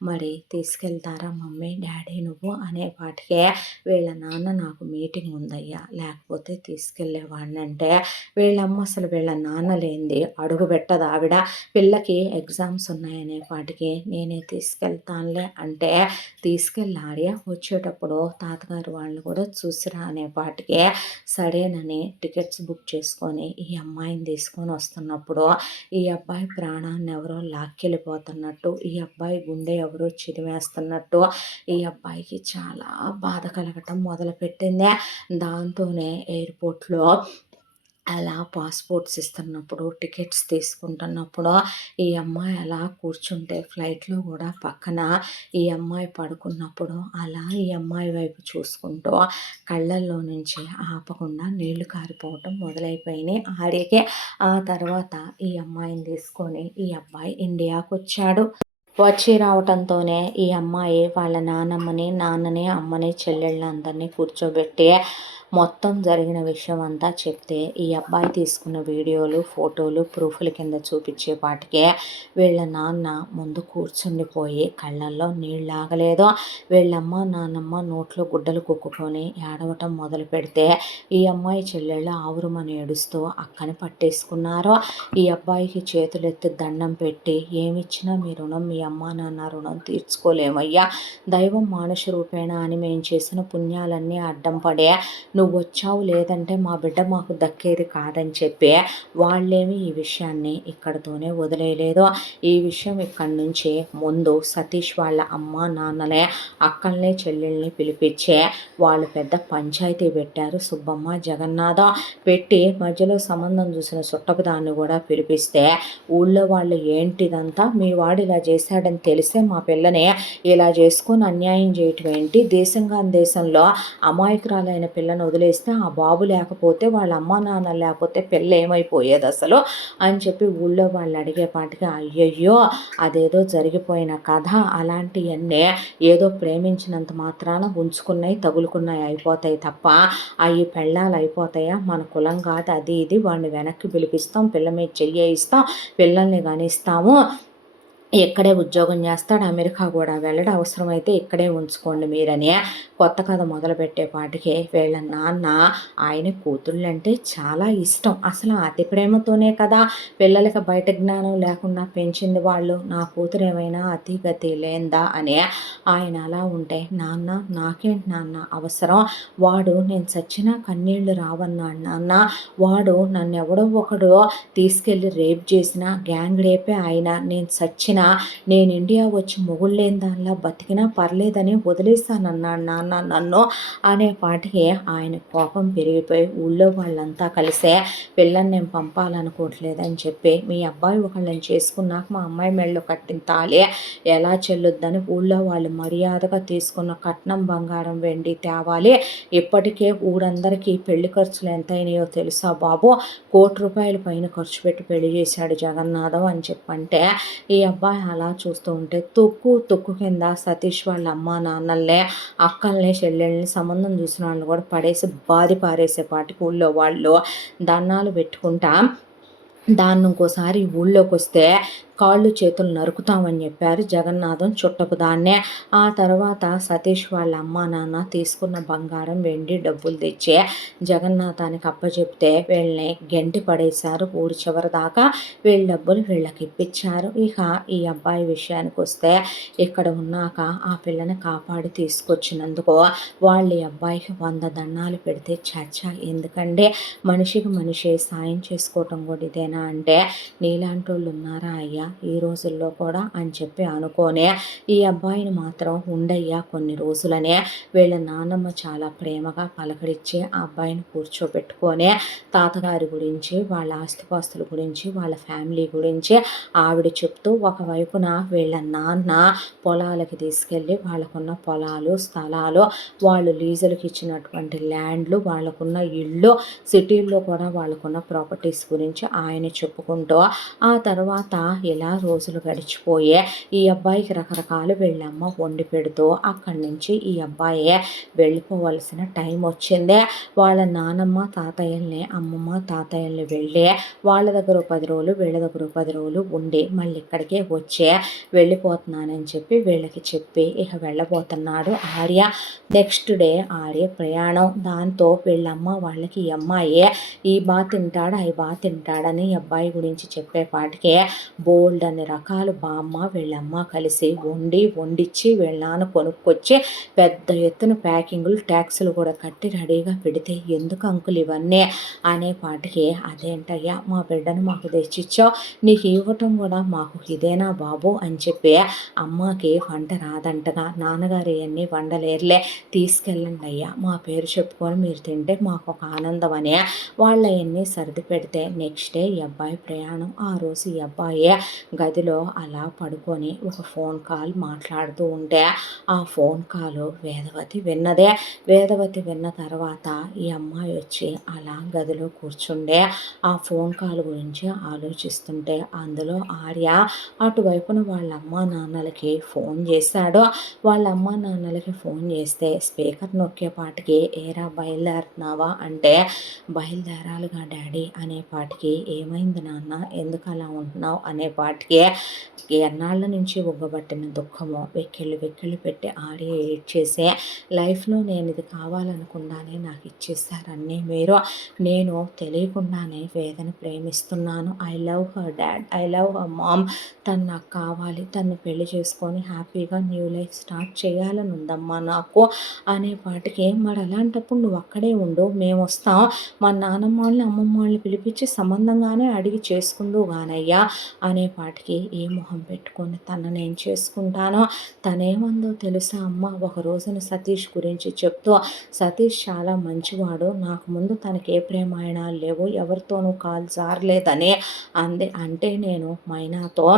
మరి తీసుకెళ్తారా మమ్మీ డాడీ నువ్వు అనేపాటికే వీళ్ళ నాన్న నాకు మీటింగ్ ఉందయ్యా లేకపోతే తీసుకెళ్ళేవాడిని అంటే వీళ్ళమ్మ అసలు వీళ్ళ నాన్న లేనిది అడుగు పెట్టదు ఆవిడ, పిల్లకి ఎగ్జామ్స్ ఉన్నాయనేపాటికి నేనే తీసుకెళ్తానులే అంటే తీసుకెళ్ళి వచ్చేటప్పుడు తాతగారు వాళ్ళు కూడా చూసిరా అనేపాటికే సరేనని టికెట్స్ టికెట్స్ బుక్ చేసుకొని ఈ అమ్మాయిని తీసుకొని వస్తున్నప్పుడు ఈ అబ్బాయి ప్రాణాన్ని ఎవరో లాక్కెళ్ళిపోతున్నట్టు, ఈ అబ్బాయి గుండె ఎవరో చిరిమేస్తున్నట్టు ఈ అబ్బాయికి చాలా బాధ కలగటం మొదలుపెట్టింది. దాంతోనే ఎయిర్పోర్ట్‌లో అలా పాస్‌పోర్ట్స్ ఇస్తున్నప్పుడు, టికెట్స్ తీసుకుంటున్నప్పుడు ఈ అమ్మాయి అలా కూర్చుంటే ఫ్లైట్‌లో కూడా పక్కన ఈ అమ్మాయి పడుకున్నప్పుడు అలా ఈ అమ్మాయి వైపు చూసుకుంటూ కళ్ళల్లో నుంచి ఆపకుండా నీళ్లు కారిపోవటం మొదలైపోయినాయి ఆర్యకి. ఆ తర్వాత ఈ అమ్మాయిని తీసుకొని ఈ అబ్బాయి ఇండియాకొచ్చాడు. వచ్చి రావటంతోనే ఈ అమ్మాయి వాళ్ళ నాన్నని, అమ్మని, చెల్లెళ్ళందరినీ కూర్చోబెట్టి మొత్తం జరిగిన విషయం అంతా చెప్తే ఈ అబ్బాయి తీసుకున్న వీడియోలు, ఫోటోలు ప్రూఫ్‌ల కింద చూపించేపాటికే వీళ్ళ నాన్న ముందు కూర్చుండిపోయి కళ్ళల్లో నీళ్ళాగలేదు. వీళ్ళమ్మ, నాన్నమ్మ నోట్లో గుడ్డలు కుక్కుకొని ఏడవటం మొదలుపెడితే ఈ అమ్మాయి చెల్లెళ్ళు ఆవురుమని ఏడుస్తూ అక్కని పట్టేసుకున్నారు. ఈ అబ్బాయికి చేతులెత్తి దండం పెట్టి ఏమిచ్చినా మీ రుణం మీ అమ్మా నాన్న రుణం తీర్చుకోలేమయ్యా, దైవం మానుష రూపేణ అని మేము చేసిన పుణ్యాలన్నీ అడ్డం పడే నువ్వొచ్చావు, లేదంటే మా బిడ్డ మాకు దక్కేది కాదని చెప్పి వాళ్ళేమి ఈ విషయాన్ని ఇక్కడితోనే వదిలేయలేదు. ఈ విషయం ఇక్కడి నుంచి ముందు సతీష్ వాళ్ళ అమ్మ నాన్నలే అక్కల్ని చెల్లెల్ని పిలిపించే వాళ్ళు పెద్ద పంచాయతీ పెట్టారు. సుబ్బమ్మ, జగన్నాథం పెట్టి మధ్యలో సంబంధం చూసిన చుట్టపు దాన్ని కూడా పిలిపిస్తే ఊళ్ళో వాళ్ళు ఏంటిదంతా మీ వాడు ఇలా చేశాడని తెలిసే మా పిల్లని ఇలా చేసుకొని అన్యాయం చేయటం ఏంటి, దేశంగా దేశంలో అమాయకురాలైన పిల్లను వదిలేస్తే ఆ బాబు లేకపోతే వాళ్ళ అమ్మ నాన్న లేకపోతే పిల్ల ఏమైపోయేది అసలు అని చెప్పి ఊళ్ళో వాళ్ళు అడిగేపాటికి అయ్యయ్యో అదేదో జరిగిపోయిన కథ, అలాంటివన్నీ ఏదో ప్రేమించినంత మాత్రాన ఉంచుకున్నాయి తగులుకున్నాయి అయిపోతాయి తప్ప అవి పెళ్ళాలు అయిపోతాయా, మన కులం కాదు అది ఇది, వాడిని వెనక్కి పిలిపిస్తాం, పిల్ల మీద చెయ్యేయిస్తాం, పిల్లల్ని గనిస్తాము, ఇక్కడే ఉద్యోగం చేస్తాడు, అమెరికా కూడా వెళ్ళడం, అవసరమైతే ఇక్కడే ఉంచుకోండి మీరని కొత్త కథ మొదలుపెట్టేపాటికి వీళ్ళ నాన్న ఆయన కూతుళ్ళంటే చాలా ఇష్టం. అసలు అతి ప్రేమతోనే కదా పిల్లలకి బయట జ్ఞానం లేకుండా పెంచింది వాళ్ళు, నా కూతురు ఏమైనా అతి గతి లేందా అని ఆయన అలా ఉంటే నాన్న నాకేంటి నాన్న అవసరం, వాడు నేను చచ్చినా కన్నీళ్లు రావన్నాడు నాన్న, వాడు నన్ను ఎవడో ఒకడు తీసుకెళ్ళి రేప్ చేసిన గ్యాంగ్ రేపే ఆయన, నేను చచ్చిన నేను ఇండియా వచ్చి మొగుళ్ళేని దానిలా బతికినా పర్లేదని వదిలేస్తానన్నాడు నాన్న నన్ను అనేపాటికి ఆయన కోపం పెరిగిపోయి ఊళ్ళో వాళ్ళంతా కలిసే పిల్లని నేను పంపాలనుకోవట్లేదని చెప్పి మీ అబ్బాయి ఒకళ్ళని చేసుకున్నాక మా అమ్మాయి మెళ్ళో కట్టిన తాళి ఎలా చెల్లుద్దని ఊళ్ళో వాళ్ళు మర్యాదగా తీసుకున్న కట్నం బంగారం వెండి తేవాలి, ఇప్పటికే ఊరందరికీ పెళ్లి ఖర్చులు ఎంతైనాయో తెలుసా బాబు, ₹1,00,00,000 పైన ఖర్చు పెట్టి పెళ్లి చేశాడు జగన్నాథం అని చెప్పంటే ఈ అబ్బాయి అలా చూస్తూ ఉంటే తొక్కు కింద సతీష్ వాళ్ళ అమ్మ నాన్నల్ని అక్కల్ని చెల్లెల్ని సంబంధం చూసిన వాళ్ళని కూడా పడేసి బాది పారేసేపాటికి ఊళ్ళో వాళ్ళు దండాలు పెట్టుకుంటా దాన్ని ఇంకోసారి ఊళ్ళోకి వస్తే కాళ్ళు చేతులు నరుకుతామని చెప్పారు. జగన్నాథం చుట్టపు దాన్నే. ఆ తర్వాత సతీష్ వాళ్ళ అమ్మ నాన్న తీసుకున్న బంగారం వెండి డబ్బులు తెచ్చి జగన్నాథానికి అప్పచెప్తే వీళ్ళని గెంటి పడేశారు. ఊరి చివరి దాకా వీళ్ళ డబ్బులు వీళ్ళకి ఇప్పించారు. ఇక ఈ అబ్బాయి విషయానికి వస్తే ఇక్కడ ఉన్నాక ఆ పిల్లని కాపాడి తీసుకొచ్చినందుకు వాళ్ళు ఈ అబ్బాయికి 100 దండాలు పెడితే చచ్చా ఎందుకంటే మనిషికి మనిషి సాయం చేసుకోవటం కూడా ఇదేనా అంటే నీలాంటి వాళ్ళు ఉన్నారా అయ్యా ఈ రోజుల్లో కూడా అని చెప్పి అనుకోనే ఈ అబ్బాయిని మాత్రం ఉండయ్యా కొన్ని రోజులనే వీళ్ళ నాన్నమ్మ చాలా ప్రేమగా పలకరించి ఆ అబ్బాయిని కూర్చోబెట్టుకొని తాతగారి గురించి వాళ్ళ ఆస్తిపాస్తుల గురించి వాళ్ళ ఫ్యామిలీ గురించి ఆవిడ చెప్తూ ఒకవైపున వీళ్ళ నాన్న పొలాలకి తీసుకెళ్ళి వాళ్ళకున్న పొలాలు స్థలాలు వాళ్ళు లీజులకు ఇచ్చినటువంటి ల్యాండ్లు వాళ్ళకున్న ఇళ్ళు సిటీల్లో కూడా వాళ్ళకున్న ప్రాపర్టీస్ గురించి ఆయన చెప్పుకుంటూ ఆ తర్వాత ఇలా రోజులు గడిచిపోయే ఈ అబ్బాయికి రకరకాలు వీళ్ళమ్మ వండి పెడుతూ అక్కడి నుంచి ఈ అబ్బాయి వెళ్ళిపోవలసిన టైం వచ్చింది. వాళ్ళ నానమ్మ తాతయ్యల్ని అమ్మమ్మ తాతయ్యల్ని వెళ్ళి వాళ్ళ దగ్గర 10 రోజులు వీళ్ళ దగ్గర 10 రోజులు ఉండి మళ్ళీ ఇక్కడికే వచ్చి వెళ్ళిపోతున్నానని చెప్పి వీళ్ళకి చెప్పి ఇక వెళ్ళబోతున్నాడు ఆర్య. నెక్స్ట్ డే ఆర్య ప్రయాణం. దాంతో వీళ్ళమ్మ వాళ్ళకి ఈ అమ్మాయి ఈ బా తింటాడు అవి బా తింటాడని ఈ అబ్బాయి గురించి చెప్పేపాటికే బోల్డన్ని రకాలు బామ్మ వీళ్ళమ్మ కలిసి వండిచ్చి వీళ్ళ నాన్న కొనుక్కొచ్చి పెద్ద ఎత్తున ప్యాకింగులు ట్యాక్సులు కూడా కట్టి రెడీగా పెడితే ఎందుకు అంకుల్ ఇవన్నీ అనేపాటికి, అదేంటయ్యా మా బిడ్డను మాకు తెచ్చిచ్చావు, నీకు ఇవ్వటం కూడా మాకు ఇదేనా బాబు అని చెప్పి అమ్మకి వంట రాదంటగా, నాన్నగారు ఇవన్నీ వండలేరులే తీసుకెళ్ళండి అయ్యా, మా పేరు చెప్పుకొని మీరు తింటే మాకు ఒక ఆనందం అని వాళ్ళ అవన్నీ సర్ది పెడితే నెక్స్ట్ డే ఈ అబ్బాయి ప్రయాణం. ఆ రోజు ఈ అబ్బాయి గదిలో అలా పడుకొని ఒక ఫోన్ కాల్ మాట్లాడుతూ ఉంటే ఆ ఫోన్ కాల్ వేదవతి విన్నదే. వేదవతి విన్న తర్వాత ఈ అమ్మాయి వచ్చి అలా గదిలో కూర్చుండే ఆ ఫోన్ కాల్ గురించి ఆలోచిస్తుంటే అందులో ఆర్య అటువైపున వాళ్ళ అమ్మా నాన్నలకి ఫోన్ చేశాడు. వాళ్ళ అమ్మా నాన్నలకి ఫోన్ చేస్తే స్పీకర్ నొక్కేపాటికి ఏరా బయలుదేరుతున్నావా అంటే, బయలుదేరాలిగా డాడీ అనేపాటికి, ఏమైంది నాన్న ఎందుకు అలా ఉంటున్నావు అనేపాటికి, ఎన్నాళ్ళ నుంచి ఉగ్గబట్టిన దుఃఖము వెక్కిళ్ళు పెట్టి ఆడి ఏడ్చేసే, లైఫ్లో నేను ఇది కావాలనుకున్నానే నాకు ఇచ్చేసారన్నీ మీరు, నేను తెలియకుండానే వేదన ప్రేమిస్తున్నాను, I love her dad, I love her mom, తను నాకు కావాలి, తను పెళ్లి చేసుకొని హ్యాపీగా న్యూ లైఫ్ స్టార్ట్ చేయాలని ఉందమ్మా నాకు అనేపాటికి, మరి అలాంటప్పుడు నువ్వు అక్కడే ఉండు, మేము వస్తాం, మా నాన్నమ్మ వాళ్ళని అమ్మమ్మ వాళ్ళని పిలిపించి సంబంధంగానే అడిగి చేసుకుందు గానయ్యా అనేపాటికి, ఏ మొహం పెట్టుకొని తను నేను చేసుకుంటానో, తనేమందో తెలుసా అమ్మ, ఒక రోజున సతీష్ గురించి చెప్తూ, సతీష్ చాలా మంచివాడు, నాకు ముందు తనకి ఏ ప్రేమాయణాలు లేవు, ఎవరితోనూ కాలు జారలేదని అంది. అంటే నేను మైనాతో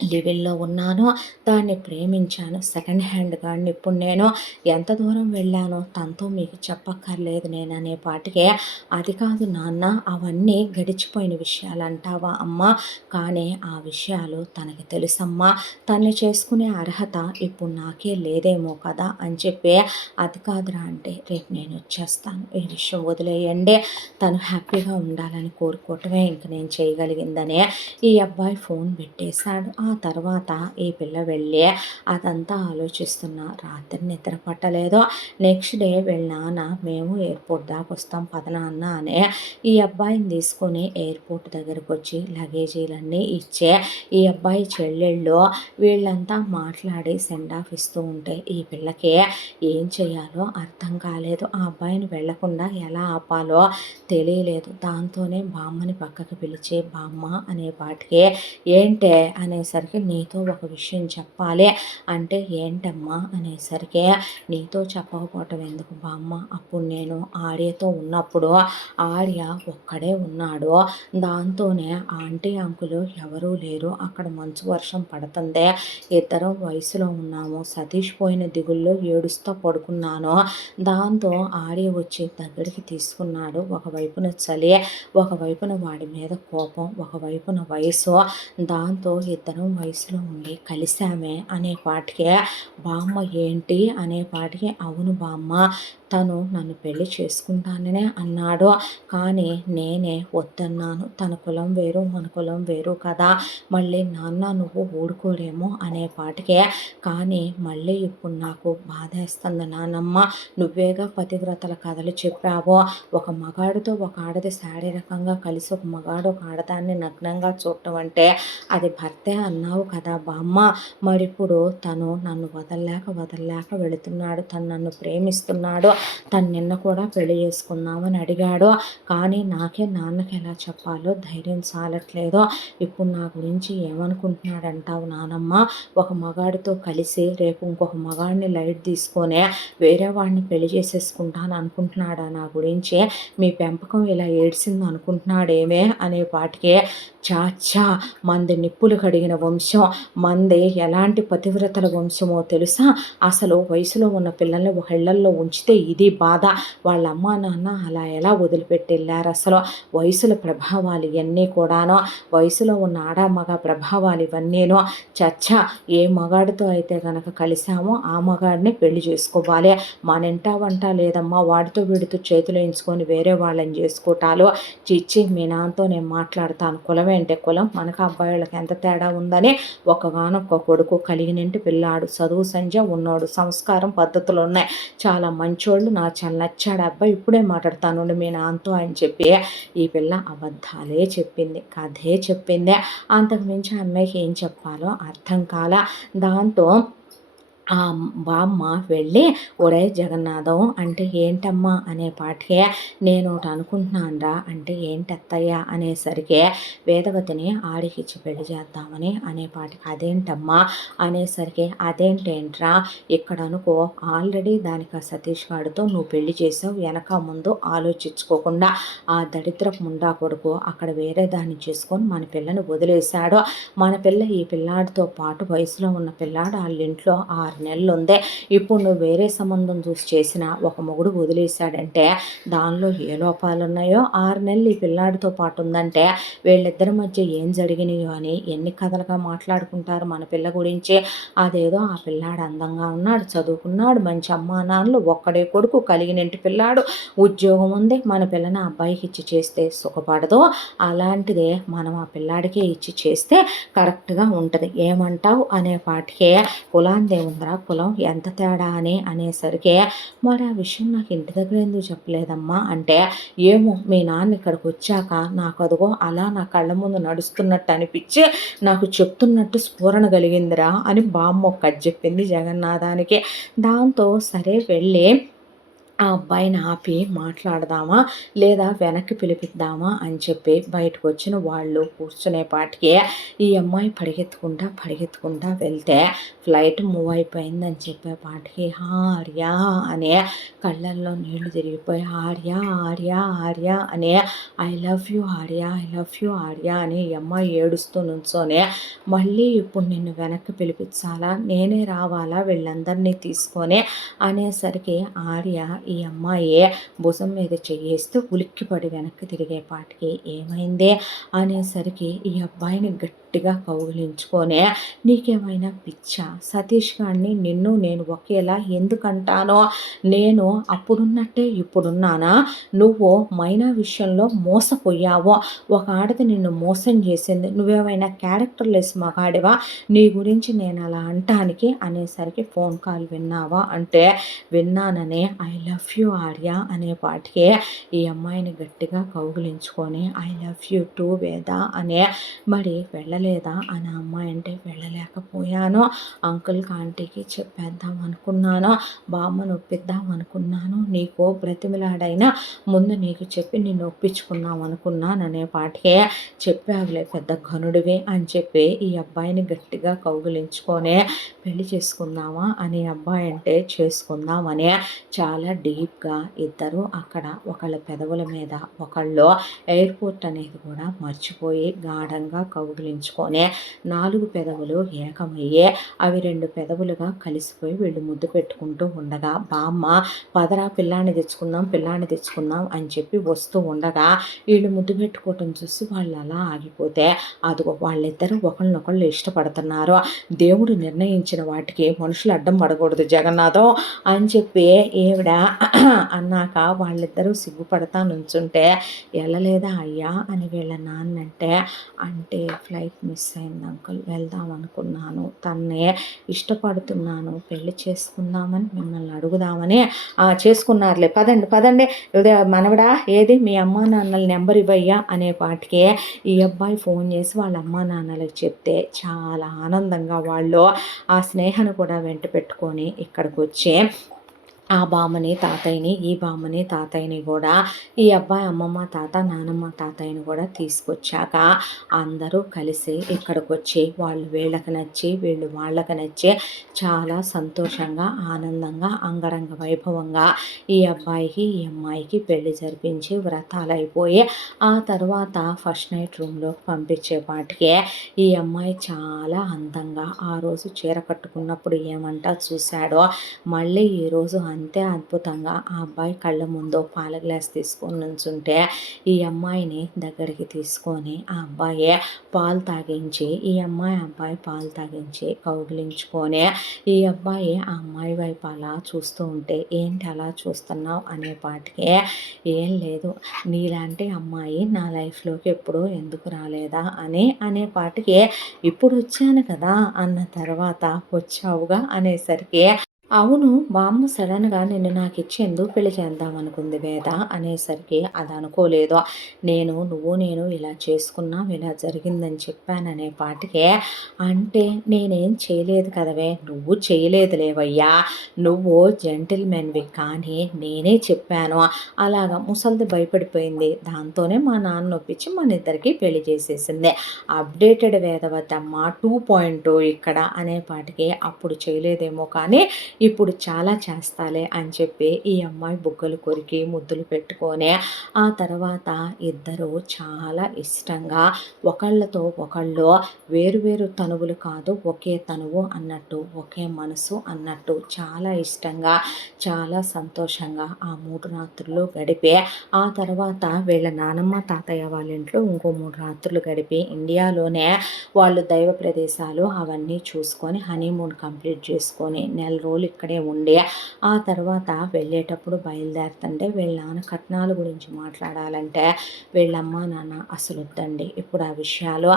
లివిల్లో ఉన్నాను, దాన్ని ప్రేమించాను, సెకండ్ హ్యాండ్ గాడిని, ఇప్పుడు నేను ఎంత దూరం వెళ్ళానో తనతో మీకు చెప్పక్కర్లేదు నేను అనేపాటికే, అది కాదు నాన్న అవన్నీ గడిచిపోయిన విషయాలు అంటావా అమ్మ, కానీ ఆ విషయాలు తనకి తెలుసమ్మా, తన్ని చేసుకునే అర్హత ఇప్పుడు నాకే లేదేమో కదా అని చెప్పి, అది కాదురా అంటే, రేపు నేను వచ్చేస్తాను, ఈ విషయం వదిలేయండి, తను హ్యాపీగా ఉండాలని కోరుకోవటమే ఇంక నేను చేయగలిగిందనే ఈ అబ్బాయి ఫోన్ పెట్టేశాడు. ఆ తర్వాత ఈ పిల్ల వెళ్ళి అదంతా ఆలోచిస్తున్న, రాత్రి నిద్ర పట్టలేదు. నెక్స్ట్ డే వీళ్ళ నాన్న, మేము ఎయిర్పోర్ట్ దాకా వస్తాం పద నాన్న అనే ఈ అబ్బాయిని తీసుకొని ఎయిర్పోర్ట్ దగ్గరకు వచ్చి లగేజీలన్నీ ఇచ్చే, ఈ అబ్బాయి చెల్లెళ్ళు వీళ్ళంతా మాట్లాడి సెండ్ ఆఫ్ ఇస్తూ ఉంటే ఈ పిల్లకి ఏం చేయాలో అర్థం కాలేదు, ఆ అబ్బాయిని వెళ్లకుండా ఎలా ఆపాలో తెలియలేదు. దాంతోనే బామ్మని పక్కకు పిలిచి, బామ్మ అనే పాటికి, ఏంటే అనేసరికి, నీతో ఒక విషయం చెప్పాలి అంటే, ఏంటమ్మా అనేసరికి, నీతో చెప్పకపోవటం ఎందుకు బామ్మ, అప్పుడు నేను ఆర్యతో ఉన్నప్పుడు ఆర్య ఒక్కడే ఉన్నాడు, దాంతోనే ఆంటీ అంకులు ఎవరూ లేరు, అక్కడ మంచు వర్షం పడుతుంది, ఇద్దరం వయసులో ఉన్నాము, సతీష్ పోయిన దిగుల్లో ఏడుస్తూ పడుకున్నాను, దాంతో ఆర్య వచ్చి దగ్గరికి తీసుకున్నాడు, ఒకవైపున చలి, ఒకవైపున వాడి మీద కోపం, ఒకవైపున వయసు, దాంతో ఇద్దరం వయసులో ఉండి కలిసామే అనేపాటికే, బామ్మ ఏంటి అనేపాటికి, అవును బామ్మ తను నన్ను పెళ్లి చేసుకుంటాననే అన్నాడు, కానీ నేనే వద్దన్నాను, తన కులం వేరు మన కులం వేరు కదా, మళ్ళీ నాన్న నువ్వు ఊడుకోలేమో అనేపాటికే, కానీ మళ్ళీ ఇప్పుడు నాకు బాధేస్తుంది నానమ్మ, నువ్వేగా పతివ్రతల కథలు చెప్పావో, ఒక మగాడితో ఒక ఆడది శారీరకంగా కలిసి ఒక మగాడు ఒక ఆడదాన్ని నగ్నంగా చూడటం అంటే అది భర్తే అన్నావు కదా బామ్మ, మరిప్పుడు తను నన్ను వదల్లేక వెళుతున్నాడు, తను నన్ను ప్రేమిస్తున్నాడు, తను నిన్న కూడా పెళ్లి చేసుకుందామని అడిగాడు, కానీ నాన్నకి ఎలా చెప్పాలో ధైర్యం చాలట్లేదు, ఇప్పుడు నా గురించి ఏమనుకుంటున్నాడంటావు నానమ్మ, ఒక మగాడితో కలిసి రేపు ఇంకొక మగాడిని లైట్ తీసుకొని వేరే వాడిని పెళ్లి చేసేసుకుంటాను అనుకుంటున్నాడా నా గురించి, మీ పెంపకం ఇలా ఏడ్చింది అనుకుంటున్నాడేమే అనే పాటికి, చాచా మంది నిప్పులు కడిగిన వంశం, మంది ఎలాంటి పతివ్రతల వంశమో తెలుసా, అసలు వయసులో ఉన్న పిల్లల్ని ఒక ఇళ్లల్లో ఉంచితే ఇది బాధ, వాళ్ళ అమ్మా నాన్న అలా ఎలా వదిలిపెట్టి వెళ్ళారు, అసలు వయసుల ప్రభావాలు ఇవన్నీ కూడాను, వయసులో ఉన్న ఆడ మగ ప్రభావాలు ఇవన్నీనో, చచ్చా ఏ మగాడితో అయితే కనుక కలిసామో ఆ మగాడిని పెళ్లి చేసుకోవాలి, మన ఇంటా వంట లేదమ్మా, వాడితో వీడితో చేతులు వేయించుకొని వేరే వాళ్ళని చేసుకోవటాలు, చిచ్చి మీ నాన్నతో నేను మాట్లాడతాను, కులమేంటే కులం, మనకు అబ్బాయిలకి ఎంత తేడా ఉందా ఉందని ఒకగానొక్క కొడుకు కలిగినింటి పిల్లాడు, చదువు సంధ్య ఉన్నాడు, సంస్కారం పద్ధతులు ఉన్నాయి, చాలా మంచోళ్ళు, నా చాలా నచ్చాడు అబ్బాయి, ఇప్పుడే మాట్లాడతాను మీ నాన్నతో అని చెప్పి ఈ పిల్ల అబద్ధాలే చెప్పింది, కథే చెప్పింది. అంతకు మించి అమ్మాయికి ఏం చెప్పాలో అర్థం కాల. దాంతో ఆ బామ్మ వెళ్ళి ఒరే జగన్నాథం అంటే ఏంటమ్మా అనే పాటికే నేను ఒకటి అనుకుంటున్నానరా అంటే ఏంటత్తయ్య అనేసరికి వేదవతిని ఆడికిచ్చి పెళ్లి చేద్దామని అనేపాటికి అదేంటమ్మా అనేసరికి అదేంటేంట్రా ఇక్కడ అనుకో ఆల్రెడీ దానికి సతీష్ గాడితో నువ్వు పెళ్లి చేసావు, వెనక ముందు ఆలోచించుకోకుండా ఆ దరిద్రపు ముండా కొడుకు అక్కడ వేరే దాన్ని చేసుకొని మన పిల్లని వదిలేశాడు. మన పిల్ల ఈ పిల్లాడితో పాటు వయసులో ఉన్న పిల్లాడు వాళ్ళ ఇంట్లో 6 నెలలు ఉంది. ఇప్పుడు నువ్వు వేరే సంబంధం చూసి చేసిన ఒక మొగుడు వదిలేశాడంటే దానిలో ఏ లోపాలు ఉన్నాయో, 6 నెలలు ఈ పిల్లాడితో పాటు ఉందంటే వీళ్ళిద్దరి మధ్య ఏం జరిగినాయో అని ఎన్ని కథలుగా మాట్లాడుకుంటారు మన పిల్ల గురించి. అదేదో ఆ పిల్లాడు అందంగా ఉన్నాడు, చదువుకున్నాడు, మంచి అమ్మా నాన్నలు, ఒక్కడే కొడుకు, కలిగినింటి పిల్లాడు, ఉద్యోగం ఉంది, మన పిల్లని అబ్బాయికి ఇచ్చి చేస్తే సుఖపడదు. అలాంటిదే మనం ఆ పిల్లాడికే ఇచ్చి చేస్తే కరెక్ట్గా ఉంటుంది, ఏమంటావు అనే పాటికే కులాందేముందిరా, కులం ఎంత తేడా అని అనేసరికి మరి ఆ విషయం నాకు ఇంటి దగ్గర ఎందుకు చెప్పలేదమ్మా అంటే ఏమో మీ నాన్న ఇక్కడికి వచ్చాక నాకు అదిగో అలా నా కళ్ళ ముందు నడుస్తున్నట్టు అనిపించి నాకు చెప్తున్నట్టు స్ఫురణ కలిగిందిరా అని బామ్మ ఒక్కటి చెప్పింది జగన్నాథానికి. దాంతో సరే వెళ్ళి ఆ అబ్బాయిని ఆపి మాట్లాడదామా లేదా వెనక్కి పిలిపిద్దామా అని చెప్పి బయటకు వచ్చిన వాళ్ళు కూర్చునేపాటికి ఈ అమ్మాయి పరిగెత్తుకుంటా వెళ్తే ఫ్లైట్ మూవ్ అయిపోయిందని చెప్పేపాటికి ఆర్యా అనే కళ్ళల్లో నీళ్లు తిరిగిపోయి ఆర్యా ఆర్యా ఆర్యా అనే I love you Arya I love you Arya అని ఈ అమ్మాయి ఏడుస్తూ నుంచోనే మళ్ళీ ఇప్పుడు నిన్ను వెనక్కి పిలిపించాలా, నేనే రావాలా వీళ్ళందరినీ తీసుకొని అనేసరికి ఆర్య ఈ అమ్మాయి భుజం మీద చేయిస్తూ ఉలిక్కిపడి వెనక్కి తిరిగేపాటికి ఏమైంది అనేసరికి ఈ అబ్బాయిని గట్టిగా కౌగిలించుకొని నీకేమైనా పిచ్చా, సతీష్ గారిని నిన్ను నేను ఒకేలా ఎందుకంటానో, నేను అప్పుడున్నట్టే ఇప్పుడున్నానా, నువ్వు మైనా విషయంలో మోసపోయావో, ఒక ఆడది నిన్ను మోసం చేసింది, నువ్వేమైనా క్యారెక్టర్ లెస్ మగాడివా, నీ గురించి నేను అలా అంటానికి అనేసరికి ఫోన్ కాల్ విన్నావా అంటే విన్నాననే ఐ లవ్ యూ ఆర్య అనే పాటికి ఈ అమ్మాయిని గట్టిగా కౌగిలించుకొని ఐ లవ్ యూ టూ వేద అనే మరి వెళ్ళలేదా అని అమ్మాయి అంటే వెళ్ళలేకపోయాను, అంకుల్కి ఆంటీకి చెప్పేద్దాం అనుకున్నాను, బామ్మను ఒప్పిద్దాం అనుకున్నాను, నీకు బ్రతిమిలాడైనా ముందు నీకు చెప్పి నిన్ను ఒప్పించుకున్నాం అనుకున్నాను అనే పాటికే చెప్పావులే పెద్ద ఘనుడివే అని చెప్పి ఈ అబ్బాయిని గట్టిగా కౌగిలించుకొని పెళ్లి చేసుకుందామా అని అబ్బాయి అంటే చేసుకుందామని చాలా డీప్గా ఇద్దరు అక్కడ ఒకళ్ళ పెదవుల మీద ఒకళ్ళు ఎయిర్పోర్ట్ అనేది కూడా మర్చిపోయి గాఢంగా కౌగిలించుకొని 4 పెదవులు ఏకమయ్యే అవి 2 పెదవులుగా కలిసిపోయి వీళ్ళు ముద్దు పెట్టుకుంటూ ఉండగా బామ్మ పదరా పిల్లాన్ని తెచ్చుకుందాం అని చెప్పి వస్తూ ఉండగా వీళ్ళు ముద్దు పెట్టుకోవటం చూసి వాళ్ళు అలా ఆగిపోతే అదిగో వాళ్ళిద్దరూ ఒకళ్ళనొకళ్ళు ఇష్టపడుతున్నారు, దేవుడు నిర్ణయించిన వాటికి మనుషులు అడ్డం పడకూడదు జగన్నాథం అని చెప్పి ఈవిడ అన్నాక వాళ్ళిద్దరూ సిగ్గుపడతా నుంచుంటే వెళ్ళలేదా అయ్యా అని వీళ్ళ నాన్నంటే అంటే ఫ్లైట్ మిస్ అయింది అంకుల్, వెళ్దాం అనుకున్నాను, తన్నే ఇష్టపడుతున్నాను, పెళ్లి చేసుకుందామని మిమ్మల్ని అడుగుదామని చేసుకున్నారులే పదండి పదండి మనవడా ఏది మీ అమ్మా నాన్నల నెంబర్ ఇవ్వయ్యా అనే పాటికి ఈ అబ్బాయి ఫోన్ చేసి వాళ్ళ అమ్మా నాన్నలకు చెప్తే చాలా ఆనందంగా వాళ్ళు ఆ స్నేహాన్ని కూడా వెంట పెట్టుకొని ఇక్కడికి వచ్చి ఆ బామ్మని తాతయ్యని ఈ బామ్మని తాతయ్యని కూడా ఈ అబ్బాయి అమ్మమ్మ తాత నానమ్మ తాతయ్యని కూడా తీసుకొచ్చాక అందరూ కలిసి ఇక్కడికి వచ్చి వాళ్ళు వీళ్ళకి నచ్చి వీళ్ళు వాళ్ళకి నచ్చి చాలా సంతోషంగా ఆనందంగా అంగరంగ వైభవంగా ఈ అబ్బాయికి ఈ అమ్మాయికి పెళ్లి జరిపించి వ్రతాలు అయిపోయి ఆ తర్వాత ఫస్ట్ నైట్ రూమ్లో పంపించేపాటికి ఈ అమ్మాయి చాలా అందంగా ఆ రోజు చీర కట్టుకున్నప్పుడు ఏమంటా చూశాడో మళ్ళీ ఈరోజు అంతే అద్భుతంగా ఆ అబ్బాయి కళ్ళ ముందు పాల గ్లాస్ తీసుకొని నుంచుంటే ఈ అమ్మాయిని దగ్గరికి తీసుకొని ఆ అబ్బాయి పాలు తాగించి అబ్బాయి పాలు తాగించి కౌగిలించుకొని ఈ అబ్బాయి ఆ అమ్మాయి వైపు అలా చూస్తూ ఉంటే ఏంటి అలా చూస్తున్నావు అనే పాటికి ఏం లేదు నీలాంటి అమ్మాయి నా లైఫ్లోకి ఎప్పుడూ ఎందుకు రాలేదా అనే పాటికి ఇప్పుడు వచ్చాను కదా అన్న తర్వాత వచ్చావుగా అనేసరికి అవును బామ్మ సడన్గా నిన్ను నాకు ఇచ్చి ఎందుకు పెళ్లి చేద్దాం అనుకుంది వేద అనేసరికి అది అనుకోలేదు నేను ఇలా చేసుకున్నాం ఇలా జరిగిందని చెప్పాననే పాటికే అంటే నేనేం చేయలేదు కదవే నువ్వు చేయలేదులేవయ్యా నువ్వు జెంటిల్మెన్వి కానీ నేనే చెప్పాను అలాగా ముసలిది భయపడిపోయింది దాంతోనే మా నాన్న ఒప్పించి మన ఇద్దరికి పెళ్లి చేసేసింది అప్డేటెడ్ వేదవతమ్మ 2.0 ఇక్కడ అనే పాటికి అప్పుడు చేయలేదేమో కానీ ఇప్పుడు చాలా చేస్తాలే అని చెప్పి ఈ అమ్మాయి బుగ్గలు కొరికి ముద్దులు పెట్టుకొని ఆ తర్వాత ఇద్దరు చాలా ఇష్టంగా ఒకళ్ళతో ఒకళ్ళు వేరు తనువులు కాదు ఒకే తనువు అన్నట్టు ఒకే మనసు అన్నట్టు చాలా ఇష్టంగా చాలా సంతోషంగా ఆ 3 రాత్రులు గడిపి ఆ తర్వాత వీళ్ళ నానమ్మ తాతయ్య వాళ్ళ ఇంట్లో ఇంకో 3 రాత్రులు గడిపి ఇండియాలోనే వాళ్ళు దైవ ప్రదేశాలు అవన్నీ చూసుకొని హనీమూన్ కంప్లీట్ చేసుకొని నెల రోజులు ఇక్కడే ఉండి ఆ తర్వాత వెళ్ళేటప్పుడు బయలుదేరుతుంటే వీళ్ళ నాన్న కట్నాల గురించి మాట్లాడాలంటే వీళ్ళమ్మ నాన్న అసలు వద్దండి ఇప్పుడు ఆ విషయాలు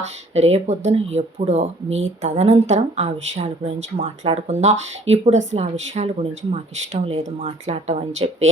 రేపొద్దున ఎప్పుడో మీ తదనంతరం ఆ విషయాల గురించి మాట్లాడుకుందాం ఇప్పుడు అసలు ఆ విషయాల గురించి మాకు ఇష్టం లేదు మాట్లాడటం అని చెప్పి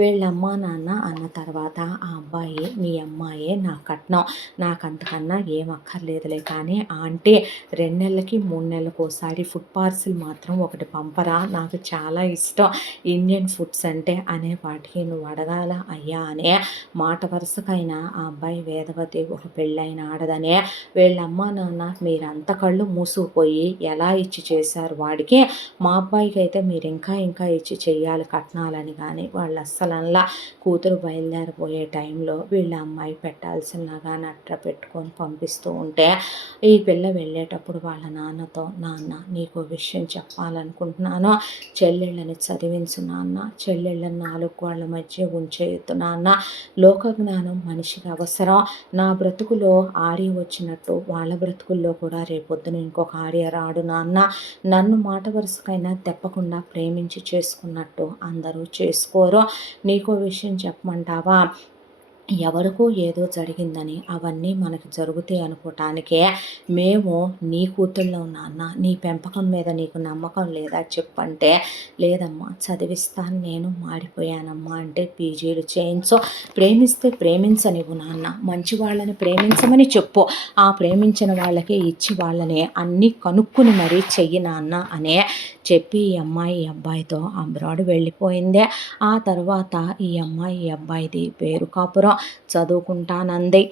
వీళ్ళమ్మ నాన్న అన్న తర్వాత ఆ అబ్బాయి మీ అమ్మాయే నా కట్నం నాకు అంతకన్నా ఏం అక్కర్లేదులే కానీ ఆంటీ 2 నెలలకి 3 నెలలకు ఒకసారి ఫుడ్ పార్సిల్ మాత్రం ఒకటి పంపరా నాకు చాలా ఇష్టం ఇండియన్ ఫుడ్స్ అంటే అనే వాటికి నువ్వు అడగాల అయ్యా అనే మాట వరుసకైనా ఆ అబ్బాయి వేదవతి ఒక పెళ్ళైన ఆడదనే వీళ్ళమ్మ నాన్న మీరంత కళ్ళు మూసుకుపోయి ఎలా ఇచ్చి చేశారు వాడికి మా అబ్బాయికి అయితే మీరు ఇంకా ఇచ్చి చెయ్యాలి కట్నాలని కానీ వాళ్ళు అస్సలల్లా కూతురు బయలుదేరిపోయే టైంలో వీళ్ళ అమ్మాయి పెట్టాల్సినలాగా నట్ర పెట్టుకొని పంపిస్తూ ఉంటే ఈ పిల్ల వెళ్ళేటప్పుడు వాళ్ళ నాన్నతో నాన్న నీకు విషయం చెప్పాలనుకుంటున్నాను చెల్లెళ్ళని చదివించు నాన్న చెల్లెళ్ళని 4 వాళ్ళ మధ్య ఉంచేయొద్దు నాన్న లోక జ్ఞానం మనిషికి అవసరం నా బ్రతుకులో ఆర్య వచ్చినట్టు వాళ్ళ బ్రతుకుల్లో కూడా రేపొద్దున ఇంకొక ఆర్య రాడు నాన్న నన్ను మాట వరుసకైనా తెప్పకుండా ప్రేమించి చేసుకున్నట్టు అందరూ చేసుకోరు నీకో విషయం చెప్పమంటావా ఎవరికో ఏదో జరిగిందని అవన్నీ మనకు జరుగుతాయి అనుకోవటానికే మేము నీ కూతుళ్ళో నాన్న నీ పెంపకం మీద నీకు నమ్మకం లేదా చెప్పంటే లేదమ్మా చదివిస్తాను నేను మాడిపోయానమ్మా అంటే పీజీలు చేయించు ప్రేమిస్తే ప్రేమించనివ్వు నాన్న మంచి వాళ్ళని ప్రేమించమని చెప్పు ఆ ప్రేమించిన వాళ్ళకి ఇచ్చి వాళ్ళని అన్నీ కనుక్కుని మరీ చెయ్యి నాన్న అనే చెప్పి ఈ అమ్మాయి ఈ అబ్బాయితో అబ్రాడ్ వెళ్ళిపోయిందే ఆ తర్వాత ఈ అమ్మాయి ఈ అబ్బాయిది పేరు కాపురం చదువుకుంటానంది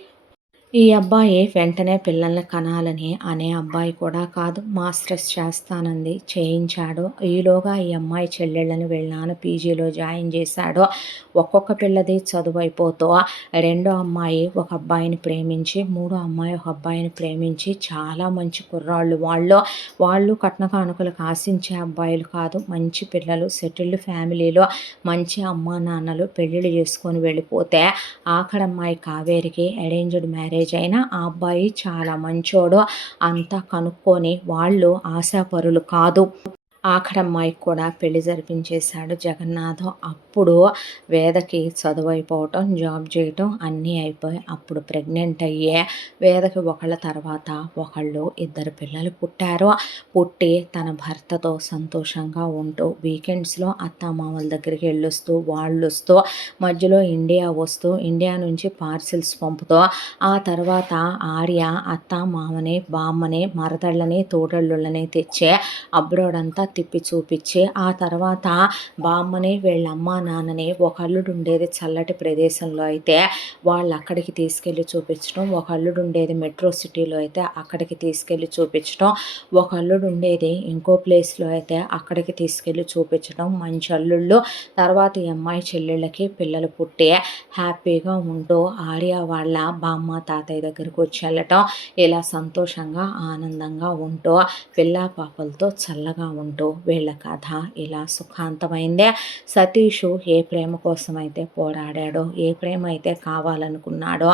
ఈ అబ్బాయి వెంటనే పిల్లల్ని కనాలని అనే అబ్బాయి కూడా కాదు మాస్టర్స్ చేస్తానంది చేయించాడు ఈలోగా ఈ అమ్మాయి చెల్లెళ్ళని వెళ్ళాను పీజీలో జాయిన్ చేశాడు ఒక్కొక్క పిల్లది చదువు అయిపోతూ రెండో అమ్మాయి ఒక అబ్బాయిని ప్రేమించి మూడో అమ్మాయి ఒక అబ్బాయిని ప్రేమించి చాలా మంచి కుర్రాళ్ళు వాళ్ళు కట్న కానుకలకు ఆశించే అబ్బాయిలు కాదు మంచి పిల్లలు సెటిల్డ్ ఫ్యామిలీలో మంచి అమ్మా నాన్నలు పెళ్ళిళ్ళు చేసుకొని వెళ్ళిపోతే ఆఖడమ్మాయి కావేరికి అరేంజ్డ్ మ్యారేజ్ అయినా ఆ అబ్బాయి చాలా మంచోడు అంతా కనుక్కొని వాళ్ళు ఆశాపరులు కాదు ఆఖరమ్మాయికి కూడా పెళ్లి జరిపించేశాడు జగన్నాథం అప్పుడు వేదకి చదువు అయిపోవటం జాబ్ చేయటం అన్నీ అయిపోయి అప్పుడు ప్రెగ్నెంట్ అయ్యే వేదకి ఒకళ్ళ తర్వాత ఒకళ్ళు 2 పిల్లలు పుట్టారు పుట్టి తన భర్తతో సంతోషంగా ఉంటూ వీకెండ్స్లో అత్తామామల దగ్గరికి వెళ్ళొస్తూ వాళ్ళు వస్తూ మధ్యలో ఇండియా వస్తూ ఇండియా నుంచి పార్సిల్స్ పంపుతూ ఆ తర్వాత ఆర్య అత్తామామని బామ్మని మరదళ్ళని తోడళ్ళని తెచ్చే అబ్రాడ్ అంతా తిప్పి చూపించి ఆ తర్వాత బామ్మని వీళ్ళ అమ్మ నాన్నని ఒక అల్లుడు ఉండేది చల్లటి ప్రదేశంలో అయితే వాళ్ళు అక్కడికి తీసుకెళ్ళి చూపించడం ఒక అల్లుడు ఉండేది మెట్రో సిటీలో అయితే అక్కడికి తీసుకెళ్ళి చూపించడం ఒక అల్లుడు ఉండేది ఇంకో ప్లేస్లో అయితే అక్కడికి తీసుకెళ్ళి చూపించడం మంచి అల్లుళ్ళు తర్వాత ఈ అమ్మాయి చెల్లెళ్ళకి పిల్లలు పుట్టి హ్యాపీగా ఉంటూ ఆర్య వాళ్ళ బామ్మ తాతయ్య దగ్గరికి వచ్చి వెళ్ళటం ఇలా సంతోషంగా ఆనందంగా ఉంటూ పిల్ల పాపలతో చల్లగా ఉంటూ దీంతో వీళ్ళ కథ ఇలా సుఖాంతమైందే. సతీషు ఏ ప్రేమ కోసమైతే పోరాడాడో, ఏ ప్రేమ అయితే కావాలనుకున్నాడో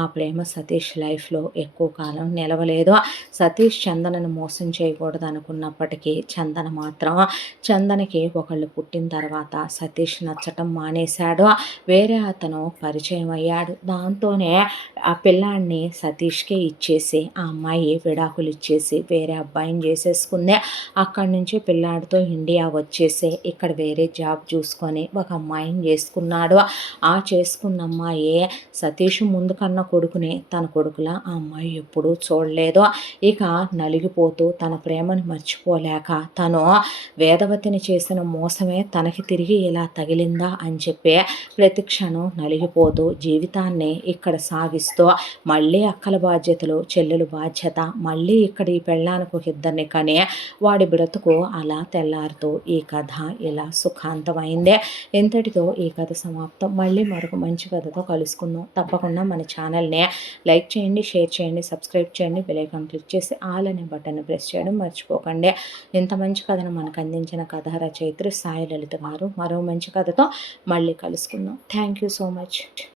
ఆ ప్రేమ సతీష్ లైఫ్లో ఎక్కువ కాలం నిలవలేదు. సతీష్ చందనను మోసం చేయకూడదు అనుకున్నప్పటికీ చందనకి ఒకళ్ళు పుట్టిన తర్వాత సతీష్ నచ్చటం మానేశాడు. వేరే అతను పరిచయం అయ్యాడు. దాంతోనే ఆ పిల్లాడిని సతీష్కే ఇచ్చేసి ఆ అమ్మాయి విడాకులు ఇచ్చేసి వేరే అబ్బాయిని చేసేసుకుంది. అక్కడి నుంచి పిల్లాడితో ఇండియా వచ్చేసి ఇక్కడ వేరే జాబ్ చూసుకొని ఒక అమ్మాయిని చేసుకున్నాడు. ఆ చేసుకున్న అమ్మాయి సతీష్ ముందు కన్న కొడుకుని తన కొడుకులా ఆ అమ్మాయి ఎప్పుడూ చూడలేదు. ఇక నలిగిపోతూ తన ప్రేమను మర్చిపోలేక తను వేదవతిని చేసిన మోసమే తనకి తిరిగి ఇలా తగిలిందా అని చెప్పి ప్రతి క్షణం నలిగిపోతూ జీవితాన్ని ఇక్కడ సాగిస్తూ మళ్ళీ అక్కల బాధ్యతలు, చెల్లెలు బాధ్యత, మళ్ళీ ఇక్కడ ఈ పెళ్ళానికి ఒక ఇద్దరిని కని వాడి బ్రతుకు అలా తెల్లారుతూ ఈ కథ ఇలా సుఖాంతమైందే. ఇంతటితో ఈ కథ సమాప్తం. మళ్ళీ మరొక మంచి కథతో కలుసుకుందాం. తప్పకుండా మన ఛానల్ని లైక్ చేయండి, షేర్ చేయండి, సబ్స్క్రైబ్ చేయండి, బెల్ ఐకాన్ క్లిక్ చేసి ఆల్ అనే బటన్ ప్రెస్ చేయడం మర్చిపోకండి. ఇంత మంచి కథను మనకు అందించిన కథ రచయిత్రి సాయి లలిత గారు. మరో మంచి కథతో మళ్ళీ కలుసుకుందాం. Thank you so much.